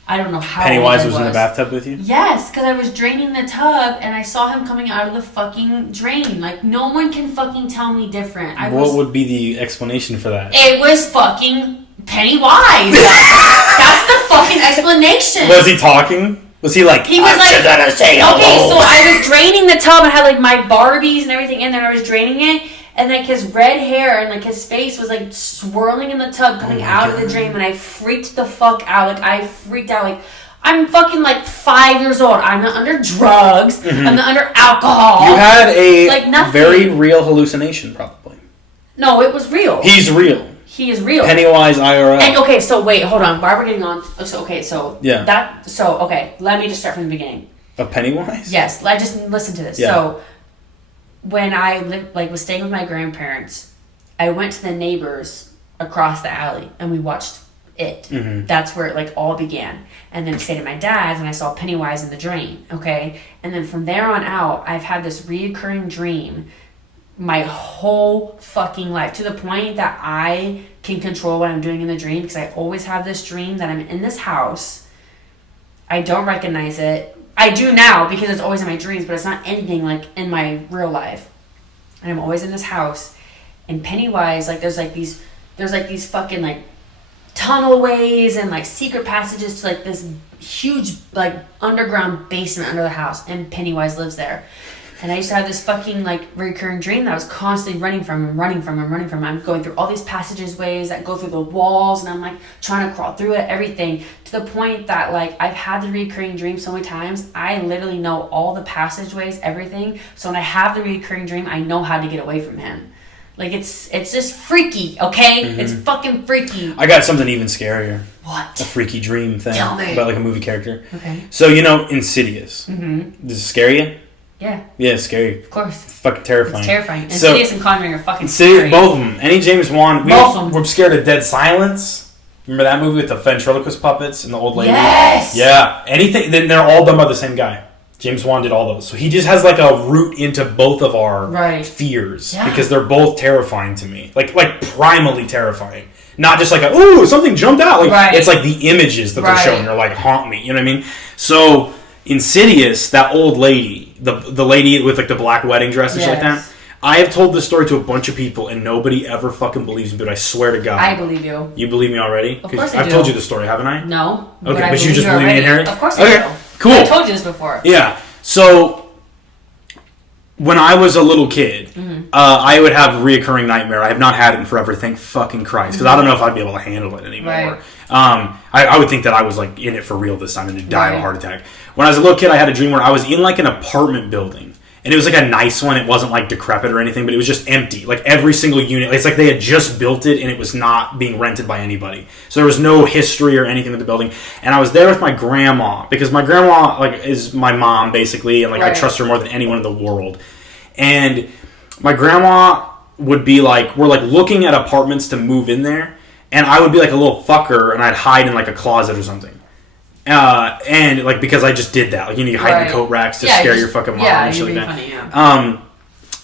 I don't know how. Pennywise was in the bathtub with you? Yes, because I was draining the tub and I saw him coming out of the fucking drain. Like, no one can fucking tell me different. What would be the explanation for that? It was fucking Pennywise. That's the fucking explanation. Was he talking? Was he like, he was like, gonna say hello? Okay, so I was draining the tub and had like my Barbies and everything in there and I was draining it. And like his red hair and like his face was like swirling in the tub coming out of the drain, and I freaked the fuck out. Like I freaked out. Like I'm fucking like 5 years old. I'm not under drugs. Mm-hmm. I'm not under alcohol. You had a very real hallucination, probably. No, it was real. He's real. He is real. Pennywise IRL. And okay, so wait, hold on. While we're getting on, yeah. Let me just start from the beginning. Of Pennywise? Yes. Just listen to this. Yeah. So. When I was staying with my grandparents, I went to the neighbors across the alley and we watched it. Mm-hmm. That's where it like all began. And then I stayed at my dad's and I saw Pennywise in the drain. Okay, and then from there on out, I've had this reoccurring dream my whole fucking life, to the point that I can control what I'm doing in the dream, because I always have this dream that I'm in this house. I don't recognize it. I do now because it's always in my dreams, but it's not anything like in my real life. And I'm always in this house, and Pennywise, like there's these fucking like tunnel ways and like secret passages to like this huge like underground basement under the house, and Pennywise lives there. And I used to have this fucking like recurring dream that I was constantly running from. I'm going through all these passageways that go through the walls, and I'm like trying to crawl through it, everything, to the point that like I've had the recurring dream so many times, I literally know all the passageways, everything. So when I have the recurring dream, I know how to get away from him. Like it's just freaky, okay? Mm-hmm. It's fucking freaky. I got something even scarier. What? A freaky dream thing. Tell me. About like a movie character. Okay. So Insidious. Mm-hmm. Does it scare you? Yeah. Yeah, it's scary. Of course. It's fucking terrifying. It's terrifying. Insidious and Conjuring are fucking scary. Both of them. Any James Wan. We're scared of Dead Silence. Remember that movie with the ventriloquist puppets and the old lady? Yes! Yeah. Anything. Then they're all done by the same guy. James Wan did all those. So he just has like a root into both of our fears. Yeah. Because they're both terrifying to me. Like primally terrifying. Not just like ooh, something jumped out. Like it's like the images that they're showing are like haunt me. You know what I mean? So Insidious, that old lady, the lady with like the black wedding dress and shit like that. I have told this story to a bunch of people and nobody ever fucking believes me, but I swear to God. I believe you. You believe me already? Of course I do. I've told you this story, haven't I? No. Okay, but you just believe me in Harry? Of course I do. Cool. I told you this before. Yeah. So when I was a little kid, I would have a reoccurring nightmare. I have not had it in forever, thank fucking Christ, because I don't know if I'd be able to handle it anymore. Right. I would think that I was like in it for real this time and to die of a heart attack. When I was a little kid, I had a dream where I was in like an apartment building, and it was like a nice one. It wasn't like decrepit or anything, but it was just empty. Like every single unit, it's like they had just built it and it was not being rented by anybody. So there was no history or anything with the building. And I was there with my grandma, because my grandma like is my mom basically, and like I trust her more than anyone in the world. And my grandma would be like, we're like looking at apartments to move in there, and I would be like a little fucker and I'd hide in like a closet or something. And like because I just did that, like you hide in the coat racks to scare your fucking mom and shit like that. Funny, yeah.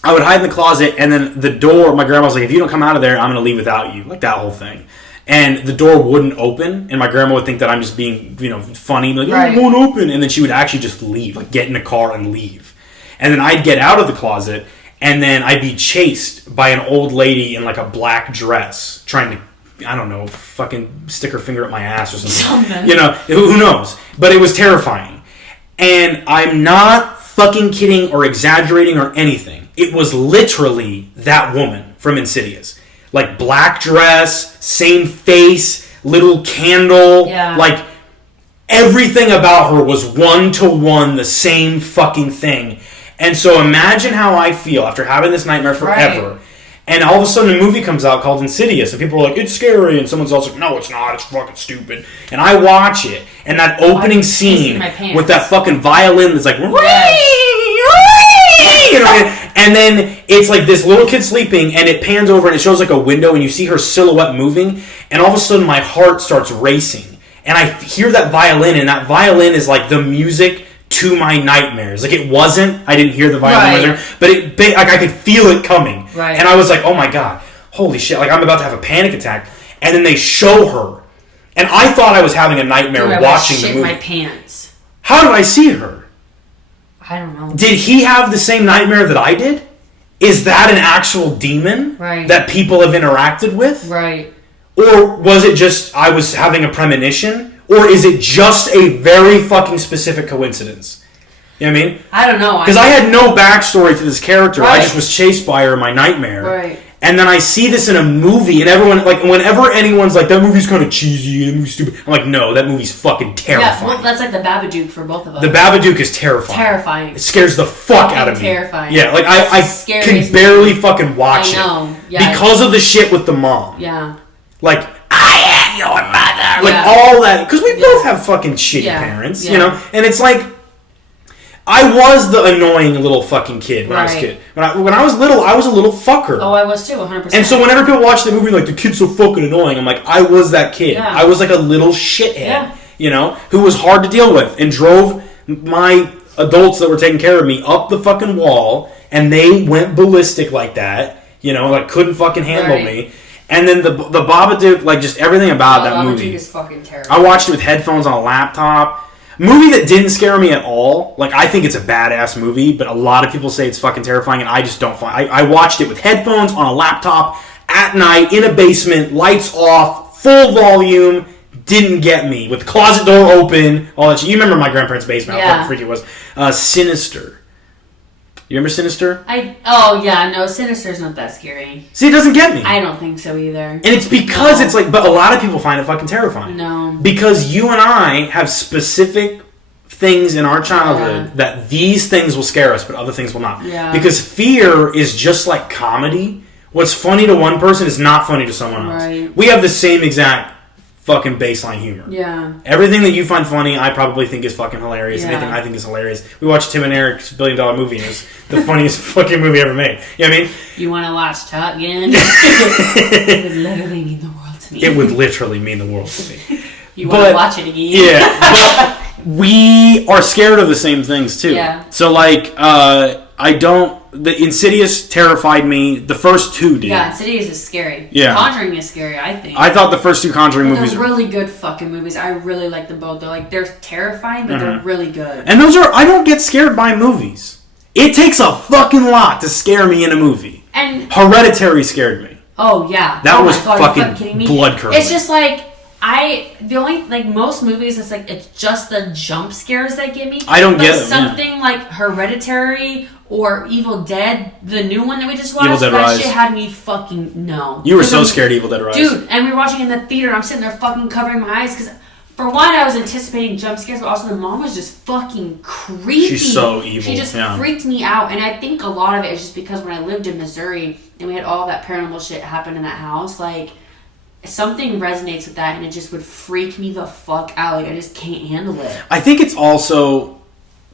I would hide in the closet, and then the door. My grandma was like, "If you don't come out of there, I'm gonna leave without you." Like that whole thing, and the door wouldn't open, and my grandma would think that I'm just being funny, like it won't open, and then she would actually just leave, like get in the car and leave, and then I'd get out of the closet, and then I'd be chased by an old lady in like a black dress trying to, I don't know, fucking stick her finger up my ass or something. Who knows? But it was terrifying. And I'm not fucking kidding or exaggerating or anything. It was literally that woman from Insidious. Like black dress, same face, little candle. Yeah. Like, everything about her was 1-to-1 the same fucking thing. And so imagine how I feel after having this nightmare forever. Right. And all of a sudden a movie comes out called Insidious, and people are like, it's scary, and someone's also like, no, it's not, it's fucking stupid. And I watch it, and that opening scene with that fucking violin that's like, yes. You know, and then it's like this little kid sleeping, and it pans over, and it shows like a window, and you see her silhouette moving, and all of a sudden my heart starts racing. And I hear that violin, and that violin is like the music to my nightmares. Like, it wasn't, I didn't hear the violin, right. But like I could feel it coming. Right. And I was like, oh my god, holy shit, like I'm about to have a panic attack. And then they show her. And I thought I was having a nightmare watching the movie. My pants. How did I see her? I don't know. Did he have the same nightmare that I did? Is that an actual demon that people have interacted with? Right. Or was it just I was having a premonition? Or is it just a very fucking specific coincidence? You know what I mean? I don't know. Because I had no backstory to this character. Right. I just was chased by her in my nightmare. Right. And then I see this in a movie, and everyone, like, whenever anyone's like, that movie's kind of cheesy, that movie's stupid, I'm like, no, that movie's fucking terrifying. Yeah, well, that's like the Babadook for both of us. The Babadook is terrifying. Terrifying. It scares the fuck out of me. Terrifying. Yeah, like, I can barely fucking watch it. I know. Yeah. Because of the shit with the mom. Yeah. Like, I am your mother. Like, all that. Because we both have fucking shitty parents, you know? And it's like, I was the annoying little fucking kid when I was a kid. When I was little, I was a little fucker. Oh, I was too, 100%. And so whenever people watch the movie, like, the kid's so fucking annoying, I'm like, I was that kid. Yeah. I was like a little shithead, you know, who was hard to deal with and drove my adults that were taking care of me up the fucking wall, and they went ballistic like that, you know, like, couldn't fucking handle me. And then the Babadook, like, just everything about that movie. Babadook is fucking terrible. I watched it with headphones on a laptop. Movie that didn't scare me at all. Like, I think it's a badass movie, but a lot of people say it's fucking terrifying, and I just don't find... I watched it with headphones on a laptop at night in a basement, lights off, full volume, didn't get me. With the closet door open, all that shit. You remember my grandparents' basement, how fucking freaky it was. Sinister. You remember Sinister? No, Sinister's not that scary. See, it doesn't get me. I don't think so either. And it's because it's like, but a lot of people find it fucking terrifying. No. Because you and I have specific things in our childhood that these things will scare us, but other things will not. Yeah. Because fear is just like comedy. What's funny to one person is not funny to someone else. Right. We have the same exact fucking baseline humor. Yeah. Everything that you find funny, I probably think is fucking hilarious. Yeah. Anything I think is hilarious. We watched Tim and Eric's $1 billion movie, and it's the funniest fucking movie ever made. You know what I mean? You want to watch Top Gun? It would literally mean the world to me. It would literally mean the world to me. You want to watch it again? Yeah. But we are scared of the same things, too. Yeah. So, like, the Insidious terrified me. The first two did. Yeah, Insidious is scary. Yeah. Conjuring is scary, I think. I thought the first two Conjuring movies were really good fucking movies. I really like them both. They're terrifying, but they're really good. And I don't get scared by movies. It takes a fucking lot to scare me in a movie. And Hereditary scared me. Oh, yeah. That was fucking blood-curdling. It's just like, most movies, it's just the jump scares that get me. I don't get it. Something like Hereditary or Evil Dead, the new one that we just watched, that Rise. shit had me fucking no. You were so scared of Evil Dead Rise. Dude, and we were watching in the theater, and I'm sitting there fucking covering my eyes, because for one, I was anticipating jump scares, but also the mom was just fucking creepy. She's so evil. She just freaked me out, and I think a lot of it is just because when I lived in Missouri, and we had all that paranormal shit happen in that house, like, something resonates with that, and it just would freak me the fuck out. Like, I just can't handle it. I think it's also,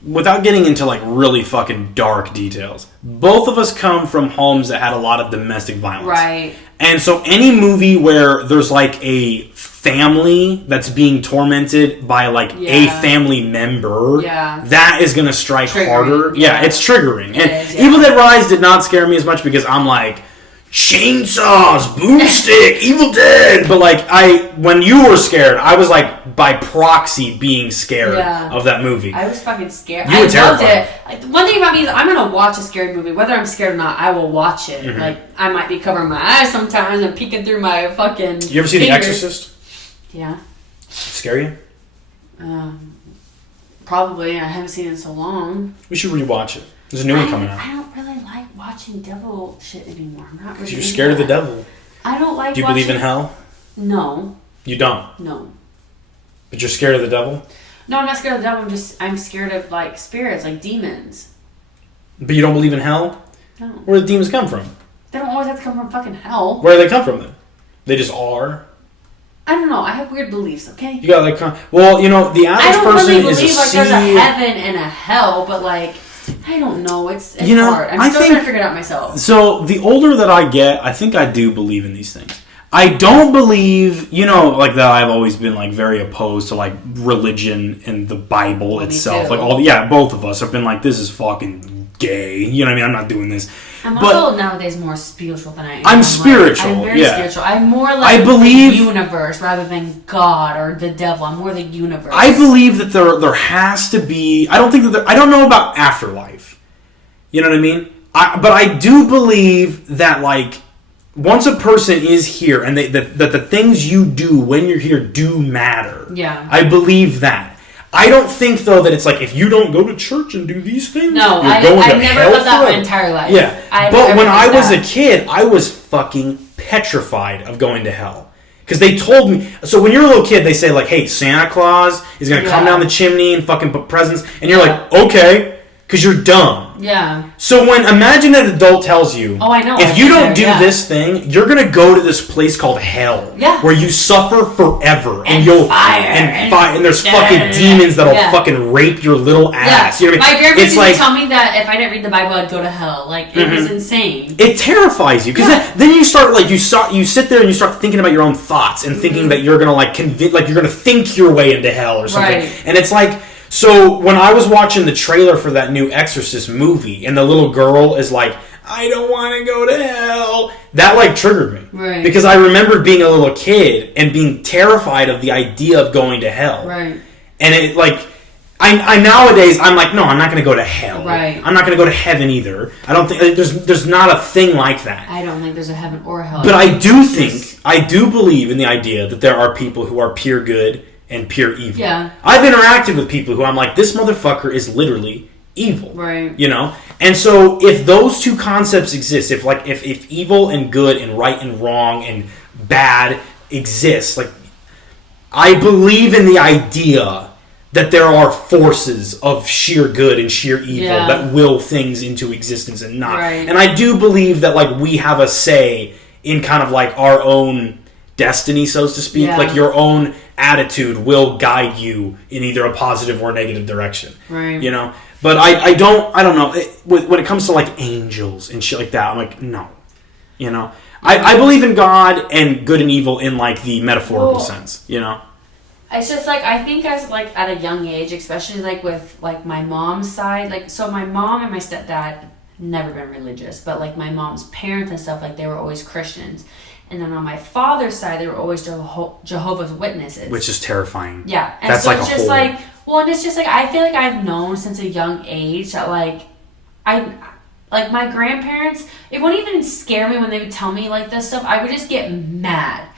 without getting into like really fucking dark details, both of us come from homes that had a lot of domestic violence. Right. And so any movie where there's like a family that's being tormented by like a family member, that is going to strike harder. Yeah, it's triggering. Evil Dead Rise did not scare me as much because I'm like, chainsaws, boomstick, Evil Dead. But like when you were scared, I was like by proxy being scared of that movie. I was fucking scared. You were terrified. Loved it. One thing about me is I'm gonna watch a scary movie, whether I'm scared or not. I will watch it. Mm-hmm. Like I might be covering my eyes sometimes and peeking through my fucking. You ever see The Exorcist? Yeah. Scare you? Probably. I haven't seen it in so long. We should rewatch it. There's a new one coming out. I don't really like watching devil shit anymore. I'm not really. You're scared of the devil. I don't like. Do you believe in hell? No. You don't? No. But you're scared of the devil? No, I'm not scared of the devil. I'm scared of, like, spirits, like demons. But you don't believe in hell? No. Where do demons come from? They don't always have to come from fucking hell. Where do they come from, then? They just are? I don't know. I have weird beliefs, okay? You got, like... Well, you know, the average person really is a believe, like, there's a heaven and a hell, but, like... I don't know. It's you know, hard. I'm still trying to figure it out myself. So, the older that I get, I think I do believe in these things. I don't believe, you know, like that I've always been, like, very opposed to, like, religion and the Bible itself. Like, both of us have been like, this is fucking gay. You know what I mean? I'm not doing this. I'm also nowadays more spiritual than I am. I'm spiritual. I'm very spiritual. I'm more like the universe rather than God or the devil. I'm more the universe. I believe that there has to be... I don't know about afterlife. You know what I mean? But I do believe that, like, once a person is here and that the things you do when you're here do matter. Yeah. I believe that. I don't think, though, that it's like, if you don't go to church and do these things, no, you're going to hell. I never lived that my entire life. Yeah. But when I was a kid, I was fucking petrified of going to hell. Because they told me... So when you're a little kid, they say, like, hey, Santa Claus is going to come down the chimney and fucking put presents. And you're like, okay, because you're dumb. Yeah. So imagine an adult tells you, oh, I know. If you don't do this thing, you're going to go to this place called hell. Yeah. Where you suffer forever. And you'll fire. And there's fucking demons that'll fucking rape your little ass. Yeah. You know what I mean? My grandparents used to tell me that if I didn't read the Bible, I'd go to hell. Like, it was insane. It terrifies you. Because then you start, like, you sit there and you start thinking about your own thoughts and thinking that you're going to, like, you're going to think your way into hell or something. Right. And it's like... So, when I was watching the trailer for that new Exorcist movie, and the little girl is like, I don't want to go to hell, that, like, triggered me. Right. Because I remember being a little kid and being terrified of the idea of going to hell. Right. And it, like, I nowadays, I'm like, no, I'm not going to go to hell. Right. I'm not going to go to heaven either. I don't think, there's not a thing like that. I don't think there's a heaven or a hell. But I do believe in the idea that there are people who are pure good and pure evil. Yeah. I've interacted with people who I'm like, this motherfucker is literally evil. Right. You know? And so if those two concepts exist, if evil and good and right and wrong and bad exists, like, I believe in the idea that there are forces of sheer good and sheer evil that will things into existence and not. Right. And I do believe that, like, we have a say in kind of like our own destiny, so to speak. Yeah. Like, your own attitude will guide you in either a positive or negative direction. Right. You know? But I don't know. When it comes to, like, angels and shit like that, I'm like, no. You know? I believe in God and good and evil in, like, the metaphorical sense. You know? It's just, like, I think as, like, at a young age, especially, like, with, like, my mom's side, like, so my mom and my stepdad never been religious, but, like, my mom's parents and stuff, like, they were always Christians. And then on my father's side, they were always Jehovah's Witnesses. Which is terrifying. Yeah. And that's so like it's a just whole... like, well, and it's just like, I feel like I've known since a young age that, like, like, my grandparents, it wouldn't even scare me when they would tell me, like, this stuff. I would just get mad.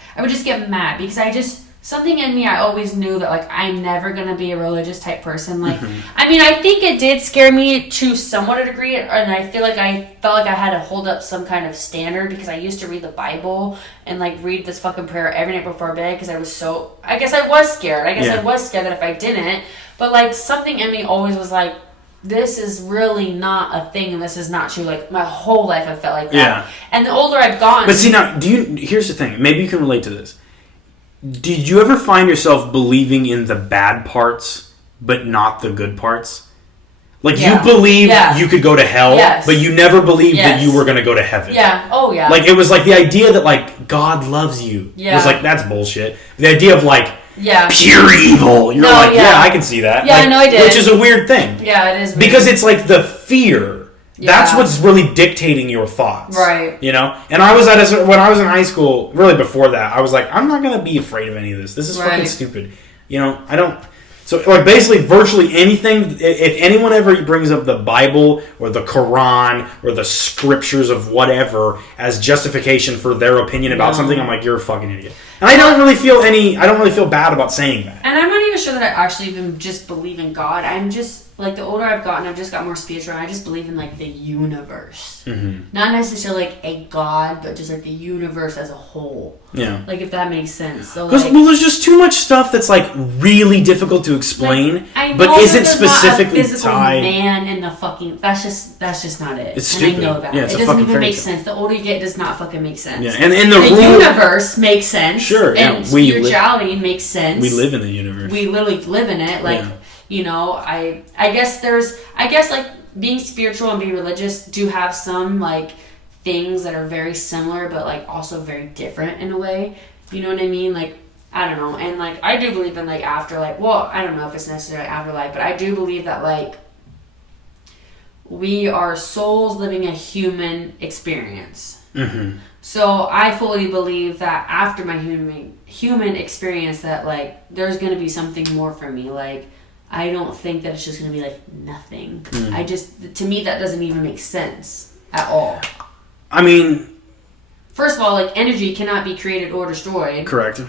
Because something in me, I always knew that, like, I'm never going to be a religious type person. Like, I mean, I think it did scare me to somewhat a degree, and I feel like I felt like I had to hold up some kind of standard because I used to read the Bible and, like, read this fucking prayer every night before bed because I was scared. I was scared that if I didn't, but, like, something in me always was like, this is really not a thing and this is not true. Like, my whole life I felt like that. Yeah. And the older I've gotten... But see, now, here's the thing. Maybe you can relate to this. Did you ever find yourself believing in the bad parts, but not the good parts? Like, you believed you could go to hell, but you never believed that you were going to go to heaven. Yeah. Oh, yeah. Like, it was like the idea that, like, God loves you. Yeah. It was like, that's bullshit. The idea of, like, pure evil. You're I can see that. Yeah, like, I know I did. Which is a weird thing. Yeah, it is weird. Because it's like the fear. That's what's really dictating your thoughts. Right. You know? And when I was in high school, really before that, I was like, I'm not going to be afraid of any of this. This is fucking stupid. You know, I don't... So, like, basically, virtually anything, if anyone ever brings up the Bible or the Quran or the scriptures of whatever as justification for their opinion about something, I'm like, you're a fucking idiot. And I don't really feel bad about saying that. And I'm not even sure that I actually even just believe in God. I'm just... like the older I've gotten, I've just got more spiritual. And I just believe in like the universe, Mm-hmm. not necessarily like a god, but just like the universe as a whole. Yeah. Like if that makes sense. So Because like, there's just too much stuff that's like really difficult to explain, I know but isn't there's specifically not a physical tied. man in the fucking. That's just not it. It's and stupid. I know that. Yeah, it's it a doesn't fucking even fairy make tale. sense. The older you get, it does not fucking make sense. Yeah, and in the universe makes sense. Sure, yeah, and spirituality makes sense. We live in the universe. We literally live in it. Like, you know, I guess like being spiritual and being religious do have some like things that are very similar, but like also very different in a way. You know what I mean? Like, I don't know. And like, I do believe in like afterlife. Well, I don't know if it's necessarily afterlife, but I do believe that like we are souls living a human experience. Mm-hmm. So I fully believe that after my human experience, that like there's gonna be something more for me. Like, I don't think that it's just gonna be like nothing. To me, that doesn't even make sense at all. I mean, first of all, like energy cannot be created or destroyed. Correct.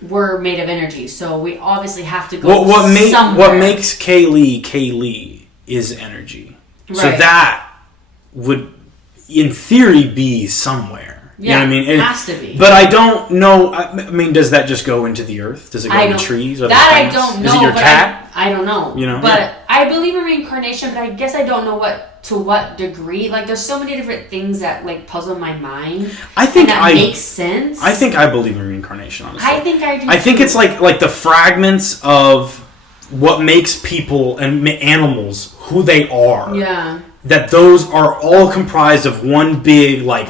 We're made of energy, so we obviously have to go somewhere. What makes Kaylee is energy. Right. So that would, in theory, be somewhere. Yeah, you know what I mean? It has to be. But I don't know. I mean, does that just go into the earth? Does it go into trees? Or that I don't know. Is it your cat? I don't know. You know? But I believe in reincarnation, but I guess I don't know to what degree. Like, there's so many different things that like puzzle my mind. I think makes sense. I think I believe in reincarnation. Honestly, I think I do. I think it's like the fragments of what makes people and animals who they are. Yeah. That those are all comprised of one big life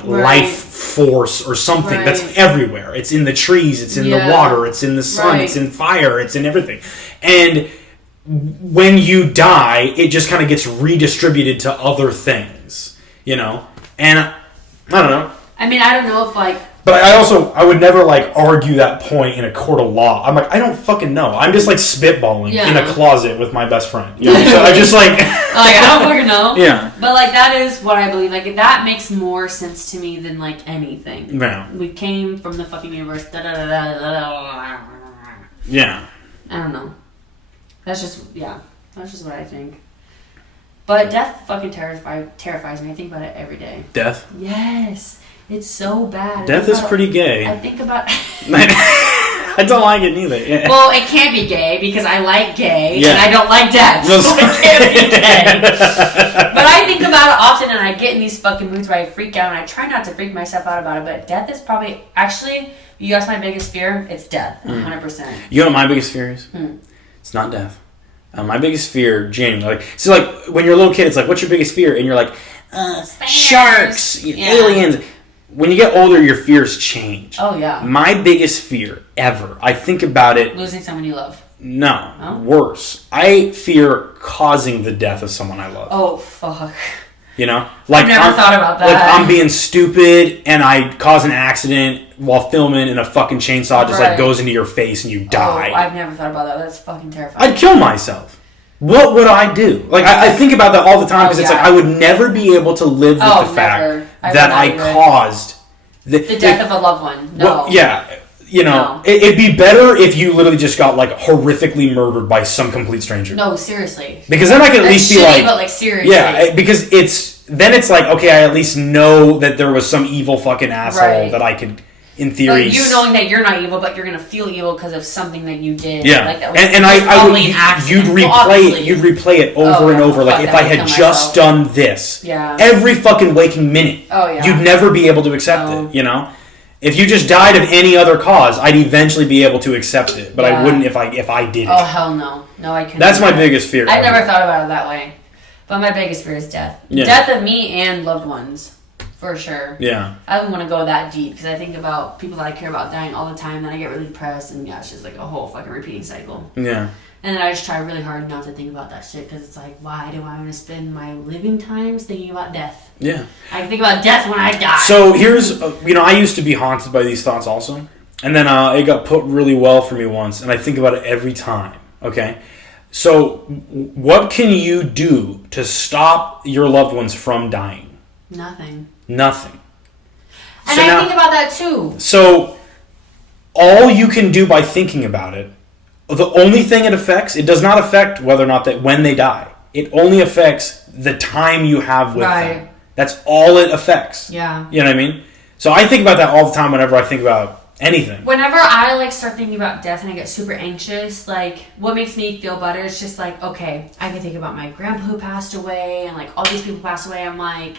force or something that's everywhere. It's in the trees, it's in the water, it's in the sun, it's in fire, it's in everything. And when you die, it just kind of gets redistributed to other things, you know? And I don't know. I mean, I don't know if But I would never argue that point in a court of law. I'm like, I don't fucking know. I'm just spitballing in a closet with my best friend. You know? So I just I don't fucking know. Yeah. But that is what I believe. Like, that makes more sense to me than anything. Yeah. We came from the fucking universe. Yeah. I don't know. That's just what I think. But death fucking terrifies me. I think about it every day. Death? Yes. It's so bad. Death is pretty gay. I think about... I don't like it neither. Yeah. Well, it can't be gay because I like gay and I don't like death. So it can't be gay. But I think about it often and I get in these fucking moods where I freak out and I try not to freak myself out about it. But death is probably... Actually, you ask my biggest fear, it's death. 100%. You know what my biggest fear is? It's not death. My biggest fear, genuinely. When you're a little kid, it's what's your biggest fear? And you're like, sharks, aliens... When you get older, your fears change. Oh, yeah. My biggest fear ever, I think about it... Losing someone you love. No, worse. I fear causing the death of someone I love. Oh, fuck. You know? I've never thought about that. I'm being stupid and I cause an accident while filming and a fucking chainsaw just goes into your face and you die. Oh, I've never thought about that. That's fucking terrifying. I'd kill myself. What would I do? I think about that all the time because it's I would never be able to live with the fact that I caused the death of a loved one. No. Well, yeah. You know, it'd be better if you literally just got horrifically murdered by some complete stranger. No, seriously. Because then I could at least be but seriously. Yeah, because it's okay, I at least know that there was some evil fucking asshole that I could, in theory... you knowing that you're not evil, but you're going to feel evil because of something that you did. Yeah. That was and I would... You'd replay it over and over. If I had just done this. Yeah. Every fucking waking minute. Oh, yeah. You'd never be able to accept it, you know? If you just died of any other cause, I'd eventually be able to accept it. But I wouldn't if I did it. Oh, hell no. No, I couldn't. That's my biggest fear. I've never thought about it that way. But my biggest fear is death. Yeah. Death of me and loved ones. For sure. Yeah. I don't want to go that deep because I think about people that I care about dying all the time. Then I get really depressed and it's just a whole fucking repeating cycle. Yeah. And then I just try really hard not to think about that shit because it's why do I want to spend my living times thinking about death? Yeah. I think about death when I die. So here's, I used to be haunted by these thoughts also. And then it got put really well for me once. And I think about it every time. Okay? So what can you do to stop your loved ones from dying? Nothing. And I think about that too. So all you can do by thinking about it, the only thing it affects, it does not affect whether or not when they die. it only affects the time you have with them. That's all it affects. Yeah. You know what I mean? So I think about that all the time whenever I think about anything. Whenever I like start thinking about death and I get super anxious, like what makes me feel better is just like, okay, I can think about my grandpa who passed away and like all these people passed away. I'm like,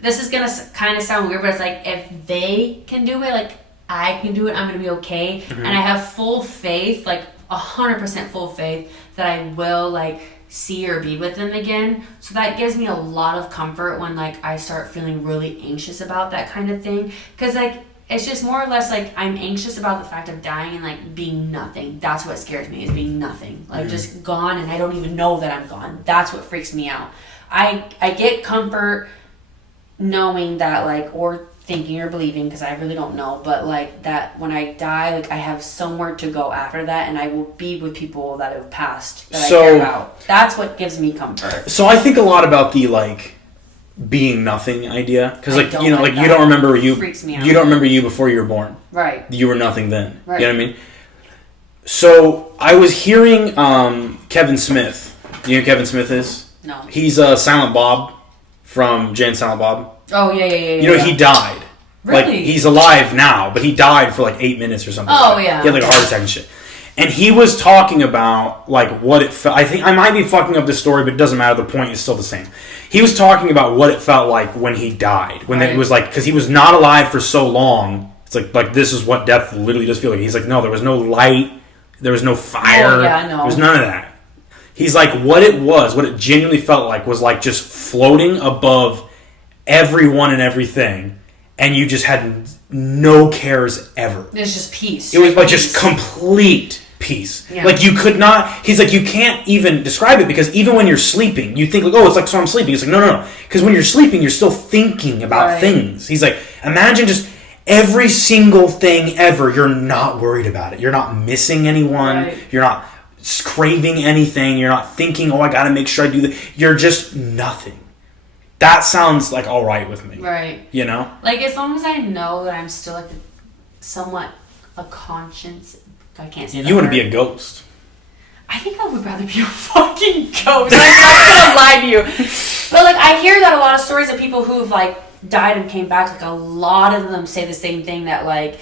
this is gonna kind of sound weird, but it's like if they can do it, like I can do it, I'm gonna be okay. Mm-hmm. And I have full faith, like 100% full faith that I will like see or be with them again. So that gives me a lot of comfort when like I start feeling really anxious about that kind of thing, because like it's just more or less like I'm anxious about the fact of dying and like being nothing. That's what scares me, is being nothing, like just gone, and I don't even know that I'm gone. That's what freaks me out. I get comfort knowing that, like, or thinking or believing, because I really don't know, but like that when I die, like I have somewhere to go after that, and I will be with people that have passed that I care about. That's what gives me comfort. So I think a lot about the like being nothing idea, because like you know, like you don't remember you don't remember you before you were born, right? You were nothing then, right? You know what I mean? So I was hearing Kevin Smith. Do you know who Kevin Smith is? No. He's Silent Bob from Jay and Silent Bob. Oh yeah. You know, he died. Really? Like he's alive now, but he died for like 8 minutes or something. Oh yeah. He had like a heart attack and shit. And he was talking about like what it felt. I think I might be fucking up this story, but it doesn't matter. The point is still the same. He was talking about what it felt like when he died. When it was like, because he was not alive for so long. It's like this is what death literally does feel like. He's like, no, there was no light, there was no fire, there was none of that. He's like, what it genuinely felt like was like just floating above everyone and everything, and you just had no cares ever. It's just peace. It was like just complete peace. Yeah. Like you could not. He's like, you can't even describe it, because even when you're sleeping, you think like, oh, it's like, so I'm sleeping. He's like, no, because when you're sleeping, you're still thinking about things. He's like, imagine just every single thing ever. You're not worried about it. You're not missing anyone. Right. You're not craving anything. You're not thinking, oh, I got to make sure I do that. You're just nothing. That sounds like all right with me. Right. You know? Like, as long as I know that I'm still like somewhat a conscience. I can't say that. You want to be a ghost. I think I would rather be a fucking ghost. I'm not gonna lie to you. But like, I hear that a lot of stories of people who've like died and came back. Like, a lot of them say the same thing, that like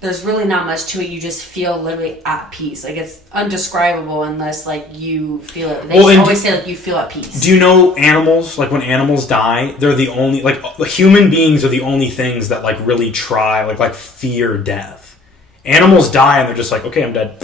there's really not much to it. You just feel literally at peace. Like, it's undescribable unless like you feel it. They always say like you feel at peace. Do you know animals? Like when animals die, they're the only, like human beings are the only things that like really try like fear death. Animals die and they're just like, okay, I'm dead.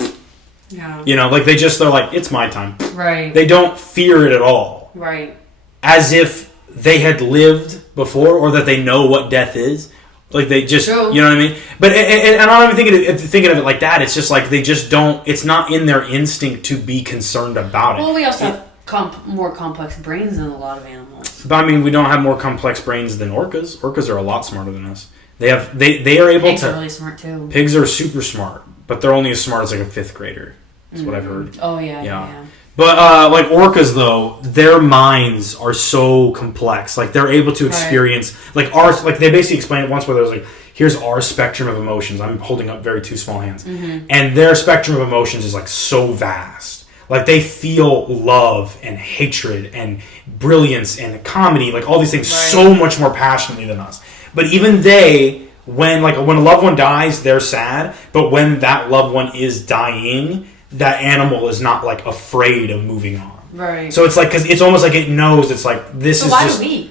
Yeah. You know, like they're like, it's my time. Right. They don't fear it at all. Right. As if they had lived before, or that they know what death is. Like they just, you know what I mean? But and I'm not even thinking of it like that. It's just like they just don't. It's not in their instinct to be concerned about it. Well, we also have more complex brains than a lot of animals. But I mean, we don't have more complex brains than orcas. Orcas are a lot smarter than us. They are able Pigs to. Pigs are really smart too. Pigs are super smart, but they're only as smart as like a 5th grader. That's what I've heard. Oh yeah. But like orcas though, their minds are so complex. Like they're able to experience like ours. Like they basically explained it once where there's like, here's our spectrum of emotions. I'm holding up very two small hands, and their spectrum of emotions is like so vast. Like they feel love and hatred and brilliance and comedy, like all these things, so much more passionately than us. But even they, when a loved one dies, they're sad. But when that loved one is dying, that animal is not like afraid of moving on. Right. So it's like, because it's almost like it knows. It's like this is why just. Do we?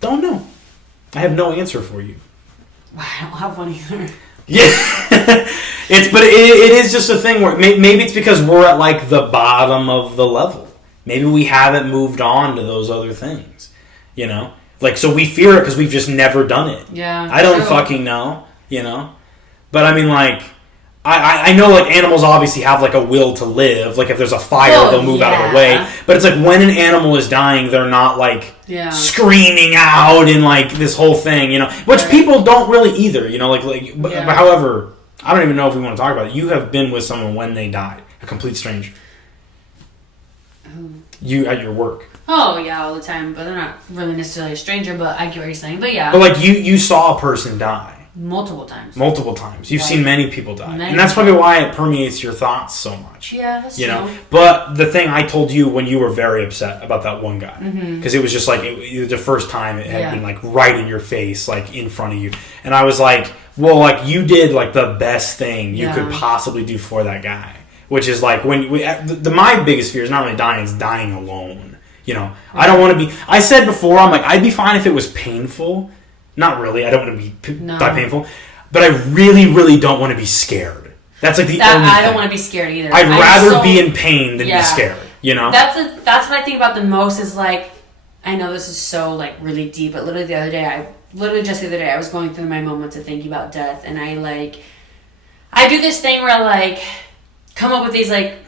Don't know. I have no answer for you. I don't have one either. Yeah, it is just a thing where maybe it's because we're at like the bottom of the level. Maybe we haven't moved on to those other things, you know. Like, so we fear it because we've just never done it. Yeah. I don't fucking know, you know. But I mean, like, I know like animals obviously have like a will to live. Like if there's a fire, they'll move out of the way. But it's like when an animal is dying, they're not like screaming out and like this whole thing, you know. Which people don't really either, you know. But however, I don't even know if we want to talk about it. You have been with someone when they died, a complete stranger. Who? You at your work. Oh yeah, all the time. But they're not really necessarily a stranger. But I get what you're saying. But yeah. But like you saw a person die. Multiple times. You've sseen many people die. And that's probably why it permeates your thoughts so much. Yeah, that's true. But the thing I told you when you were very upset about that one guy, because it was just like, it was the first time it had been like right in your face, like in front of you. And I was like, well, like you did like the best thing you could possibly do for that guy. Which is like, my biggest fear is not really dying, it's dying alone. I don't want to be, I said before, I'm like, I'd be fine if it was painful. Not really. I don't want to be that painful. But I really, really don't want to be scared. That's like the only thing. I don't want to be scared either. I'd rather be in pain than be scared. That's what I think about the most is like, I know this is so like really deep, but literally just the other day, I was going through my moments of thinking about death, and I do this thing where I like come up with these like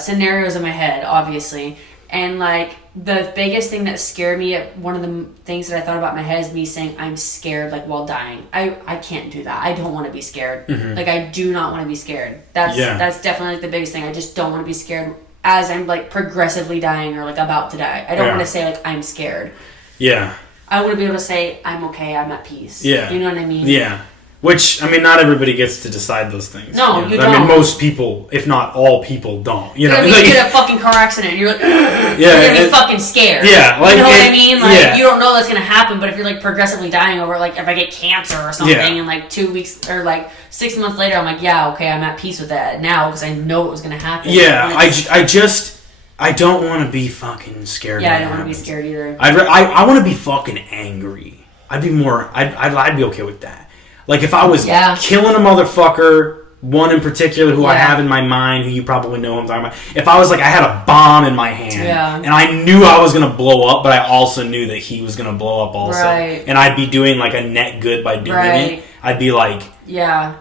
scenarios in my head, obviously, and like the biggest thing that scared me, one of the things that I thought about in my head is me saying I'm scared like while dying. I can't do that. I don't want to be scared. Like I do not want to be scared. That's definitely like the biggest thing. I just don't want to be scared as I'm like progressively dying or like about to die. I don't want to say like I'm scared. Yeah. I want to be able to say I'm okay, I'm at peace. Yeah. You know what I mean? Yeah. Which, I mean, not everybody gets to decide those things. No, you don't. I mean, most people, if not all people, don't. You get a fucking car accident and you're like, you're going to be fucking scared. Yeah. Like, you know what I mean? Like, you don't know that's going to happen, but if you're, like, progressively dying over, like, if I get cancer or something and, like, 2 weeks or, like, 6 months later, I'm like, okay, I'm at peace with that now because I know it was going to happen. Yeah, I don't want to be fucking scared. Yeah, I don't want to be scared either. I want to be fucking angry. I'd be okay with that. Like, if I was killing a motherfucker, one in particular who I have in my mind, who you probably know I'm talking about. If I was like, I had a bomb in my hand, and I knew I was going to blow up, but I also knew that he was going to blow up also. Right. And I'd be doing, like, a net good by doing it. I'd be like... Yeah.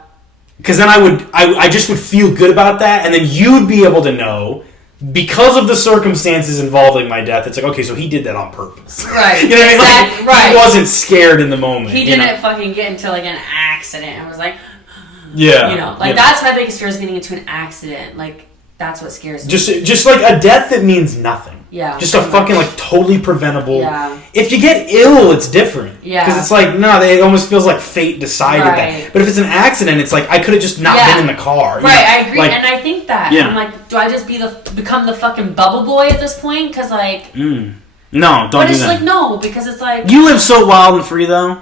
Because then I just would feel good about that, and then you'd be able to know... Because of the circumstances involving my death, it's like, okay, so he did that on purpose. Right. You know what I mean? Like, he wasn't scared in the moment. He didn't fucking get into, like, an accident. I was like... Yeah. That's my biggest fear is getting into an accident. Like, that's what scares me. Just like, a death that means nothing. Yeah. Just a fucking, like, totally preventable... Yeah. If you get ill, it's different. Yeah. Because it's like, no, it almost feels like fate decided that. But if it's an accident, it's like, I could have just not been in the car. Right, I agree, like, and I think that. Yeah. I'm like, do I just become the fucking bubble boy at this point? Because, like... No, don't do that. But it's like, no, because it's like... You live so wild and free, though.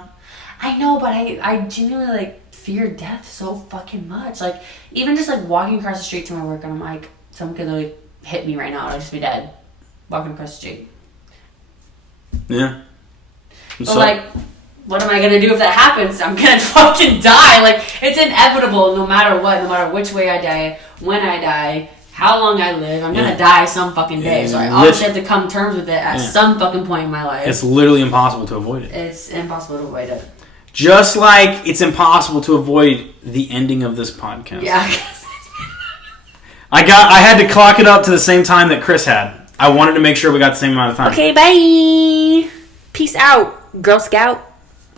I know, but I genuinely, like, fear death so fucking much. Like, even just, like, walking across the street to my work, and I'm like, someone could literally hit me right now, and I'd just be dead. Walking across the street. Yeah. But, like, what am I going to do if that happens? I'm going to fucking die. Like, it's inevitable no matter what, no matter which way I die, when I die, how long I live. I'm going to die some fucking day. So I obviously have to come to terms with it at some fucking point in my life. It's literally impossible to avoid it. It's impossible to avoid it. Just like it's impossible to avoid the ending of this podcast. Yeah. I had to clock it up to the same time that Chris had. I wanted to make sure we got the same amount of time. Okay, bye. Peace out, Girl Scout.